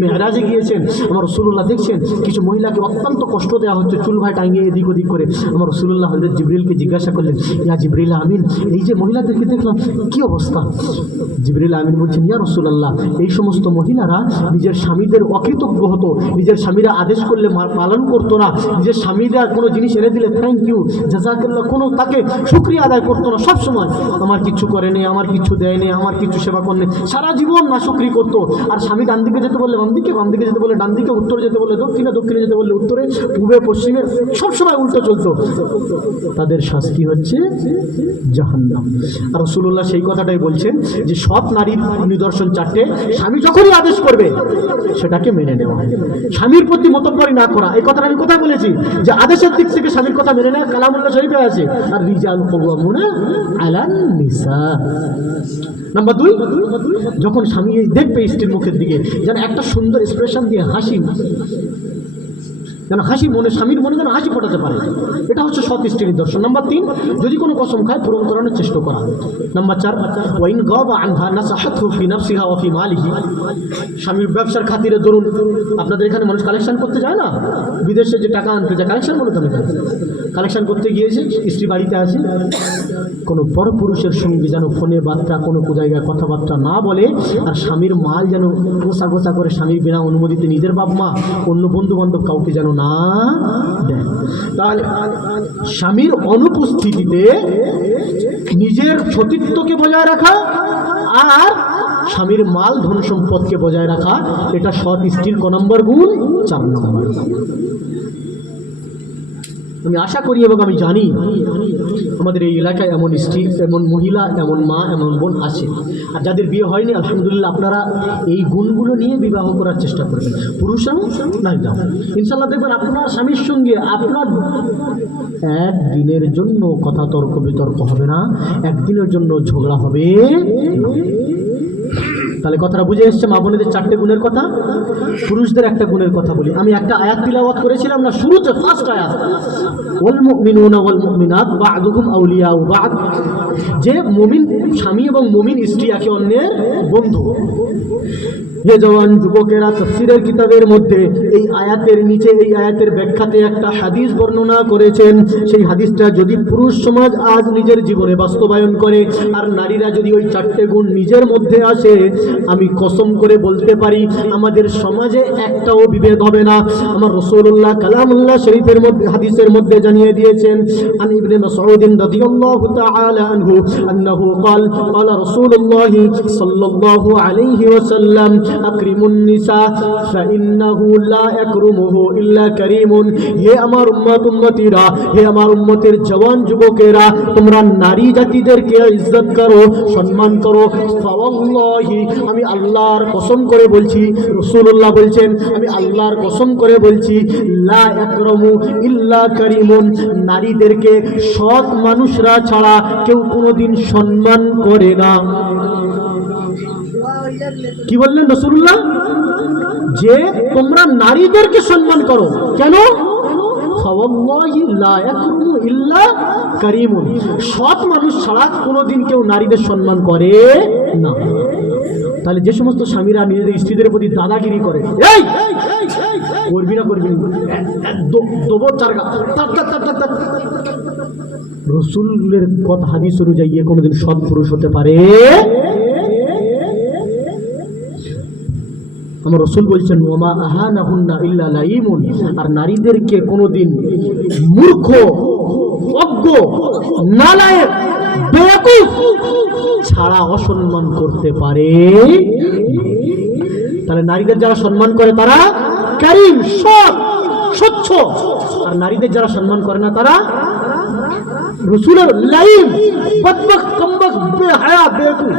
মেরাজে গিয়েছেন, আমার রাসূলুল্লাহ দেখছেন কিছু মহিলাকে অত্যন্ত কষ্ট দেওয়া হচ্ছে, চুল ভাই টাঙিয়ে এদিক ওদিক করে। আমার রাসূলুল্লাহ হযরত জিবরিলকে জিজ্ঞাসা করলেন, ইয়া জিবরিল আমিন, এই যে মহিলাদেরকে দেখলাম কি অবস্থা? জিবরিল আমিন বলছেন, ইয়া রাসূলুল্লাহ, এই সমস্ত মহিলারা নিজের স্বামীদের অকৃতজ্ঞ হতো, নিজের স্বামীরা আদেশ করলে পালন করতো না, নিজের স্বামীরা কোনো জিনিস এনে দিলে থ্যাংক ইউ, জাযাকাল্লাহ, কোনো তাকে শুকরিয়া আদায় করতো না। সব সময় আমার কিচ্ছু করেনি, আমার কিচ্ছু দেয়নি, আমার কিচ্ছু সেবা করেনি, সারা জীবন নাশুকরি করতো। আর স্বামী ডান দিকে যেতে বললে বাম দিকে, বাম দিকে যেতে বললে ডান দিকে, উত্তরে যেতে বললে দক্ষিণে, দক্ষিণে যেতে বললে উত্তরে, পূবে পশ্চিমে, সবসময় উল্টো চলতো। তাদের শাস্তি হচ্ছে জাহান্নাম। আর রাসূলুল্লাহ সেই কথাটাই বলছেন যে সৎ নারীর নিদর্শন 4টে। স্বামী যখনই আদেশ করবে সেটাকে মেনে নেওয়া, স্বামীর প্রতি মতব্বরি না করা। এই কথাটা আমি কোথায় বলেছি যে আদেশের দিক থেকে স্বামীর কথা মেনে নেওয়া কালামুল্লাহ শরীফে আছে। আর রিজাল কাওয়ামুনা আলান নিসা। নাম্বার 2, যখন স্বামী দেখবে স্ত্রীর মুখের দিকে যেন একটা সুন্দর এক্সপ্রেশন দিয়ে হাসি, যেন হাসি মনে, স্বামীর মনে যেন হাসি ফোটাতে পারে, এটা হচ্ছে সৎ স্ত্রীর নিদর্শন। নাম্বার 3, যদি কোনো কসম খায় পূরণ করানোর চেষ্টা করা। নাম্বার 4, ওয়াইন গাবা আনহা নাসাহাতহু ফি নাফসিহা ওয়া ফি মালিহি, স্বামীর ব্যবসার খাতিরে ধরুন আপনাদের এখানে মানুষ কালেকশন করতে যায় না, বিদেশে যে টাকা আনতে যায়, কালেকশন মনে করেন, কালেকশন করতে গিয়েছে, স্ত্রী বাড়িতে আছে, কোনো বড় পুরুষের সঙ্গে যেন ফোনে বার্তা, কোনো জায়গায় কথাবার্তা না বলে, আর স্বামীর মাল যেন গোছা গোছা করে স্বামীর বিনা অনুমতিতে নিজের বাপ মা, অন্য বন্ধু বান্ধব কাউকে যেন না দেয়। তাহলে স্বামীর অনুপস্থিতিতে নিজের সতীত্বকে বজায় রাখা আর স্বামীর মাল ধন সম্পদকে বজায় রাখা, এটা সৎ স্ত্রীর ক নম্বর গুণ? 4 নম্বর। আমি আশা করি এবং আমি জানি আমাদের এই এলাকায় এমন স্ত্রী, এমন মহিলা, এমন মা, এমন বোন আছে। আর যাদের বিয়ে হয়নি আলহামদুলিল্লাহ আপনারা এই গুণগুলো নিয়ে বিবাহ করার চেষ্টা করবেন, পুরুষরাও নারীরাও। ইনশাআল্লাহ দেখবেন আপনার স্বামীর সঙ্গে আপনার একদিনের জন্য কথা তর্ক বিতর্ক হবে না, একদিনের জন্য ঝগড়া হবে না। তাহলে কথাটা বুঝে এসছে মা বোনেদের 4টে গুণের কথা। পুরুষদের একটা গুণের কথা বলি। আমি একটা আয়াত তিলাওয়াত করেছিলাম না শুরুতে, ফার্স্ট আয়াত, ওয়াল মুমিনুনা ওয়াল মুমিনাত বা'দুহুম আউলিয়াউ বা'দ, যে মুমিন স্বামী এবং মুমিন স্ত্রী একে অন্যের বন্ধু। যে জওয়ান যুবকেরা তাফসীরের কিতাবের মধ্যে এই আয়াতের নিচে, এই আয়াতের ব্যাখ্যাতে একটা হাদিস বর্ণনা করেছেন। সেই হাদিসটা যদি পুরুষ সমাজ আজ নিজের জীবনে বাস্তবায়ন করে আর নারীরা যদি ওই 4টে গুণ নিজের মধ্যে আসে, আমি কসম করে বলতে পারি আমাদের সমাজে একটাও বিভেদ হবে না। আমার রাসূলুল্লাহ কালামুল্লাহ শরীফের মধ্যে, হাদিসের মধ্যে জানিয়ে দিয়েছেন, আন ইবনে মাসউদ রাদিয়াল্লাহু তাআলা আনহু আন্নাহু قال قال رسول الله صلى الله عليه وسلم আকরিমুন নিসা ফাইন্নাহু লা ইয়াকরুমুহু ইল্লা কারীমুন। হে আমার উম্মতীরা, হে আমার উম্মতের জওয়ান যুবকেরা, তোমরা নারী জাতিদেরকে ইজ্জত করো, সম্মান করো। ফাওয়াল্লাহি, আমি আল্লাহর কসম করে বলছি, রাসূলুল্লাহ বলছেন আমি আল্লাহর কসম করে বলছি, লা ইয়াকরুমু ইল্লা কারীমুন, নারীদেরকে সৎ মানুষরা ছাড়া কেউ কোনোদিন সম্মান করে না। কি বললেন রাসূলুল্লাহ? যে তোমরা নারীদেরকে সম্মান করো। কেন? ফাওয়াল্লাহি লা ইয়াকরুমু ইল্লা কারীমুন, সৎ মানুষ ছাড়া কোনোদিন কেউ নারীদের সম্মান করে না। তাহলে যে সমস্ত স্বামীরা নিজেদের স্ত্রীদের প্রতি দাদাগিরি করে, এই করবি না করবি না, দেবো চারগা, রাসূলের কথা হাদিস অনুযায়ী কোনোদিন সৎ পুরুষ হতে পারে? আমার রাসূল বলছেন ওমা আহানাহুন্না ইল্লা লাইমুন, আর নারীদেরকে কোনোদিন মূর্খ, অজ্ঞ, নালায়েক, বেয়াকুফ ছাড়া অসম্মান করতে পারে। তাহলে নারীদের যারা সম্মান করে তারা কারীম, সৎ, স্বচ্ছ, আর নারীদের যারা সম্মান করে না তারা রাসূলের লাইম, বদবক্ত, কমবক্ত, বেহায়া, বেয়াকুফ।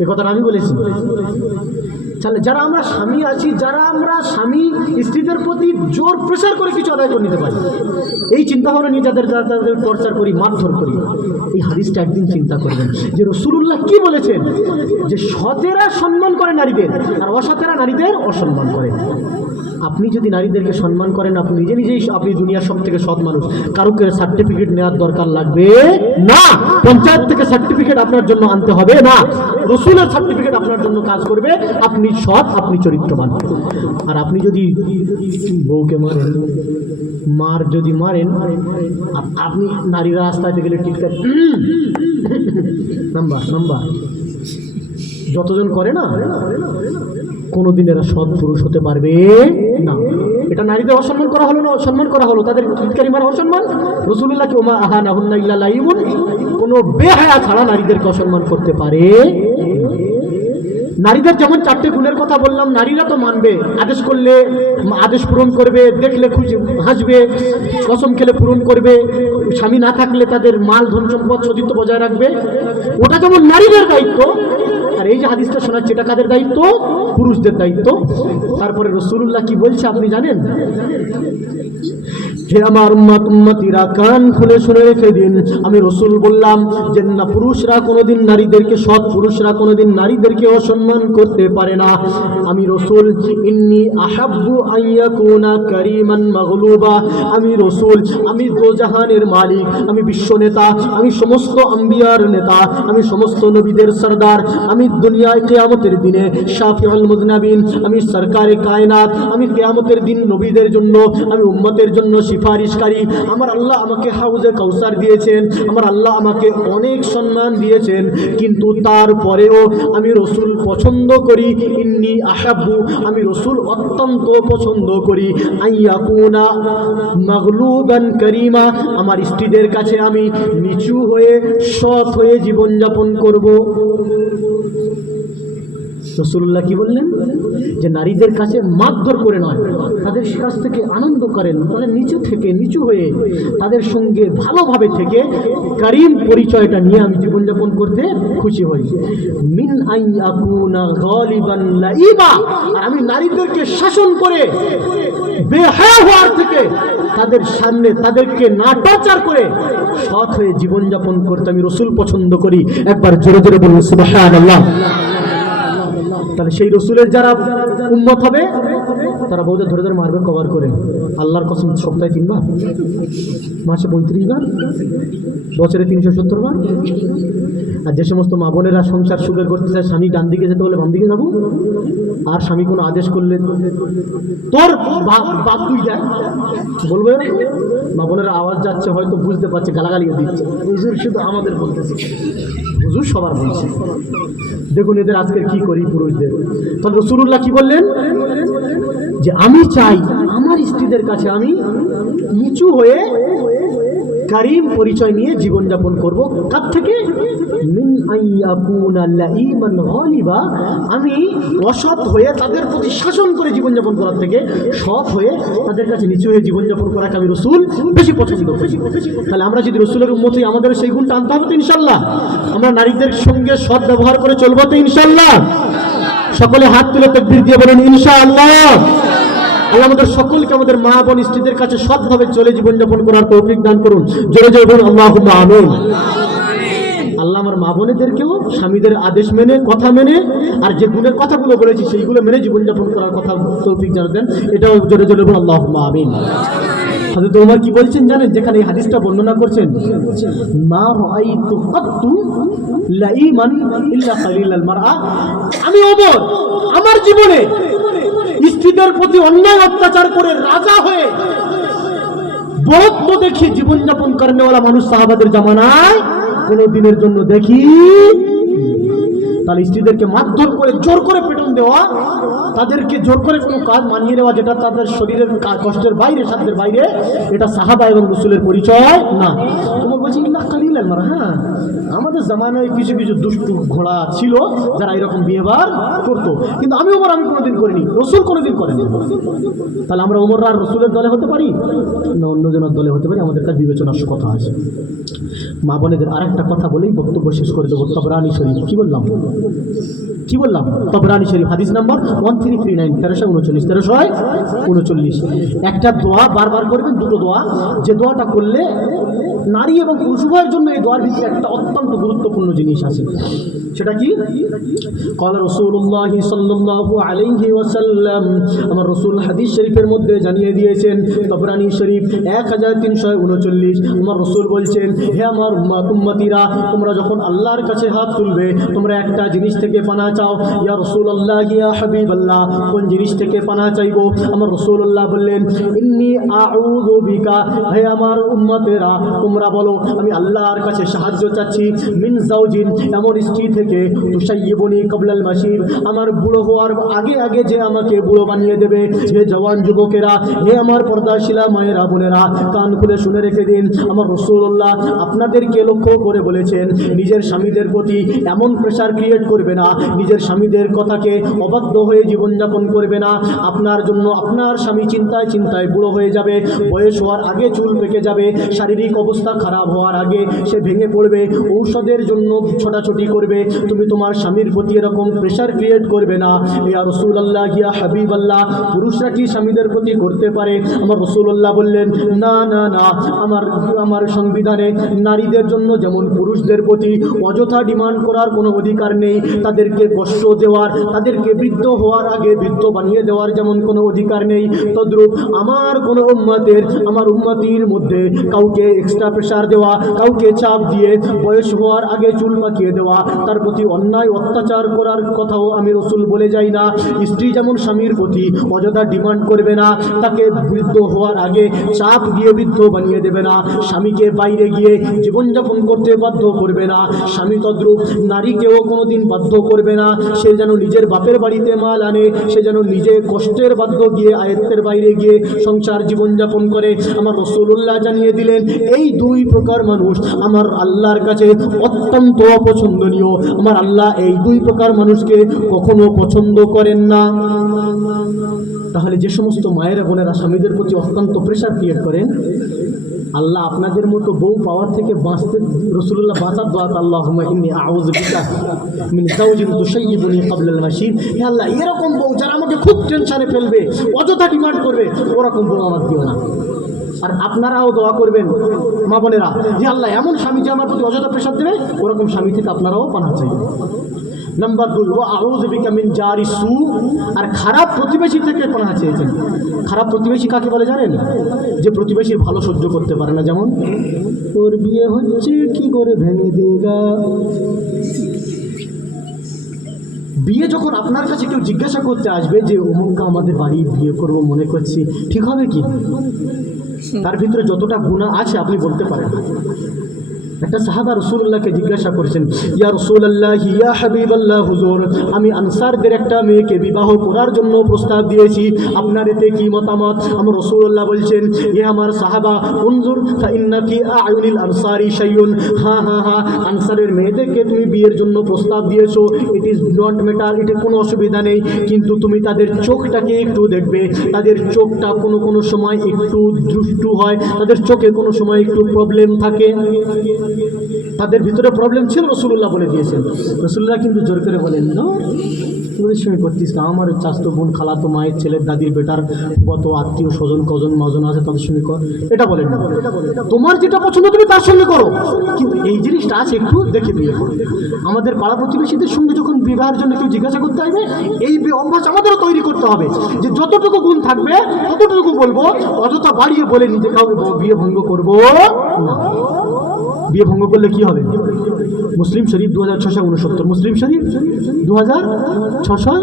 এই কথাটা আমি বলেছি। তাহলে যারা আমরা স্বামী আছি, যারা আমরা স্বামী স্ত্রীদের প্রতি জোর প্রেসার করে কিছু আদায় করে নিতে পারি, এই চিন্তা ভাবনা নিয়ে যাদের টর্চার করি, মারধর করি, এই হাদিসটা একদিন চিন্তা করবেন যে রাসূলুল্লাহ কি বলেছেন, যে সতেরা সম্মান করে নারীদের আর অসতেরা নারীদের অসম্মান করে। আপনি যদি নারীদেরকে সম্মান করেন, আপনি নিজে নিজেই আপনি দুনিয়ার সব থেকে সৎ মানুষ। কারোকে সার্টিফিকেট নেওয়ার দরকার লাগবে না, পঞ্চায়েত থেকে সার্টিফিকেট আপনার জন্য আনতে হবে না, রাসূলের সার্টিফিকেট আপনার জন্য কাজ করবে। আপনি সৎ, আপনি চরিত্রবান। আর আপনি যদি বউকে মারেন, যদি মারেন, আপনি নারীরা রাস্তায় গেলে টিকটক নাম্বার যতজন করে না, কোনোদিন এরা সৎ পুরুষ হতে পারবে না। এটা নারীদের অসম্মান করা হলো না, সম্মান করা হলো, তাদের টিটকারি মারা অসম্মান। রাসূলুল্লাহকে ওমা আহানাহুন্না ইল্লা লাইমুন, কোনো বেহায়া ছাড়া নারীদেরকে অসম্মান করতে পারে। নারীদের যেমন 4টে গুণের কথা বললাম, নারীরা তো মানবে, আদেশ করলে আদেশ পূরণ করবে, দেখলে খুশি হাসবে, কসম খেলে পূরণ করবে, স্বামী না থাকলে তাদের মাল ধন সম্পদ সতীত্ব বজায় রাখবে, ওটা যেমন নারীদের দায়িত্ব। আর এই যে হাদিসটা শোনাচ্ছে, এটা কাদের দায়িত্ব? পুরুষদের দায়িত্ব। তারপরে রাসূলুল্লাহ কি বলছে আপনি জানেন? হে আমার উম্মতীরা, কান খুলে শুনে রেখে দিন। আমি রাসূল বললাম যে না, পুরুষরা কোনোদিন নারীদেরকে, সৎ পুরুষরা কোনোদিন নারীদেরকে অসম্মান করতে পারে না। আমি রাসূল ইন্নী আহাব্বু আন ইয়াকুনা কারীমান মাগলুবা, আমি রাসূল, আমি দোজাহানের মালিক, আমি বিশ্ব নেতা, আমি সমস্ত আম্বিয়ার নেতা, আমি সমস্ত নবীদের সরদার, আমি দুনিয়ায় কিয়ামতের দিনে শাফিউল মুযনাবিন, আমি সরকারে কায়নাত, আমি কিয়ামতের দিন নবীদের জন্য, আমি উম্মতের জন্য সিফারিশকারী। আমার আল্লাহ আমাকে হাউজে কাউসার দিয়েছেন, আমার আল্লাহ আমাকে অনেক সম্মান দিয়েছেন, কিন্তু তারপরেও আমি রাসূল পছন্দ করি, ইন্নী আহাব্বু, আমি রাসূল অত্যন্ত পছন্দ করি, আইয়াকুনা মাগলুবান কারীমা, আমার স্ত্রীদের কাছে আমি নিচু হয়ে, সৎ হয়ে জীবনযাপন করব। রাসূলুল্লাহ কি বললেন? যে নারীদের কাছে মারধর করে নয়, তাদের কাছ থেকে আনন্দ করেন, তাদের নিচু থেকে, নিচু হয়ে তাদের সঙ্গে ভালোভাবে থেকে কারীম পরিচয়টা নিয়ে আমি জীবনযাপন করতে খুশি হই। মিন আন ইয়াকুনা গালিবান লাইবা, আর আমি নারীদেরকে শাসন করে, বেহায়া হওয়ার থেকে তাদের সামনে তাদেরকে না টর্চার করে সৎ হয়ে জীবনযাপন করতে আমি রাসূল পছন্দ করি। একবার জোরে জোরে বলুন সুবহানাল্লাহ। তাহলে সেই রসুলের যারা উম্মত হবে তারা বউদের ধরে ধরে মারবে কভার করে। আল্লাহর কসম, সপ্তাহে 3 বার, মাসে 35 বার, বছরে 370 বার। আর যে সমস্ত মা বোনেরা সংসার সুখের করতে চায়, স্বামী ডান দিকে যেতে বলে বাম দিকে যাবো, আর স্বামী কোনো আদেশ করলে তোর বাপ তুই দেখ বলবে, মা বোনেরা আওয়াজ যাচ্ছে, হয়তো বুঝতে পারছে, গালাগালিও দিচ্ছে, হুজুর শুধু আমাদের বলতেছে, হুজুর সবার বলছে। দেখুন এদের আজকের কি করি পুরুষদের। তাহলে রাসূলুল্লাহ কি বললেন যে আমি চাই আমার স্ত্রীদের কাছে আমি নিচু হয়ে কারীম পরিচয় নিয়ে জীবনযাপন করব। কার থেকে? মিন আইয়াকুনা লাইমান গালিবা, আমি অসৎ হয়ে তাদের প্রতি শাসন করে জীবনযাপন করার থেকে সৎ হয়ে তাদের কাছে নিচু হয়ে জীবনযাপন করাকে আমি রাসূল বেশি পছন্দ করি। তাহলে আমরা যদি রাসূলের উম্মত হই, আমাদের সেই গুণটা আনতে হবে তো ইনশাআল্লাহ। আমরা নারীদের সঙ্গে সৎ ব্যবহার করে চলবো তো ইনশাআল্লাহ। সকলে হাত তুলে তাকবীর দিয়ে বলেন ইনশাআল্লাহ। আল্লাহ আমাদের সকলকে আমাদের মা বোন স্ত্রীদের কাছে সৎভাবে চলে জীবনযাপন করার তৌফিক দান করুন। জোরে জোরে বলুন আল্লাহুম্মা আমিন। আল্লাহ আমার মা বোনেদেরকেও স্বামীদের আদেশ মেনে, কথা মেনে, আর যে গুণের কথাগুলো বলেছি সেইগুলো মেনে জীবনযাপন করার কথা তৌফিক দান দেন। এটাও জোরে জোরে বলুন আল্লাহুম্মা আমিন। হযরত ওমর কি বলছেন জানেন? যেখানে এই হাদিসটা বর্ণনা করছেন, মা রাআইতু কাত্তু লাইমান ইল্লা খালিলাল মারআ, আমি ওমর আমার জীবনে স্ত্রীদের প্রতি অন্যায় অত্যাচার করে রাজা হয়ে বরত্ব দেখিয়ে জীবনযাপন করেনেওয়ালা মানুষ সাহাবাদের জামানায় কোনো দিনের জন্য দেখি। তাহলে স্ত্রীদেরকে মারধর করে জোর করে পেটন দেওয়া, তাদেরকে জোর করে কোনো কাজ মানিয়ে নেওয়া যেটা তাদের শরীরের কষ্টের বাইরে, সাধ্যের বাইরে, এটা সাহাবা এবং রাসূলের পরিচয় না। তোমার বলছি না কালিলাল মার, হ্যাঁ আমাদের জামানায় কিছু কিছু দুষ্টু ঘোড়া ছিল যারা এরকম বিহেভিয়ার করতো, কিন্তু আমি কোনোদিন করিনি, রাসূল কোনোদিন করেনি। তাহলে আমরা ওমর আর রাসূলের দলে হতে পারি না অন্যজনের দলে হতে পারি? আমাদের কাছে বিবেচনার কথা আছে। মা বোনেদের আরেকটা কথা বলেই বক্তব্য শেষ করে দেবো। তাবরানী শরীফ, কি বললাম তাবরানী শরীফ হাদিস নাম্বার 1339, 1339 একটা দোয়া বারবার করবেন, দুটো দোয়া, যে দোয়াটা করলে নারী এবং পুরুষ উভয়ের জন্য এই দোয়ার ভিতরে একটা অত্যন্ত গুরুত্বপূর্ণ জিনিস আছে। সেটা কি? ক্বালা রাসূলুল্লাহ সাল্লাল্লাহু আলাইহি ওয়াসাল্লাম, আমার রাসূল হাদিস শরীফের মধ্যে জানিয়ে দিয়েছেন, তাবরানী শরীফ 1339, আমার রাসূল বলছেন, হে আমার উম্মতিরা, তোমরা যখন আল্লাহর কাছে হাত তুলবে তোমরা একটা জিনিস থেকে পানাহ চাও। ইয়া রাসূলুল্লাহ, ইয়া হাবিবাল্লাহ, কোন জিনিস থেকে পানাহ চাইবো? আমার রাসূলুল্লাহ বললেন, ইন্নী আউযু বিকা, হে আমার উম্মতেরা তোমরা বলো আমি আল্লাহর কাছে সাহায্য চাচ্ছি, মিন যাওজিন, এমন স্ত্রী থেকে, তুসাইয়িবুনি ক্বাবলাল মাসির, আমার বুড়ো হওয়ার আগে আগে যে আমাকে বুড়ো বানিয়ে দেবে। হে জওয়ান যুবকেরা, হে আমার পর্দাশীলা মায়েরা বোনেরা, কান খুলে শুনে রেখে দিন, আমার রাসূলুল্লাহ আপনাদেরকে লক্ষ্য করে বলেছেন, নিজের স্বামীদের প্রতি এমন প্রেশার ক্রিয়েট করবে না, নিজের স্বামীদের কথাকে অবাধ্য হয়ে জীবনযাপন করবে না। আপনার জন্য আপনার স্বামী চিন্তায় চিন্তায় বুড়ো হয়ে যাবে, বয়স হওয়ার আগে চুল পেকে যাবে, শারীরিক অবস্থা খারাপ হওয়ার আগে সে ভেঙে পড়বে, ঔষধের জন্য ছোটাছুটি করবে। তুমি তোমার স্বামীর প্রতি এরকম প্রেশার ক্রিয়েট করবে না। ইয়া রাসূলুল্লাহ, ইয়া হাবিবাল্লাহ, পুরুষরা কি স্বামীদের প্রতি করতে পারে? আমার রাসূলুল্লাহ বললেন, না না না, আমার সংবিধানে নারীদের জন্য যেমন পুরুষদের প্রতি অযথা ডিমান্ড করার কোনো অধিকার নেই, তাদেরকে কষ্ট দেওয়ার, তাদেরকে বৃদ্ধ হওয়ার আগে বৃদ্ধ বানিয়ে দেওয়ার যেমন কোনো অধিকার নেই, তদ্রূপ আমার কোনো আমার উম্মতির মধ্যে কাউকে এক্সট্রা প্রেশার দেওয়া, কাউকে চাপ দিয়ে বয়স হওয়ার আগে চুল পাকিয়ে দেওয়া, তার প্রতি অন্যায় অত্যাচার করার কথাও আমি রাসূল বলে যাই না। স্ত্রী যেমন স্বামীর প্রতি অযথা ডিমান্ড করবে না, তাকে বৃদ্ধ হওয়ার আগে চাপ দিয়ে বৃদ্ধ বানিয়ে দেবে না, স্বামীকে বাইরে গিয়ে জীবনযাপন করতে বাধ্য করবে না, স্বামী তদ্রূপ নারীকেও কোনোদিন বাধ্য করবে না। সে যেন নিজের বাপের বাড়িতে মাল আনে, সে যেন নিজে কষ্টের বাধ্য গিয়ে আয়ত্তের বাইরে গিয়ে সংসার জীবনযাপন করে। আমার রাসূলুল্লাহ জানিয়ে দিলেন, এই দুই প্রকার মানুষ আমার আল্লাহর কাছে অত্যন্ত অপছন্দনীয়। আমার আল্লাহ এই দুই প্রকার মানুষকে কখনো পছন্দ করেন না। তাহলে যে সমস্ত মায়েরা বোনেরা স্বামীদের প্রতি অত্যন্ত প্রেশার ক্রিয়েট করেন, আল্লাহ আপনাদের মতো বউ পাওয়ার থেকে বাঁচতে, রাসূলুল্লাহ বাঁচার দোয়া, আল্লাহুম্মা ইন্নী আউযু বিকা মিন যাওজিন তুসাইয়িবুনি ক্বাবলাল মাসির, হে আল্লাহ এরকম বউ যারা আমাকে খুব টেনশনে ফেলবে, অযথা ডিমান্ড করবে, ওরকম বউ আমার দিও না। আর আপনারাও দোয়া করবেন মা বোনেরা, যে আল্লাহ এমন স্বামী যে আমার প্রতি অযথা প্রেশার দেবে, ওরকম স্বামী থেকে আপনারাও পানাহ চাইবেন। নাম্বার 2 ওয়া আউযু বিকা মিন জারি সু, আর খারাপ প্রতিবেশী থেকে পানাহ চেয়েছেন। খারাপ প্রতিবেশী কাকে বলে জানেন? যে প্রতিবেশীর ভালো সহ্য করতে পারে না। যেমন ওর বিয়ে হচ্ছে কি করে ভেঙে দেগা। বিয়ে যখন আপনার কাছে কেউ জিজ্ঞাসা করতে আসবে যে অমুক আমাদের বাড়ি বিয়ে করব মনে করছি, ঠিক হবে কি? তার ভিতরে যতটা গুনাহ আছে আপনি বলতে পারেন। একটা সাহাবা রাসূলুল্লাহকে জিজ্ঞাসা করেছেন, ইয়া রাসূলুল্লাহ ইয়া হাবিবাল্লাহ হুজুর, আমি আনসারদের একটা মেয়েকে বিবাহ করার জন্য প্রস্তাব দিয়েছি, আপনার এতে কি মতামত? আমার রাসূলুল্লাহ বলছেন, হে আমার সাহাবা, উনজুর ফা ইন্নাকি আয়ুনিল আনসারি শাইউন, হ্যাঁ হ্যাঁ হ্যাঁ, আনসারের মেয়েদেরকে তুমি বিয়ের জন্য প্রস্তাব দিয়েছো, ইট ইজ নট ম্যাটার, এটা কোনো অসুবিধা নেই, কিন্তু তুমি তাদের চোখটাকে একটু দেখবে। তাদের চোখটা কোনো কোনো সময় একটু দুষ্টু হয়, তাদের চোখে কোনো সময় একটু প্রবলেম থাকে। তাদের ভিতরে প্রবলেম ছিল, রাসূলুল্লাহ বলে দিয়েছেন। রাসূলুল্লাহ কিন্তু জোর করে বলেন না, তোদের সঙ্গে করতিস না, আমার চাচতো বোন, খালাতো মায়ের ছেলের দাদির বেটার কত আত্মীয় স্বজন কজন মজন আছে তাদের সঙ্গে কর, এটা বলেন না। তোমার যেটা পছন্দ তুমি তার সঙ্গে করো, কিন্তু এই জিনিসটা আছে একটু দেখে বিয়ে করো। আমাদের পাড়া প্রতিবেশীদের সঙ্গে যখন বিবাহের জন্য কেউ জিজ্ঞাসা করতে আসবে, এই অভ্যাস আমাদেরও তৈরি করতে হবে যে যতটুকু গুণ থাকবে ততটুকু বলবো, অযথা বাড়িয়ে বলে নিজে কাউকে বিয়ে ভঙ্গ করবো না। বিয়ে ভঙ্গ করলে কি হবে? মুসলিম শরীফ 2669, মুসলিম শরীফ 2669,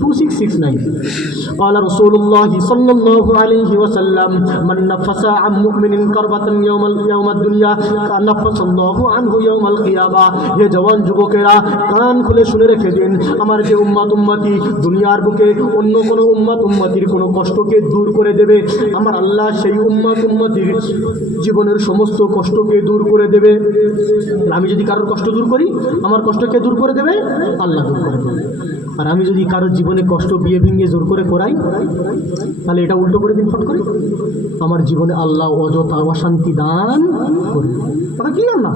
2669 قال رسول الله صلى الله عليه وسلم من نفس عن مؤمن كربة يوم الدنيا نفس الله عنه يوم القيامة। হে জওয়ান যুবকেরা, কান খুলে শুনে রেখে দিন, আমার যে উম্মতি দুনিয়ার বুকে অন্য কোনো উম্মতির কোনো কষ্টকে দূর করে দেবে, আমার আল্লাহ সেই উম্মতির জীবনের সমস্ত কষ্টকে দূর করে দেবে। আমি যদি কারোর কষ্ট দূর করি, আমার কষ্টকে দূর করে দেবে আল্লাহ, দূর করে দেবে। আর আমি যদি কারোর জীবনে কষ্ট বিয়ে ভেঙে জোর করে করাই, তাহলে এটা উল্টো করে দিন ফট করে, আমার জীবনে আল্লাহ অযথা অশান্তি দান করবে। তারা কি না?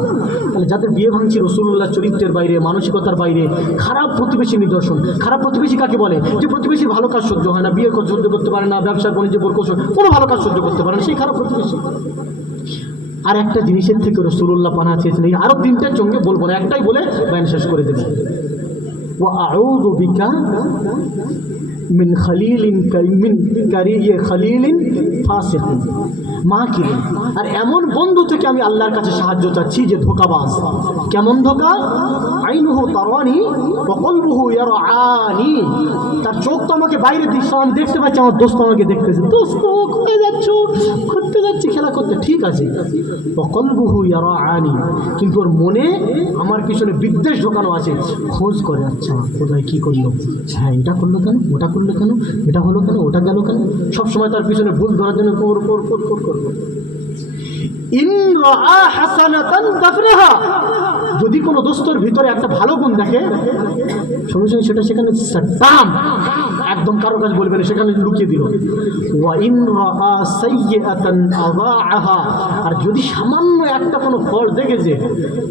তাহলে যাদের বিয়ে ভাঙছি রাসূলুল্লাহ চরিত্রের বাইরে, মানসিকতার বাইরে, খারাপ প্রতিবেশী নিদর্শন। খারাপ প্রতিবেশী কাকে বলে? যে প্রতিবেশীর ভালো কাজ সহ্য হয় না, বিয়ে সহ্য করতে পারে না, ব্যবসা বাণিজ্য প্রকৌশল কোনো ভালো কাজ সহ্য করতে পারে না, সেই খারাপ প্রতিবেশী। আর একটা জিনিসের থেকে রাসূলুল্লাহ পানাহ চেয়েছেন, এই আরো তিনটার সঙ্গে বলবো না, একটাই বলে বয়ান শেষ করে দেবেন। ওয়া আউযু বিকা মিন খালিলিন ফাসিকিন মাকিরিন, আর এমন বন্ধু থেকে আমি আল্লাহর কাছে সাহায্য চাচ্ছি যে ধোঁকাবাজ। কেমন ধোঁকা? আইনুহু তারানি ওয়া কলবুহু ইয়ারআনি, তার চোখ তো আমাকে বাইরে দিচ্ছে, আমি দেখতে পাচ্ছি আমার দোস্ত আমাকে দেখতেছে, দোস্ত কোথায় যাচ্ছ? ঘুরতে যাচ্ছি, খেলা করতে, ঠিক আছে। ওয়া কলবুহু ইয়ারআনি, কিন্তু ওর মনে আমার পিছনে বিদ্বেষ ঢোকানো আছে, খোঁজ করে, আচ্ছা কোথায় কী করলো, হ্যাঁ এটা করলো কেন, ওটা করলো কেন, এটা হলো কেন, ওটা গেল কেন, সবসময় তার পিছনে ভুল ধরার জন্য ইন রাআ হাসানাতান দাফরাহা, যদি কোনো দোস্তর ভিতরে একটা ভালো গুণ দেখে, সঙ্গে সঙ্গে সেটা সেখানে সাটাম একদম কারো কাছে বলবে না, সেখানে লুকিয়ে দিল। ওয়া ইন রাআ সাইয়্যাতান আযাআহা, আর যদি সামান্য একটা কোনো ফল দেখেছে,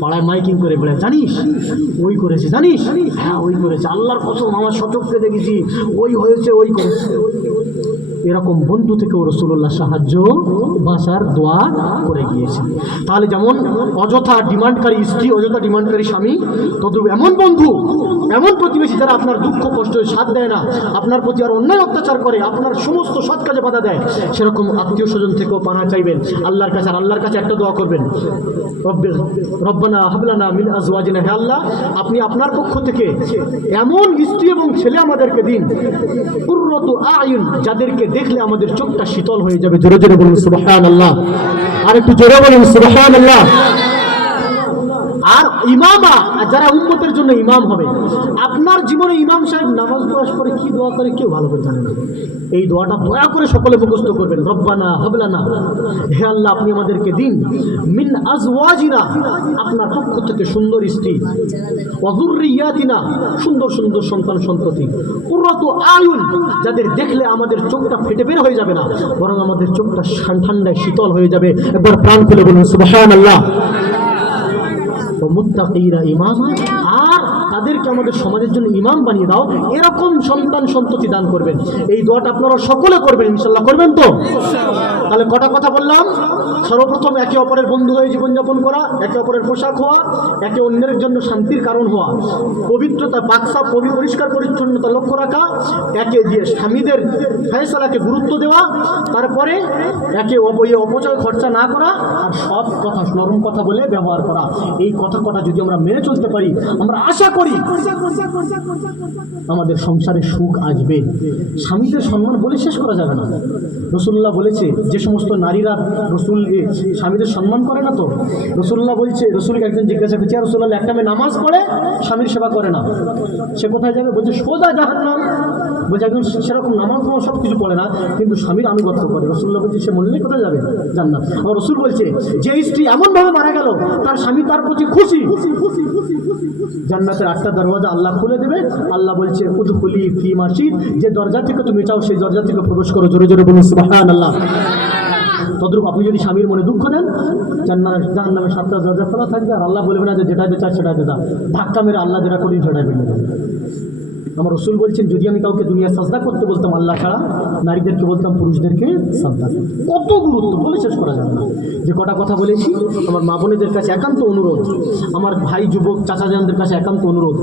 পাড়ায় মাইকিং করে বলে, জানিস ওই করেছে, জানিস হ্যাঁ ওই করেছে, আল্লাহর কসম আমার সচক্ষে দেখেছি, ওই হয়েছে, ওই করেছে। এরকম বন্ধু থেকেও রাসূলুল্লাহ সাহায্য বাসার দোয়া করে গিয়েছে। তাহলে যেমন অযথা ডিমান্ডকারী স্ত্রী, অযথা ডিমান্ডকারী স্বামী, তদ্রূপ এমন বন্ধু, এমন প্রতিবেশী যারা আপনার দুঃখ কষ্ট সাথ দেয় না, আপনার প্রতি আর অন্যায় অত্যাচার করে, আপনার সমস্ত সৎ কাজে বাধা দেয়, সেরকম আত্মীয় স্বজন থেকেও পানাহ চাইবেন আল্লাহর কাছে। আর আল্লাহর কাছে একটা দোয়া করবেন, রব্বানা হাব লানা মিন আজওয়াজিনা, হে আল্লাহ আপনি আপনার পক্ষ থেকে এমন স্ত্রী এবং ছেলে আমাদেরকে দিন, কুররাতু আয়ুন, যাদেরকে দেখলে আমাদের চোখটা শীতল হয়ে যাবে। জোরে জোরে বলুন সুবহানাল্লাহ, আর একটু জোরে বলুন সুবহানাল্লাহ। আর ইমামা, যারা উম্মতের জন্য ইমাম হবে, আপনার জীবনে ইমাম সাহেব নামাজ পড়ার পরে কি দোয়া করে কেউ ভালো করে জানে না। এই দোয়াটা দয়া করে সকলে মুখস্থ করবেন, রব্বানা হাব লানা, হে আল্লাহ আপনি আমাদেরকে দিন, মিন আজওয়াজিনা, আপনার পক্ষ থেকে সুন্দর স্ত্রী, ওয়া যুররিয়াতিনা, সুন্দর সুন্দর সন্তান সন্ততি, কুররাতু আয়ুন, যাদের দেখলে আমাদের চোখটা ফেটে বের হয়ে যাবে না, বরং আমাদের চোখটা ঠান্ডায় শীতল হয়ে যাবে। একবার প্রাণ খুলে বলুন সুবহানাল্লাহ। মুত্তাকিরা ইমামা, আর তাদের আমাদেরকে আমাদের সমাজের জন্য ইমাম বানিয়ে দাও, এরকম সন্তান সন্ততি দান করবেন। এই দোয়াটা আপনারা সকলে করবেন, ইনশাল্লাহ করবেন তো? তাহলে কটা কথা বললাম। সর্বপ্রথম একে অপরের বন্ধু হয়ে জীবনযাপন করা, একে অপরের পোশাক হওয়া, একে অন্যের জন্য শান্তির কারণ হওয়া, পবিত্রতা বাক্সা পরিষ্কার পরিচ্ছন্নতা লক্ষ্য রাখা, একে দিয়ে স্বামীদের ফয়সালাকে গুরুত্ব দেওয়া, তারপরে একে অপচয় খরচা না করা, আর সব কথা নরম কথা বলে ব্যবহার করা। এই কথা কটা যদি আমরা মেনে চলতে পারি, আমরা আশা করি আমাদের সংসারে সুখ আসবে। স্বামীদের সম্মান বলে শেষ করা যাবে না। রসুল্লাহ বলেছে, যে সমস্ত নারীরা রসুল স্বামীদের সম্মান করে না, তো রসুল্লাহ বলছে, রসুলকে একজন জিজ্ঞাসা করছে, রসুল্লাহ একটা মেয়ে নামাজ পড়ে স্বামীর সেবা করে না, সে কোথায় যাবে? বলছে সোজা জাহান্নাম। বলছে একজন সেরকম নামাজ সব কিছু পড়ে না কিন্তু স্বামীর আনুগত্য করে, রসুল্লাহ বলছে সে মরলে কোথায় যাবে? জান্নাত। আমার রসুল বলছে, যে স্ত্রী এমনভাবে মারা গেল তার স্বামী তার প্রতি খুশি, জান্নাতের 8টা দরওয়াজা আল্লাহ খুলে দেবে। আল্লাহ বলছে উদখুলি ফি মাসিদ, যে দরজা থেকে তুমি চাও সেই দরজা থেকে প্রবেশ করো। জোরে জোরে বলুন সুবহানাল্লাহ। তদ্রূপ আপনি যদি স্বামীর মনে দুঃখ দেন, জাহান্নামের 7টা দরজা খোলা থাকবে, আর আল্লাহ বলবে না যে যেটা চায় সেটা দে, ধাক্কা মেরে আল্লাহ যেটা করি সেটাই বেরিয়ে যাবে। আমার রসুল বলছেন, যদি আমি কাউকে দুনিয়া সাজদা করতে বলতাম আল্লাহ ছাড়া, নারীদেরকে বলতাম পুরুষদেরকে সাজদা করতে। কত গুরুত্ব বলে শেষ করা যাবে না। যে কটা কথা বলেছি, আমার মা বোনেদের কাছে একান্ত অনুরোধ, আমার ভাই যুবক চাচাজানদের কাছে একান্ত অনুরোধ,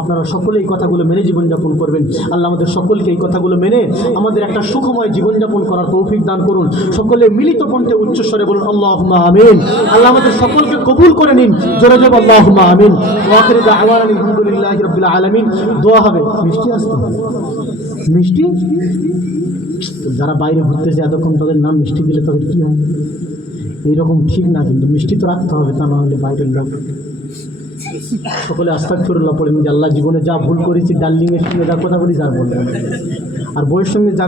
আপনারা সকলে এই কথাগুলো মেনে জীবনযাপন করবেন। আল্লাহ আমাদের সকলকে এই কথাগুলো মেনে আমাদের একটা সুখময় জীবনযাপন করার তৌফিক দান করুন। সকলে মিলিত কণ্ঠে উচ্চস্বরে বলুন আল্লাহুম্মা আমিন। আল্লাহ আমাদের সকলকে কবুল করে নিন। জোরে জোরে আল্লাহুম্মা আমিন। ওয়া আখিরু দাওয়ানা আলহামদুলিল্লাহি রাব্বিল আলামিন। দোয়া হবে। মিষ্টি আসতো, মিষ্টি যারা বাইরে ঘুরতেছে এতক্ষণ, তাদের নাম মিষ্টি দিলে তাদের কী হয়? এইরকম ঠিক না, কিন্তু মিষ্টি তো রাখতে হবে, তা না হলে বাইরের লোক। সকলে আস্তাগফিরুল্লাহ পড়েন যে আল্লাহ জীবনে যা ভুল করেছি, ডার্লিংয়ের সঙ্গে যা কথা বলি, যা বললাম, আর বইয়ের সঙ্গে যা